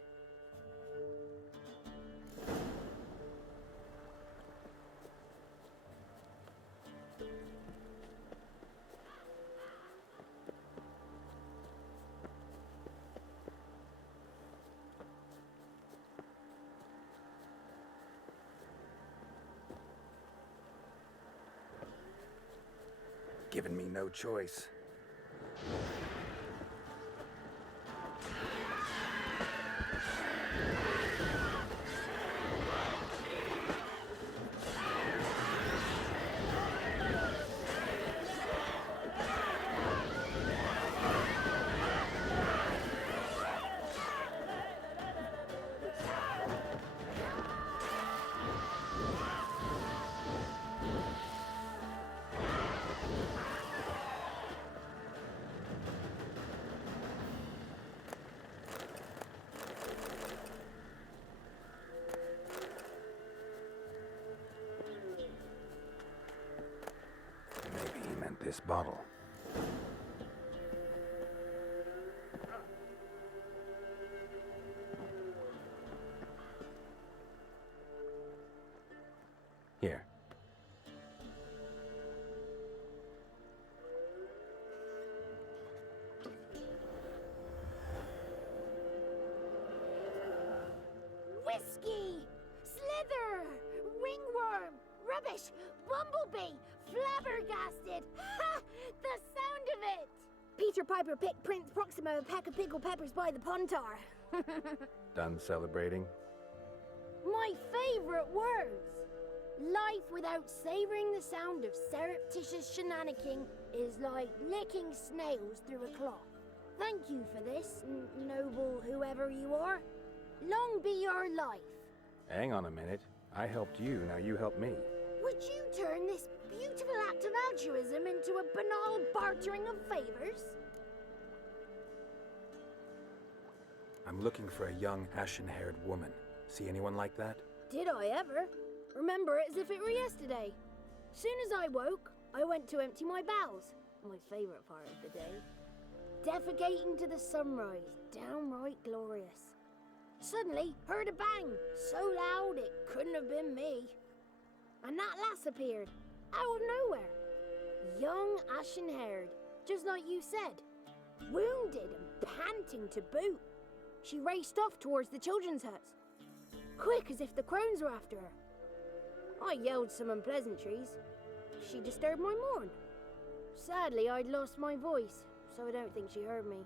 Given me no choice. this bottle. Here. Whiskey! Slither! Ringworm! Rubbish! Bumblebee! Flabbergasted! Ha! The sound of it! Peter Piper picked Prince Proximo a pack of pickled peppers by the pontar. Done celebrating? My favourite words! Life without savouring the sound of surreptitious shenanigans is like licking snails through a cloth. Thank you for this, noble whoever you are. Long be your life. Hang on a minute. I helped you, now you help me. Would you turn this beautiful act of altruism into a banal bartering of favours? I'm looking for a young, ashen-haired woman. See anyone like that? Did I ever? Remember it as if it were yesterday. Soon as I woke, I went to empty my bowels. My favourite part of the day. Defecating to the sunrise, downright glorious. Suddenly, heard a bang, so loud it couldn't have been me. And that lass appeared, out of nowhere. Young, ashen-haired, just like you said. Wounded and panting to boot. She raced off towards the children's huts. Quick as if the crones were after her. I yelled some unpleasantries. She disturbed my morn. Sadly, I'd lost my voice, so I don't think she heard me.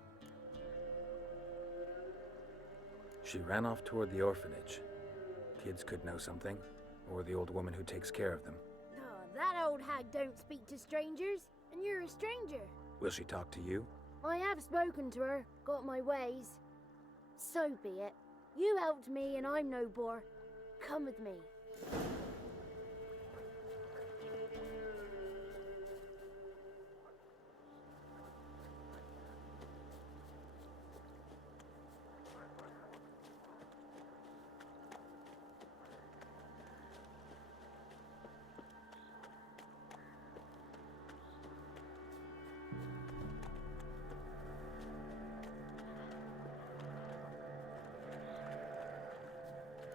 She ran off toward the orphanage. Kids could know something, or the old woman who takes care of them. Oh, that old hag don't speak to strangers, and you're a stranger. Will she talk to you? I have spoken to her, got my ways. So be it. You helped me and I'm no bore. Come with me.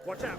Watch out!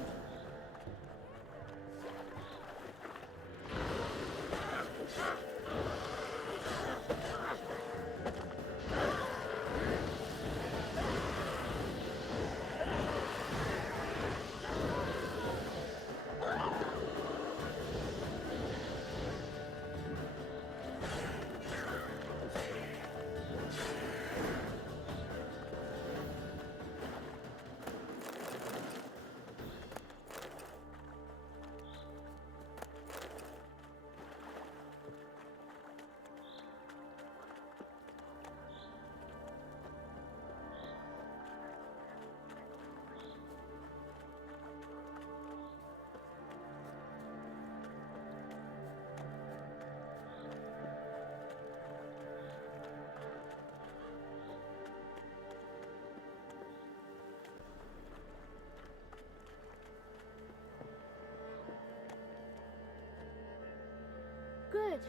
Good.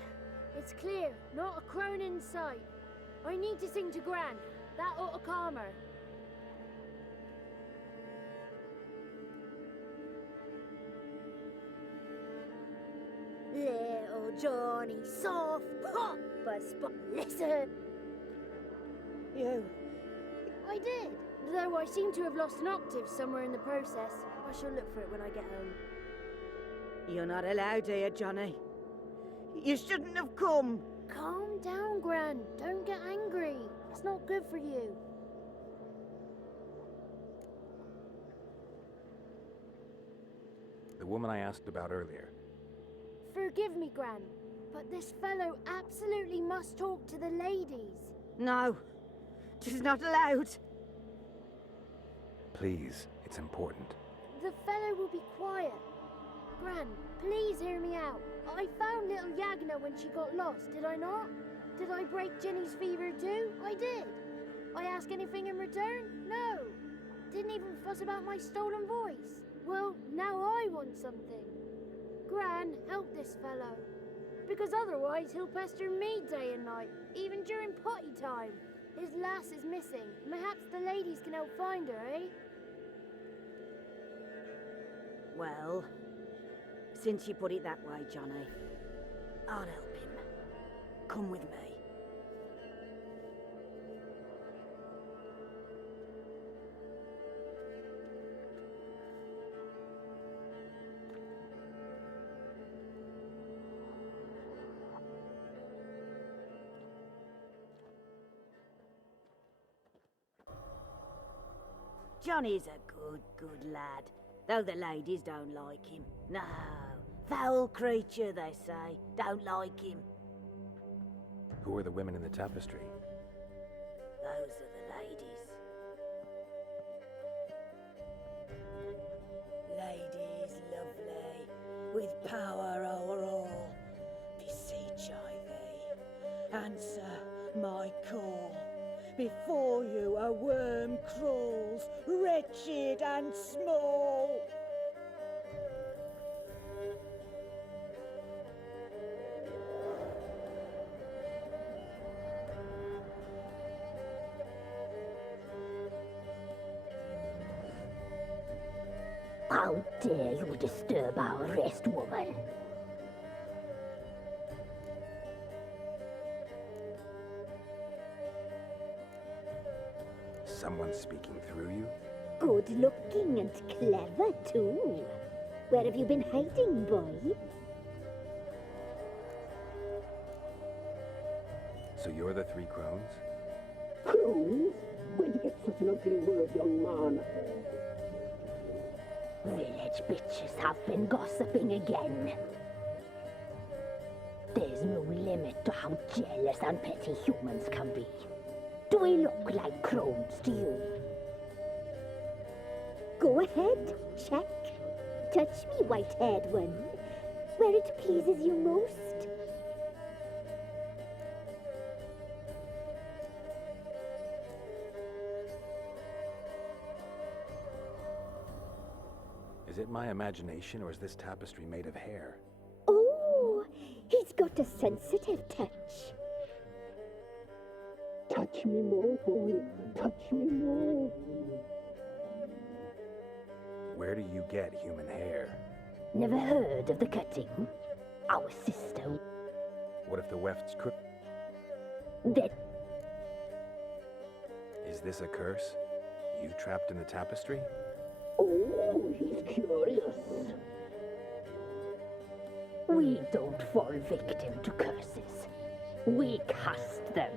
It's clear. Not a crone in sight. I need to sing to Gran. That ought to calm her. Little Johnny, soft pop, listen. You. I did. Though I seem to have lost an octave somewhere in the process. I shall look for it when I get home. You're not allowed here, Johnny. You shouldn't have come. Calm down, Gran. Don't get angry. It's not good for you. The woman I asked about earlier. Forgive me, Gran, but this fellow absolutely must talk to the ladies. No, she's not allowed. Please, it's important. The fellow will be quiet. Gran, please hear me out. I found little Yagna when she got lost, did I not? Did I break Jenny's fever too? I did. I ask anything in return? No. Didn't even fuss about my stolen voice. Well, now I want something. Gran, help this fellow. Because otherwise he'll pester me day and night, even during potty time. His lass is missing. Perhaps the ladies can help find her, eh? Well, since you put it that way, Johnny, I'll help him. Come with me. Johnny's a good lad, though the ladies don't like him. No, foul creature, they say. Don't like him. Who are the women in the tapestry? Those are the ladies. Ladies lovely, with power o'er all, beseech I thee, answer my call. Before you a worm crawls, wretched and small. How dare you disturb our rest, woman? Someone speaking through you? Good looking and clever, too. Where have you been hiding, boy? So you're the Three Crones? Crones? Where'd you get such an ugly word, young man? Village bitches have been gossiping again. There's no limit to how jealous and petty humans can be. Do we look like crones to you? Go ahead, check. Touch me, white-haired one, where it pleases you most. Is it my imagination, or is this tapestry made of hair? Oh, he's got a sensitive touch. Touch me more, boy. Touch me more. Where do you get human hair? Never heard of the cutting? Our sister. What if the wefts could? That. Is this a curse? You trapped in the tapestry? Oh, he's curious. We don't fall victim to curses. We cast them.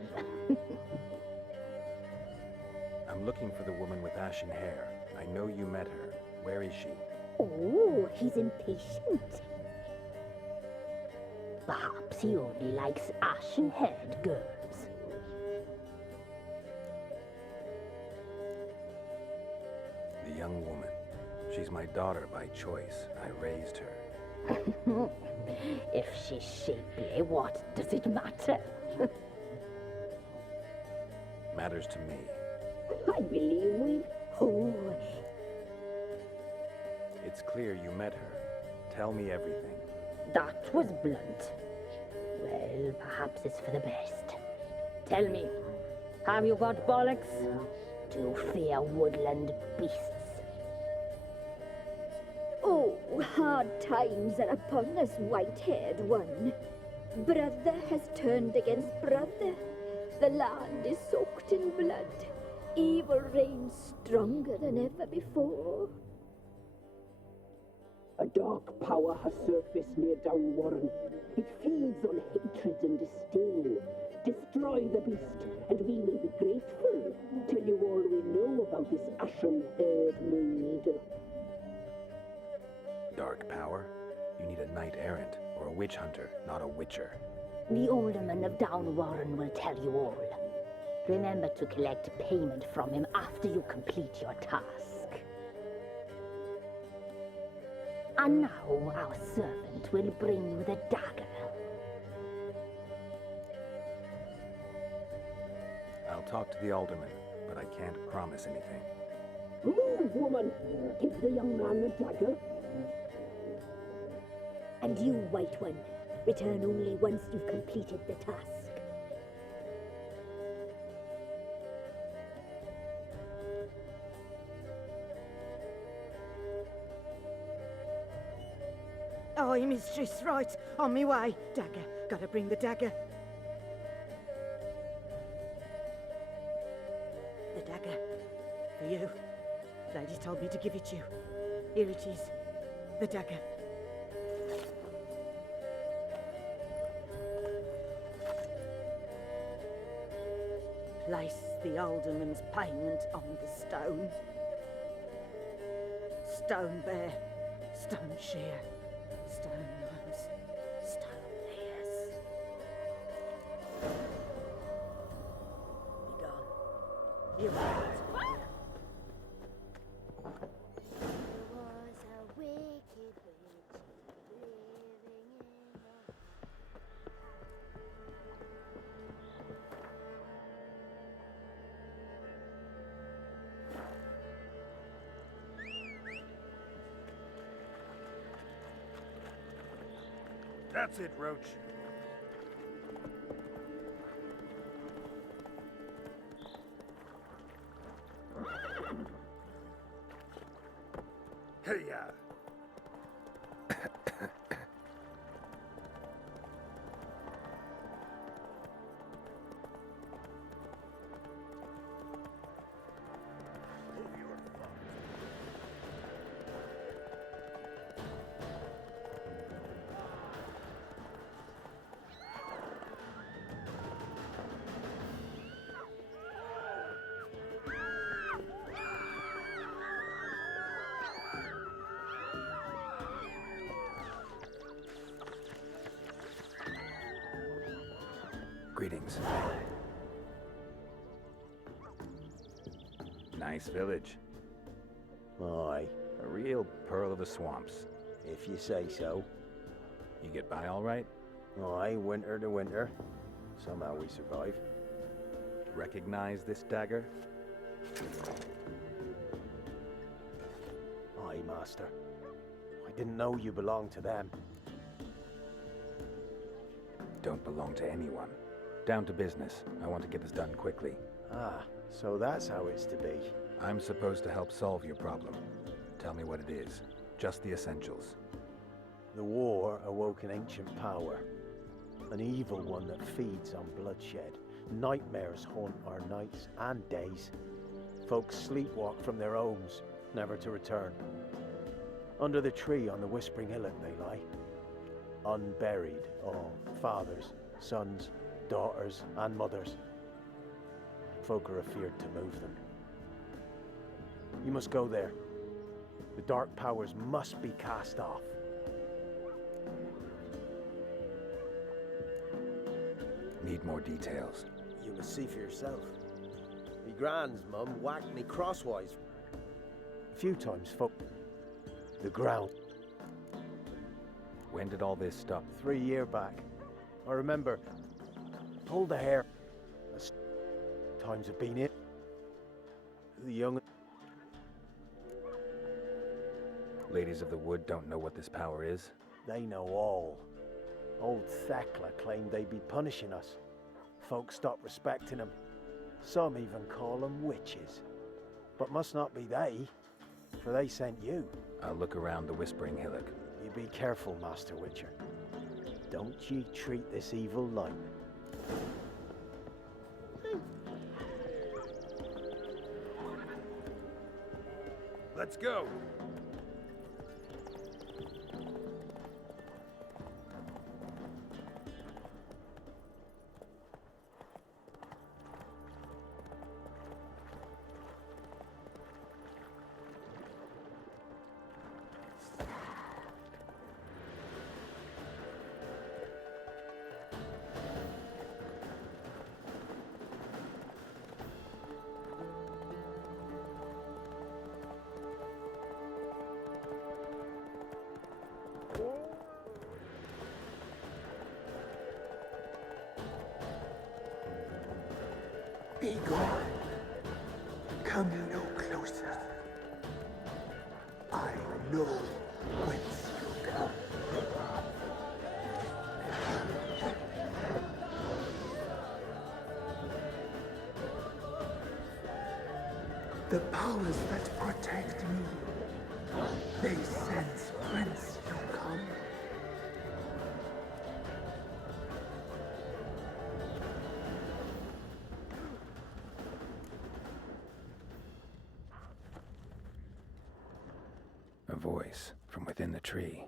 I'm looking for the woman with ashen hair. I know you met her. Where is she? Oh, he's impatient. Perhaps he only likes ashen-haired girls. The young woman. She's my daughter by choice. I raised her. If she's shapely, what does it matter? Matters to me. I believe we've... Oh. It's clear you met her. Tell me everything. That was blunt. Well, perhaps it's for the best. Tell me, have you got bollocks? Do you fear woodland beasts? Oh, hard times are upon us, white-haired one. Brother has turned against brother. The land is soaked in blood. Evil reigns stronger than ever before. A dark power has surfaced near Downwarren. It feeds on hatred and disdain. Destroy the beast, and we will be grateful. Tell you all we know about this ashen-haired maid. Dark power? You need a knight-errant or a witch hunter, not a witcher. The alderman of Downwarren will tell you all. Remember to collect payment from him after you complete your task. And now our servant will bring you the dagger. I'll talk to the alderman, but I can't promise anything. Move, woman! Give the young man the dagger. And you, white one, Return only once you've completed the task. Aye, mistress, right. On me way. Dagger. Gotta bring the dagger. The dagger. For you. Lady told me to give it you. Here it is. The dagger. Place the alderman's payment on the stone. Stone bear. Stone shear. Stone nose, stone ears. Be gone. You're right. There was a wicked witch living in a... That's it, Roach. Hey-ya! Greetings. Nice village. Aye. A real pearl of the swamps. If you say so. You get by all right? Aye, winter to winter. Somehow we survive. Recognize this dagger? Aye, master. I didn't know you belonged to them. Don't belong to anyone. Down to business. I want to get this done quickly. Ah, so that's how it's to be. I'm supposed to help solve your problem. Tell me what it is. Just the essentials. The war awoke an ancient power. An evil one that feeds on bloodshed. Nightmares haunt our nights and days. Folks sleepwalk from their homes, never to return. Under the tree on the Whispering Hillock they lie. Unburied, all fathers, sons, daughters, and mothers. Folk are afeared to move them. You must go there. The dark powers must be cast off. Need more details. You must see for yourself. Me grand's mum whacked me crosswise. A few times, folk. The ground. When did all this stop? 3 years back. I remember. Pulled the hair. As times have been it. The young. Ladies of the Wood don't know what this power is? They know all. Old Thekla claimed they'd be punishing us. Folks stopped respecting them. Some even call them witches. But must not be they, for they sent you. I'll look around the Whispering Hillock. You be careful, Master Witcher. Don't ye treat this evil light. Let's go. Be gone. Come no closer. I know whence you come. The powers that protect me, they sense whence you come. A voice from within the tree.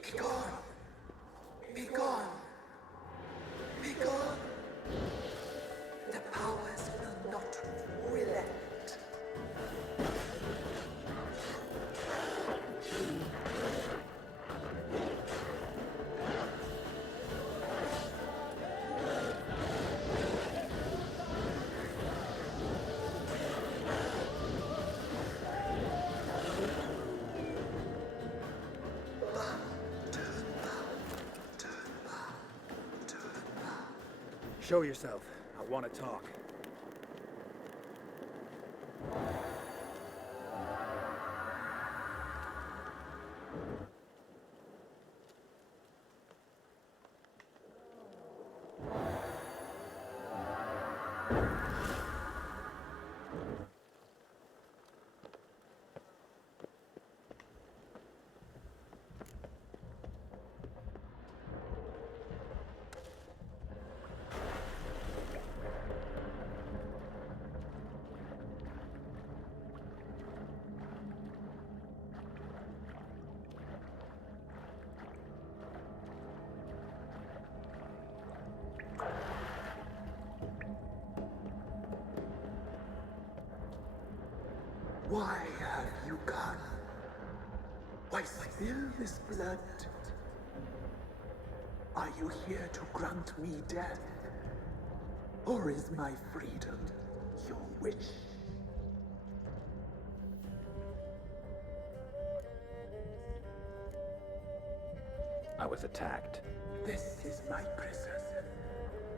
Be gone! Be gone! Be gone! The powers will not relent. Show yourself. I want to talk. Why have you gone? Why spill this blood? Are you here to grant me death? Or is my freedom your wish? I was attacked. This is my prison.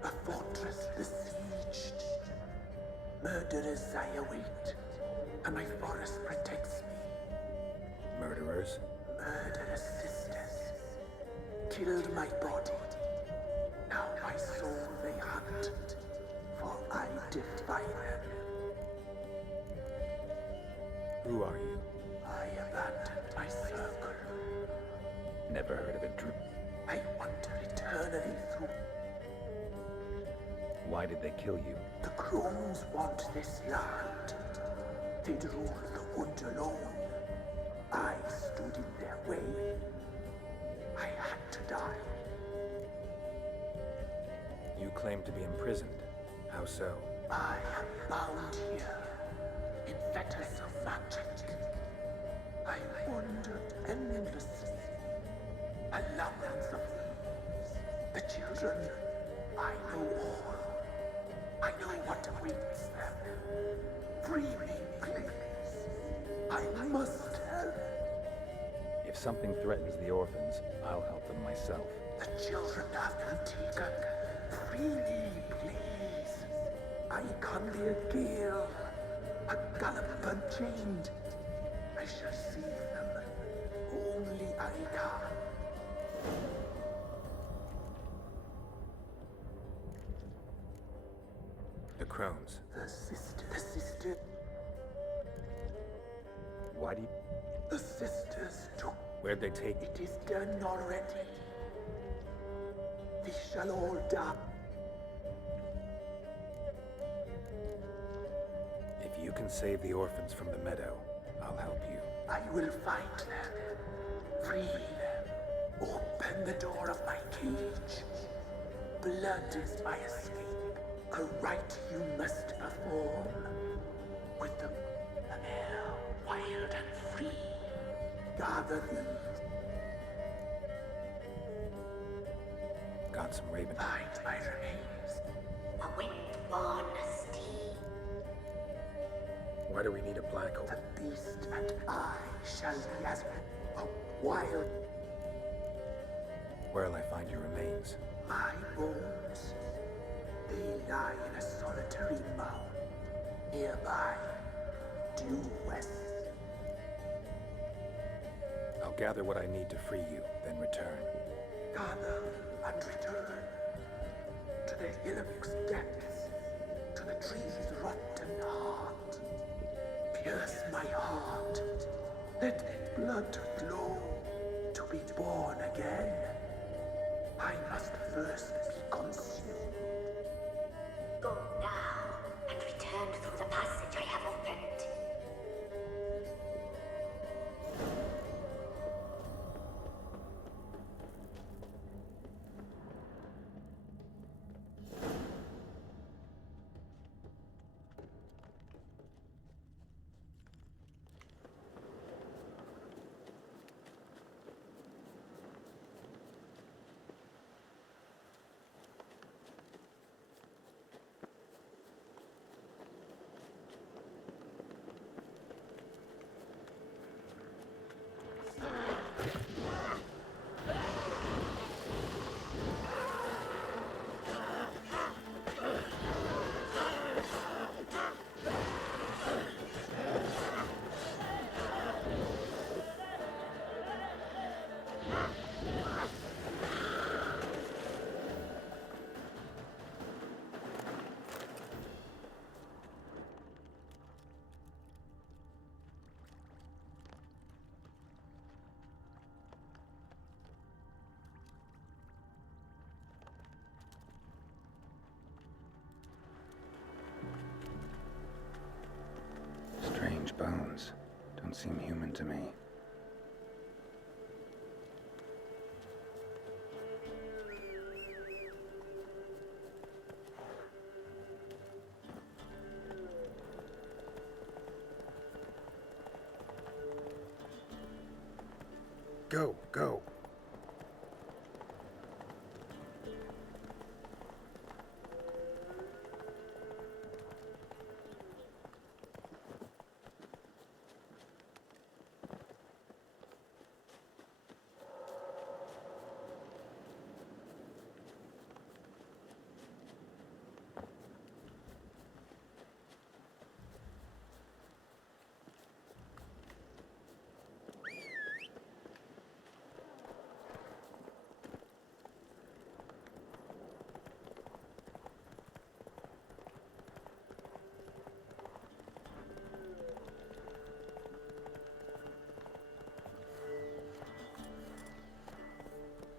A fortress besieged. Murderers I await, and my forest protects me. Murderers? Murderous sisters killed my body. Now my soul they hunt, for I defy them. Who are you? I abandoned my circle. Never heard of it, Drew. I wander eternally through. Why did they kill you? The crones want this land. They'd rule the wood alone. I stood in their way. I had to die. You claim to be imprisoned. How so? I am bound here, in fetters of magic. I wandered endlessly, a labyrinth of leaves. The children, I know all. I know what awaits them. Free me, please. I must help. If something threatens the orphans, I'll help them myself. The children have been taken. Free me, please. I can be a gale, a gallop unchained. I shall save them. Only I can. The crones. The sister. Why do you... The sisters took. Where'd they take you? It is done already. We shall all die. If you can save the orphans from the meadow, I'll help you. I will find them, free them, open the door of my cage. Blood is my escape, a rite you must perform. With the air wild and free, gather these. Got some raven. Find my remains. A wind-born steed. Why do we need a black hole? The beast and I shall be as a wild. Where'll I find your remains? My bones, they lie in a solitary mound, nearby, due west. I'll gather what I need to free you, then return. Gather and return to the hillock's depths, to the tree's rotten heart. Pierce my heart, let blood flow, to be born again. I must first be consumed. Go now, and return through the passage I have opened. Strange bones. Don't seem human to me. Go, go.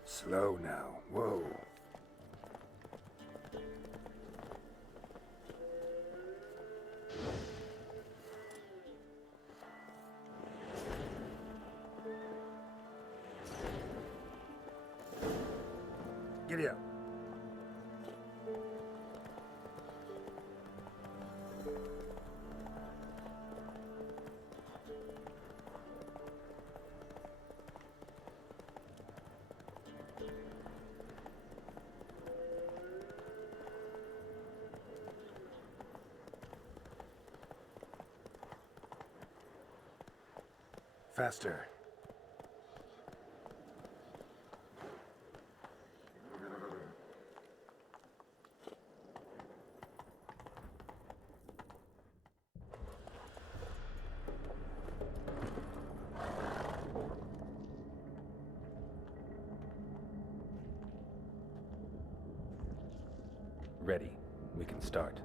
Slow now. Whoa. Giddy up. Faster. Ready. We can start.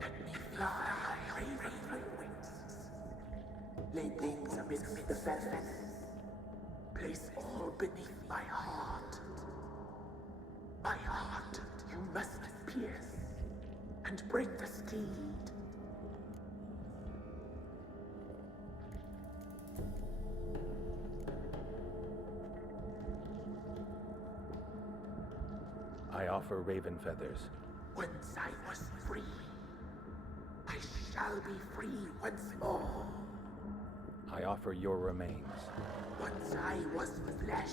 Let me fly, raven wings. Lay things amidst the velvet. Place all beneath my heart. My heart you must pierce, and bring the steed. offer raven feathers. Once I was free, I shall be free once more. I offer your remains. Once I was flesh,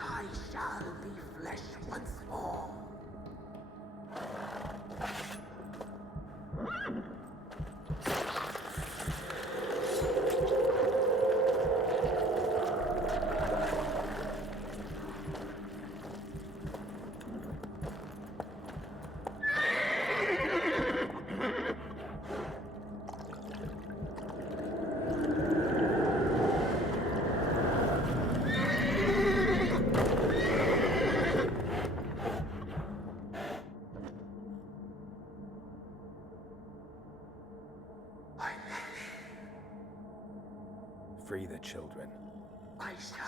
I shall be flesh once more. Free the children. I shall.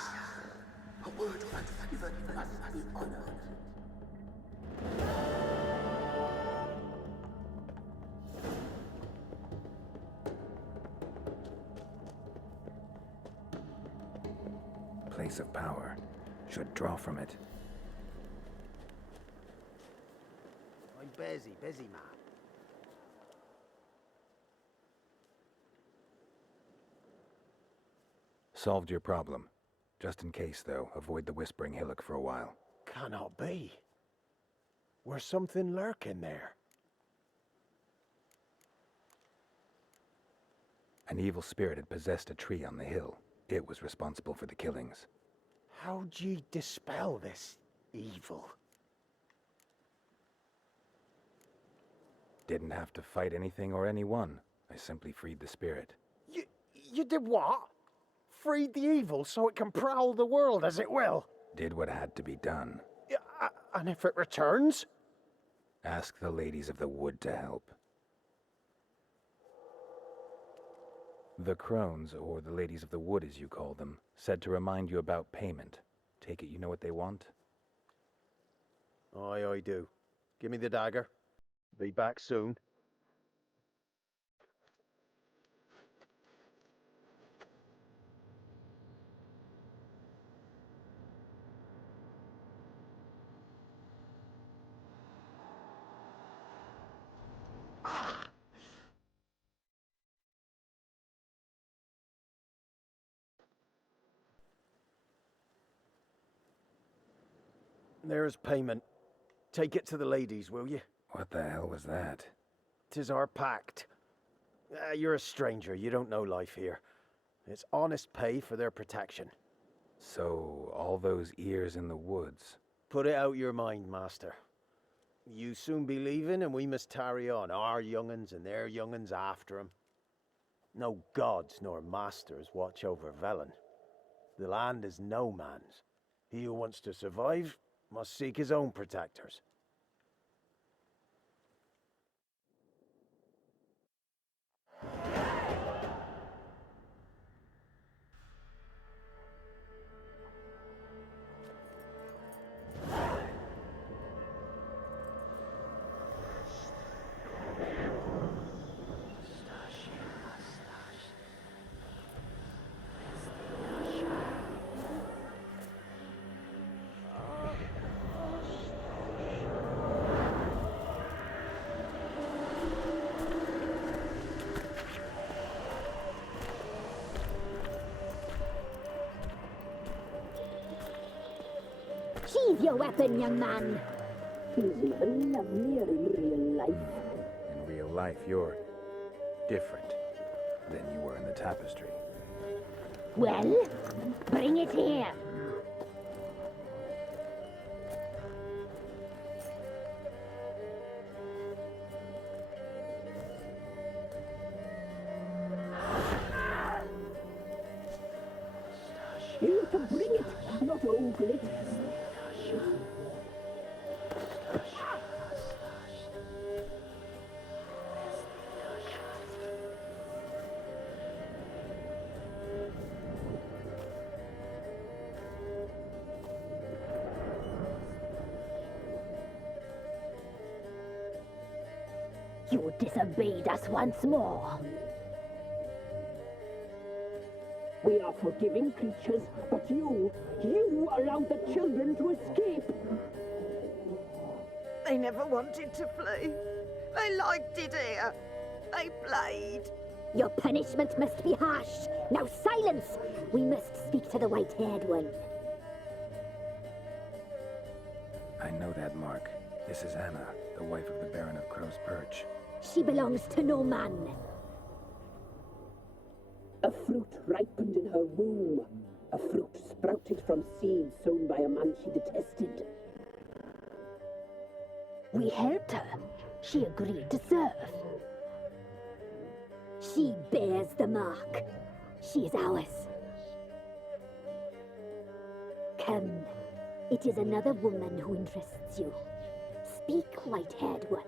A word once given must be honored. Place of power. Should draw from it. I'm busy, man. Solved your problem. Just in case, though, avoid the Whispering Hillock for a while. Cannot be. Where's something lurking there? An evil spirit had possessed a tree on the hill. It was responsible for the killings. How'd ye dispel this evil? Didn't have to fight anything or anyone. I simply freed the spirit. You did what? Freed the evil so it can prowl the world as it will? Did what had to be done. And if it returns? Ask the ladies of the wood to help. The crones, or the ladies of the wood as you call them, said to remind you about payment. Take it you know what they want? Aye, I do. Give me the dagger. Be back soon. There's payment. Take it to the ladies, will you? What the hell was that? 'Tis our pact. You're a stranger, you don't know life here. It's honest pay for their protection. So, all those ears in the woods. Put it out your mind, master. You soon be leaving and we must tarry on, our young'uns and their young'uns after 'em. No gods nor masters watch over Velen. The land is no man's. He who wants to survive must seek his own protectors. Sheathe your weapon, young man. He's even lovelier in real life. In real life, you're different than you were in the tapestry. Well, bring it here. You have to bring it, not ogle it. You disobeyed us once more. We are forgiving creatures, but you allowed the children to escape. They never wanted to flee. They liked it here. They played. Your punishment must be harsh. Now silence! We must speak to the white-haired one. I know that mark. This is Anna, the wife of the Baron of Crow's Perch. She belongs to no man. A fruit ripened in her womb. A fruit sprouted from seeds sown by a man she detested. We helped her. She agreed to serve. She bears the mark. She is ours. Come. It is another woman who interests you. Speak, white-haired one.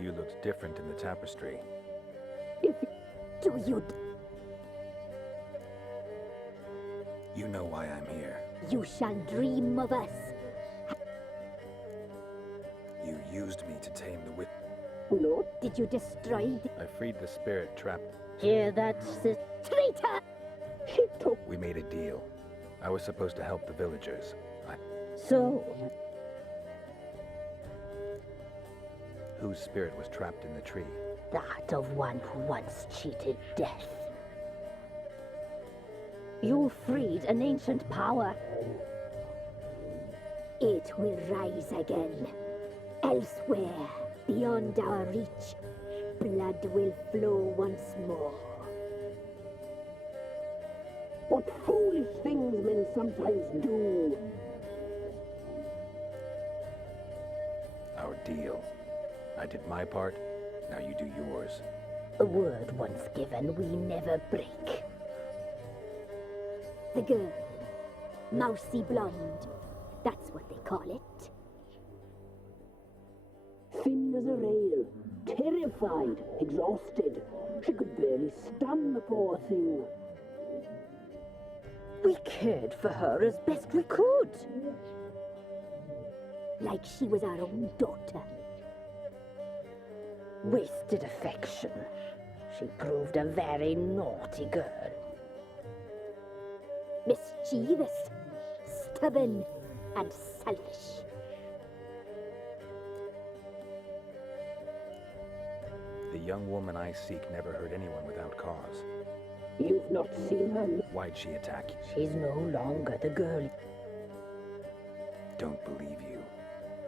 You looked different in the tapestry. Do you... You know why I'm here. You shall dream of us. You used me to tame the witch. No. Did you destroy I freed the spirit trapped. Hear that, traitor! She took... We made a deal. I was supposed to help the villagers. So... Whose spirit was trapped in the tree? That of one who once cheated death. You freed an ancient power. It will rise again. Elsewhere, beyond our reach, blood will flow once more. What foolish things men sometimes do. Our deal. I did my part, now you do yours. A word once given, we never break. The girl. Mousy blonde. That's what they call it. Thin as a rail, terrified, exhausted. She could barely stand, the poor thing. We cared for her as best we could. Like she was our own daughter. Wasted affection. She proved a very naughty girl. Mischievous, stubborn, and selfish. The young woman I seek never hurt anyone without cause. You've not seen her? Why'd she attack you? She's no longer the girl. Don't believe you.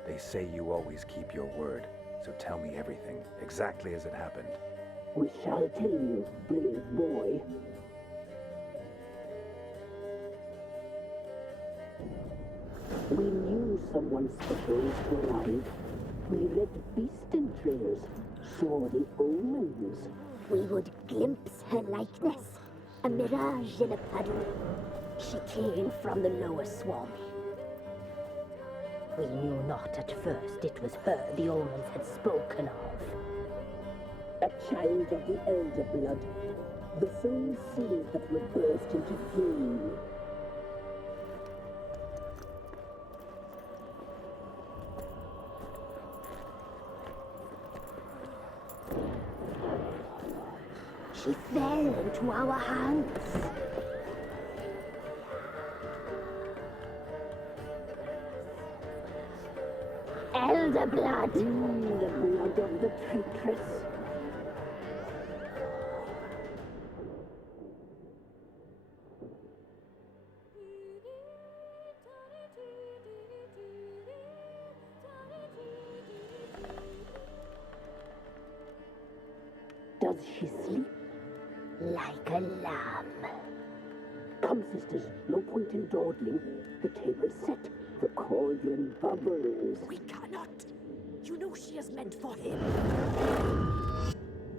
They say you always keep your word, so tell me everything, exactly as it happened. We shall tell you, brave boy. We knew someone special was to arrive. We read beast entrails, saw the omens. We would glimpse her likeness, a mirage in a puddle. She came from the lower swamp. We knew not at first it was her the omens had spoken of. A child of the elder blood, the sown seed that would burst into flame. She fell into our hands. Elder blood! The blood of the traitress. Does she sleep? Like a lamb. Come, sisters, no point in dawdling. The table's set. The cauldron bubbles. We cannot. You know she is meant for him.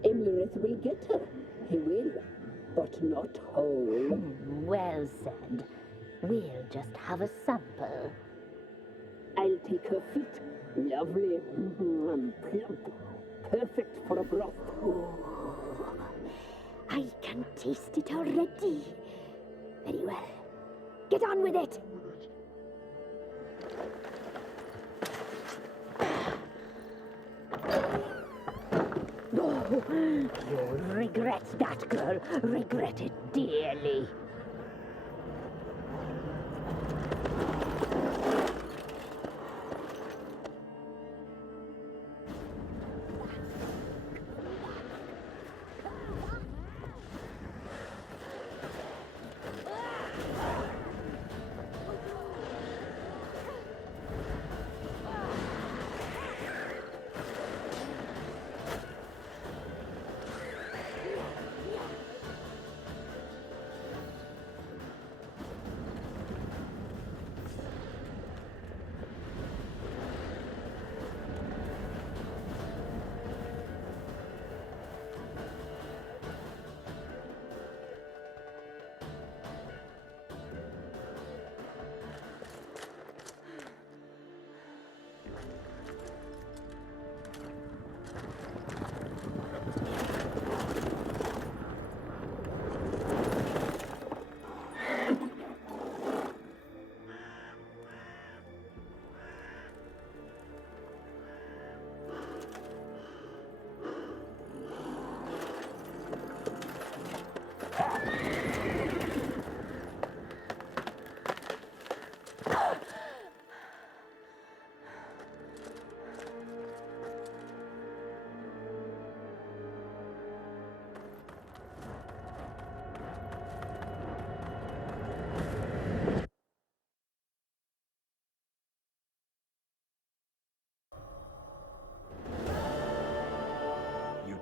Emlyrith will get her. He will, but not whole. Well said. We'll just have a sample. I'll take her feet. Lovely. Plump. Perfect for a broth. Oh, I can taste it already. Very well. Get on with it. Oh, you'll regret that, girl. Regret it dearly.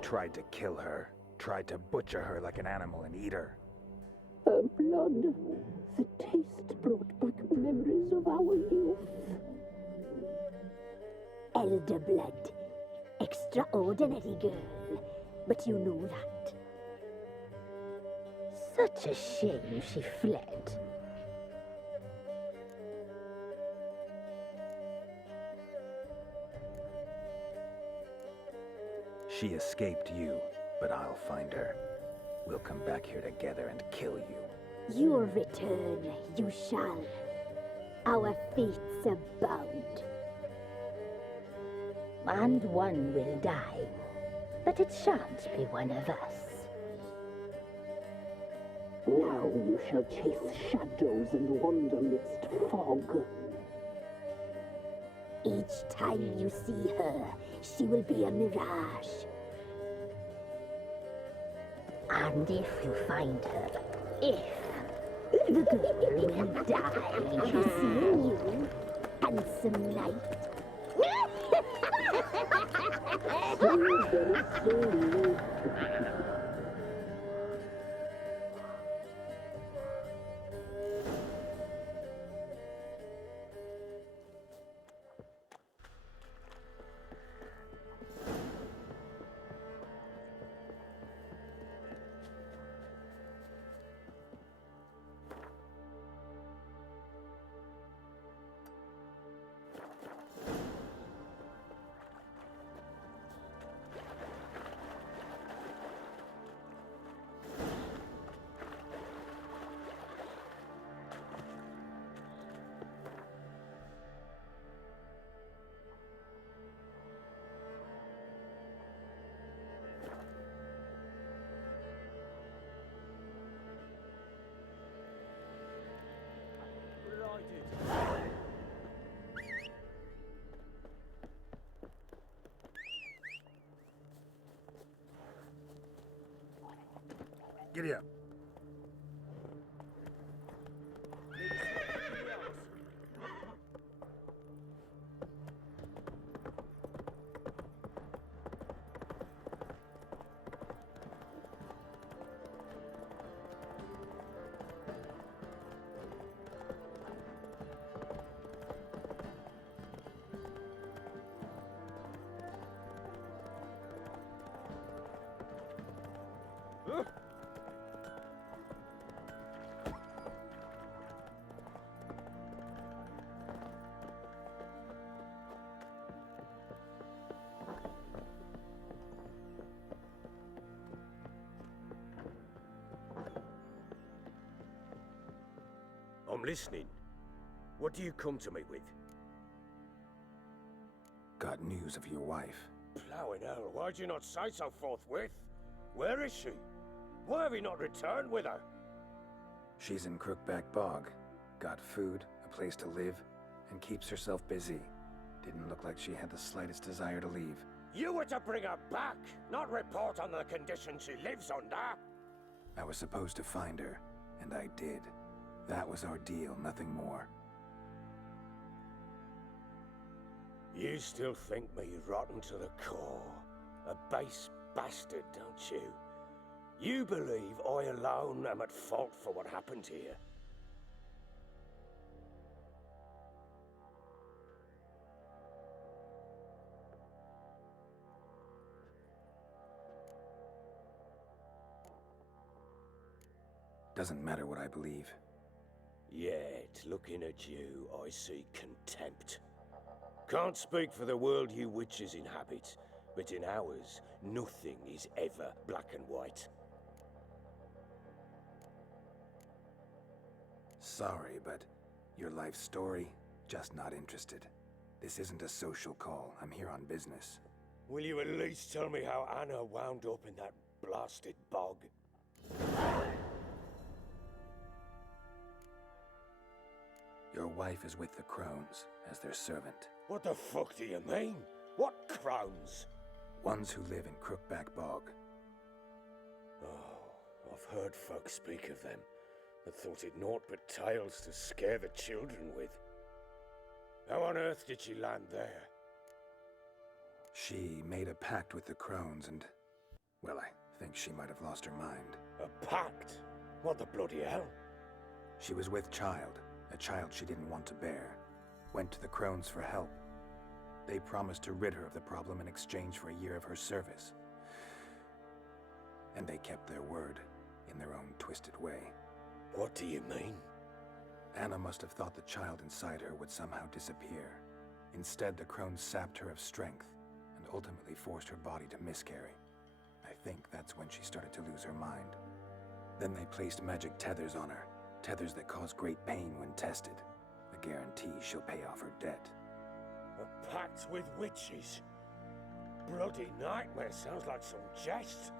tried to kill her. Tried to butcher her like an animal and eat her. Her blood, the taste brought back memories of our youth. Elder blood. Extraordinary girl. But you know that. Such a shame she fled. She escaped you, but I'll find her. We'll come back here together and kill you. You'll return, you shall. Our fates are bound. And one will die, but it shan't be one of us. Now you shall chase shadows and wander midst fog. Each time you see her, she will be a mirage. And if you find her, the girl will die, seeing you, handsome knight. Giddy up. I'm listening. What do you come to me with? Got news of your wife. Plowing hell, why'd you not say so forthwith? Where is she? Why have you not returned with her? She's in Crookback Bog. Got food, a place to live, and keeps herself busy. Didn't look like she had the slightest desire to leave. You were to bring her back, not report on the conditions she lives under. I was supposed to find her, and I did. That was our deal, nothing more. You still think me rotten to the core. A base bastard, don't you? You believe I alone am at fault for what happened here. Doesn't matter what I believe. Yet, looking at you, I see contempt. Can't speak for the world you witches inhabit, but in ours, nothing is ever black and white. Sorry, but your life story, just not interested. This isn't a social call. I'm here on business. Will you at least tell me how Anna wound up in that blasted bog? Your wife is with the crones, as their servant. What the fuck do you mean? What crones? Ones who live in Crookback Bog. Oh, I've heard folk speak of them, but thought it naught but tales to scare the children with. How on earth did she land there? She made a pact with the crones and Well, I think she might have lost her mind. A pact? What the bloody hell? She was with child, a child she didn't want to bear. Went to the crones for help. They promised to rid her of the problem in exchange for a year of her service. And they kept their word, in their own twisted way. What do you mean? Anna must have thought the child inside her would somehow disappear. Instead, the crones sapped her of strength, and ultimately forced her body to miscarry. I think that's when she started to lose her mind. Then they placed magic tethers on her, tethers that cause great pain when tested. A guarantee she'll pay off her debt. A pact with witches? Bloody nightmare, sounds like some jest.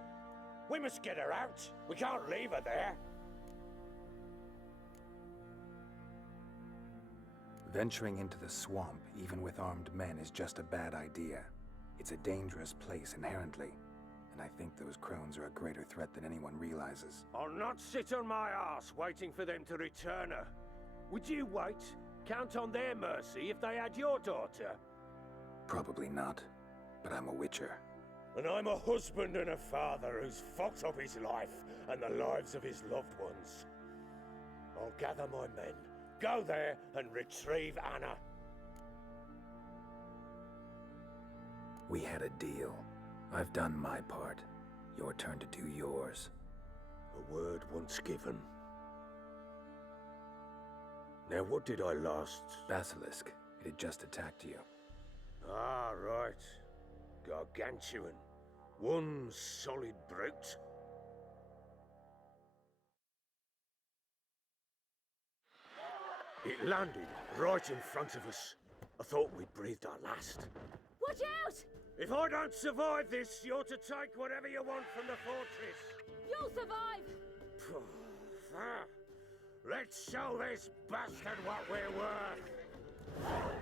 We must get her out. We can't leave her there. Venturing into the swamp, even with armed men, is just a bad idea. It's a dangerous place inherently, and I think those crones are a greater threat than anyone realizes. I'll not sit on my arse waiting for them to return her. Would you wait? Count on their mercy if they had your daughter? Probably not, but I'm a witcher. And I'm a husband and a father who's fucked up his life and the lives of his loved ones. I'll gather my men, go there and retrieve Anna. We had a deal. I've done my part. Your turn to do yours. A word once given. Now what did I last... Basilisk. It had just attacked you. Ah, right. Gargantuan. One solid brute. It landed right in front of us. I thought we'd breathed our last. Watch out! If I don't survive this, you're to take whatever you want from the fortress. You'll survive! Let's show this bastard what we're worth.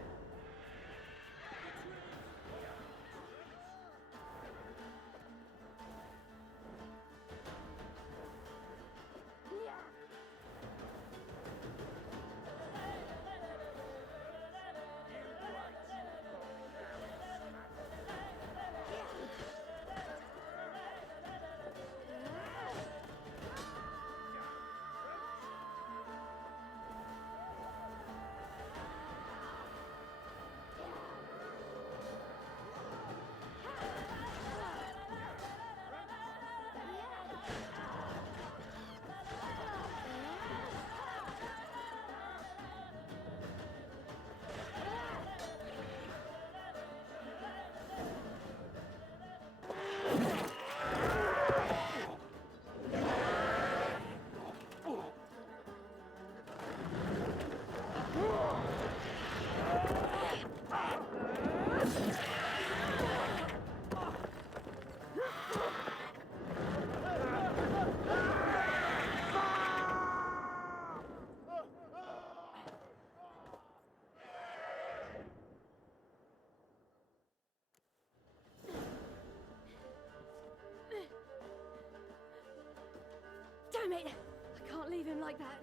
Damn it! I can't leave him like that.